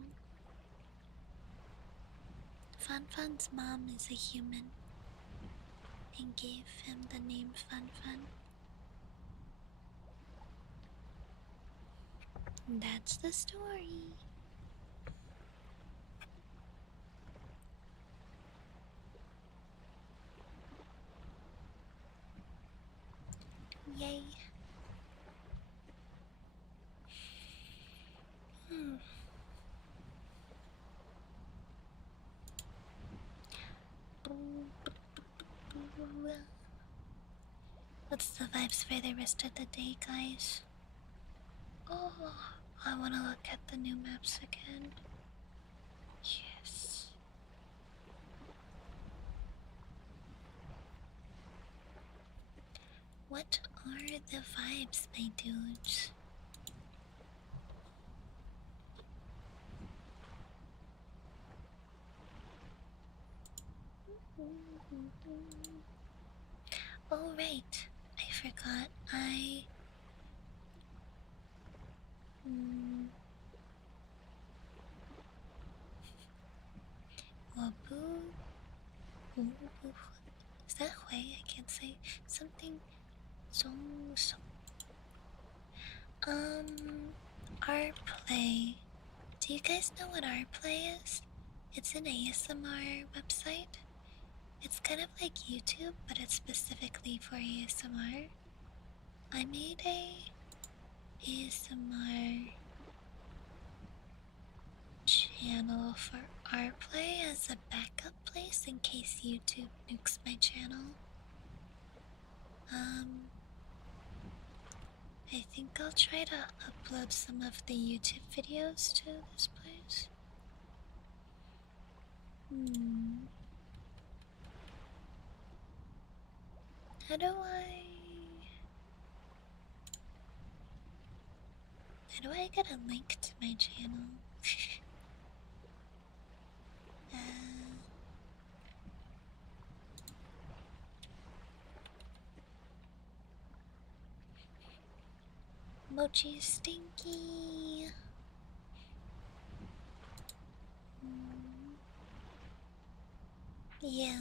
Fan Fan's mom is a human and gave him the name Fan Fan. That's the story. Yay. What's the vibes for the rest of the day, guys? Oh, I want to look at the new maps again. What are the vibes, my dudes? Oh, right. I forgot. Wabu. Is that Hui? I can't say. Something. Zong. Our play. Do you guys know what our play is? It's an ASMR website. It's kind of like YouTube, but it's specifically for ASMR. I made a ASMR channel for our play as a backup place in case YouTube nukes my channel. I think I'll try to upload some of the YouTube videos to this place. How do I get a link to my channel? Mochi is stinky. Yeah.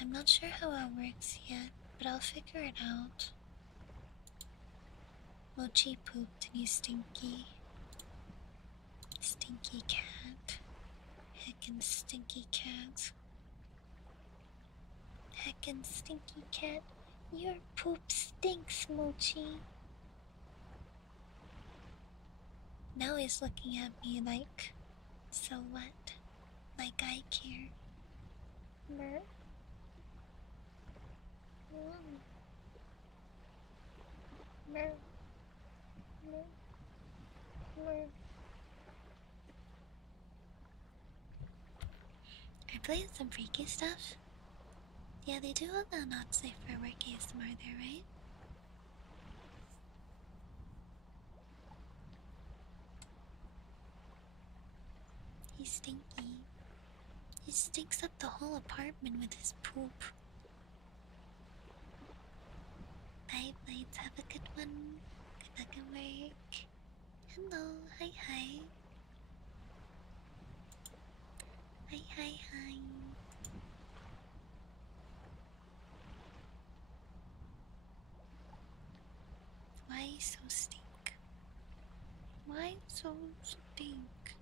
I'm not sure how it works yet, but I'll figure it out. Mochi pooped and he's stinky. Stinky cat. Heckin' stinky cat. Heckin' stinky cat. Your poop stinks, Mochi. Now he's looking at me like, so what? Like I care. Mer. Mer. Are playing some freaky stuff? Yeah, they do all the not safe for work ASMR there, right? He's stinky. He stinks up the whole apartment with his poop. Bye, Blades. Have a good one. Good luck at work. Hello. Hi. Hi. Why so stink? Why so stink?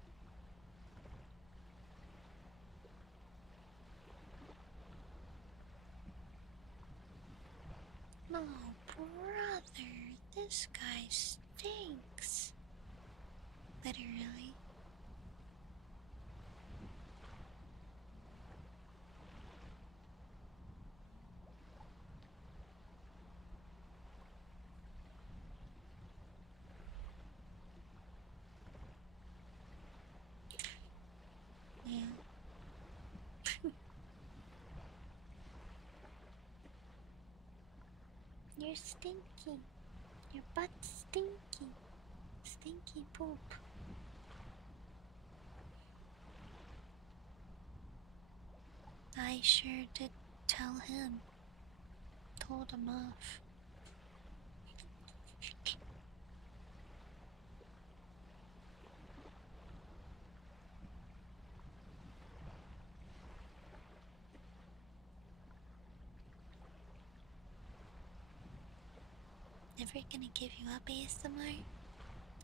Oh, brother, this guy stinks. Literally. Yeah. You're stinky. Your butt's stinky. Stinky poop. I sure did tell him. Told him off. Never gonna give you up ASMR?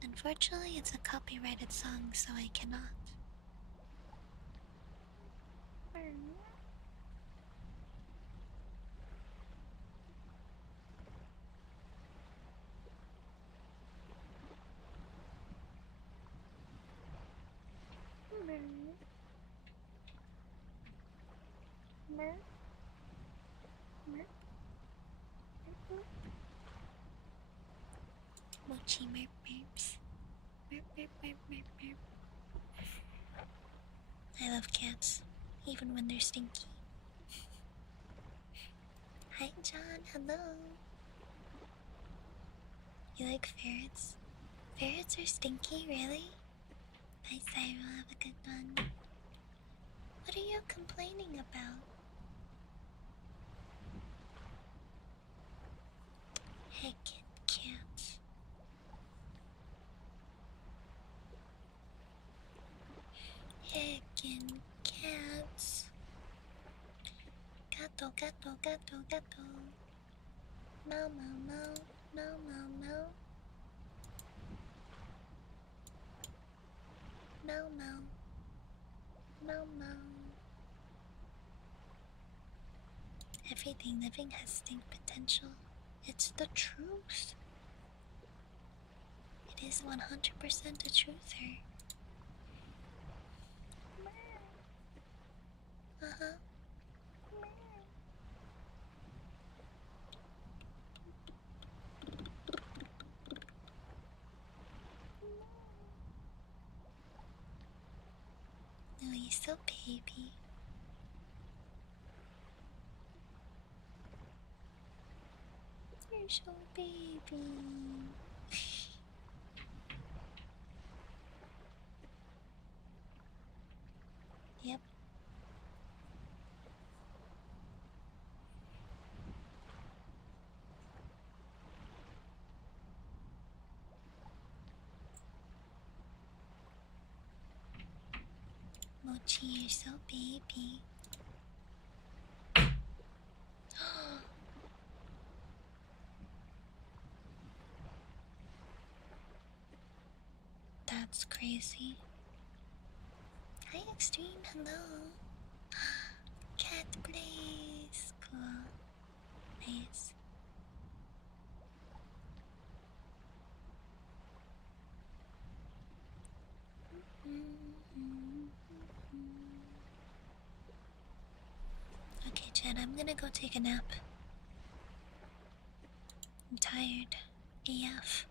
Unfortunately, it's a copyrighted song, so I cannot. Mochi merps. Merp. I love cats, even when they're stinky. Hi, John. Hello. You like ferrets? Ferrets are stinky, really? Bye, Cyril. Have a good one. What are you complaining about? Heckin' cats. Heckin' cats. Gato, gato, gato, gato. Meow, meow, meow. Meow, meow, meow. Meow, meow. Meow, meow. Everything living has stink potential. It's the truth. It is 100% the truth here. Uh-huh. No, he's still baby. You're so baby. Yep. Mochi, you're so baby. That's crazy. Hi, Extreme. Hello. Cat plays. Cool. Nice. Okay, Jen, I'm gonna go take a nap. I'm tired. AF.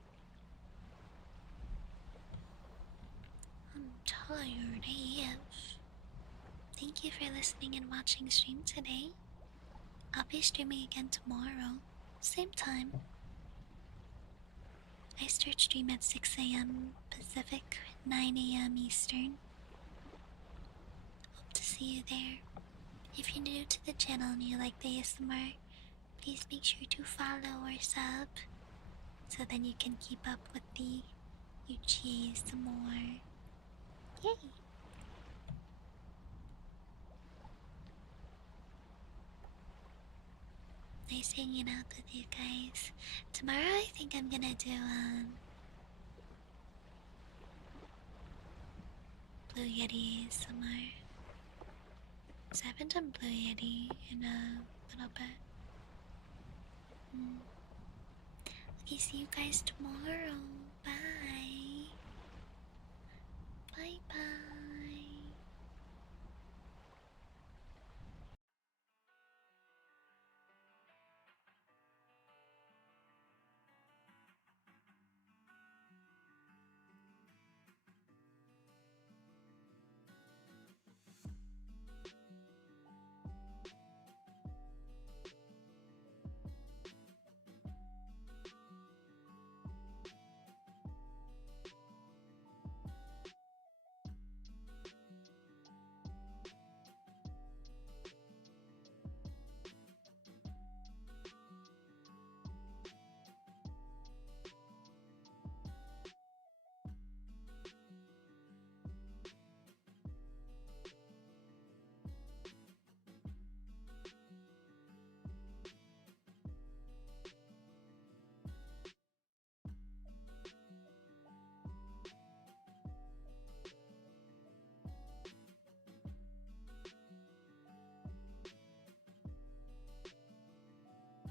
I'm tired AF. Thank you for listening and watching stream today. I'll be streaming again tomorrow. Same time. I start stream at 6 a.m. Pacific, 9 a.m. Eastern. Hope to see you there. If you're new to the channel and you like the ASMR, please make sure to follow or sub so then you can keep up with the Yuchi some more. Yay! Nice hanging out with you guys. Tomorrow I think I'm gonna do Blue Yeti somewhere. So I haven't done Blue Yeti in a little bit. Okay, see you guys tomorrow.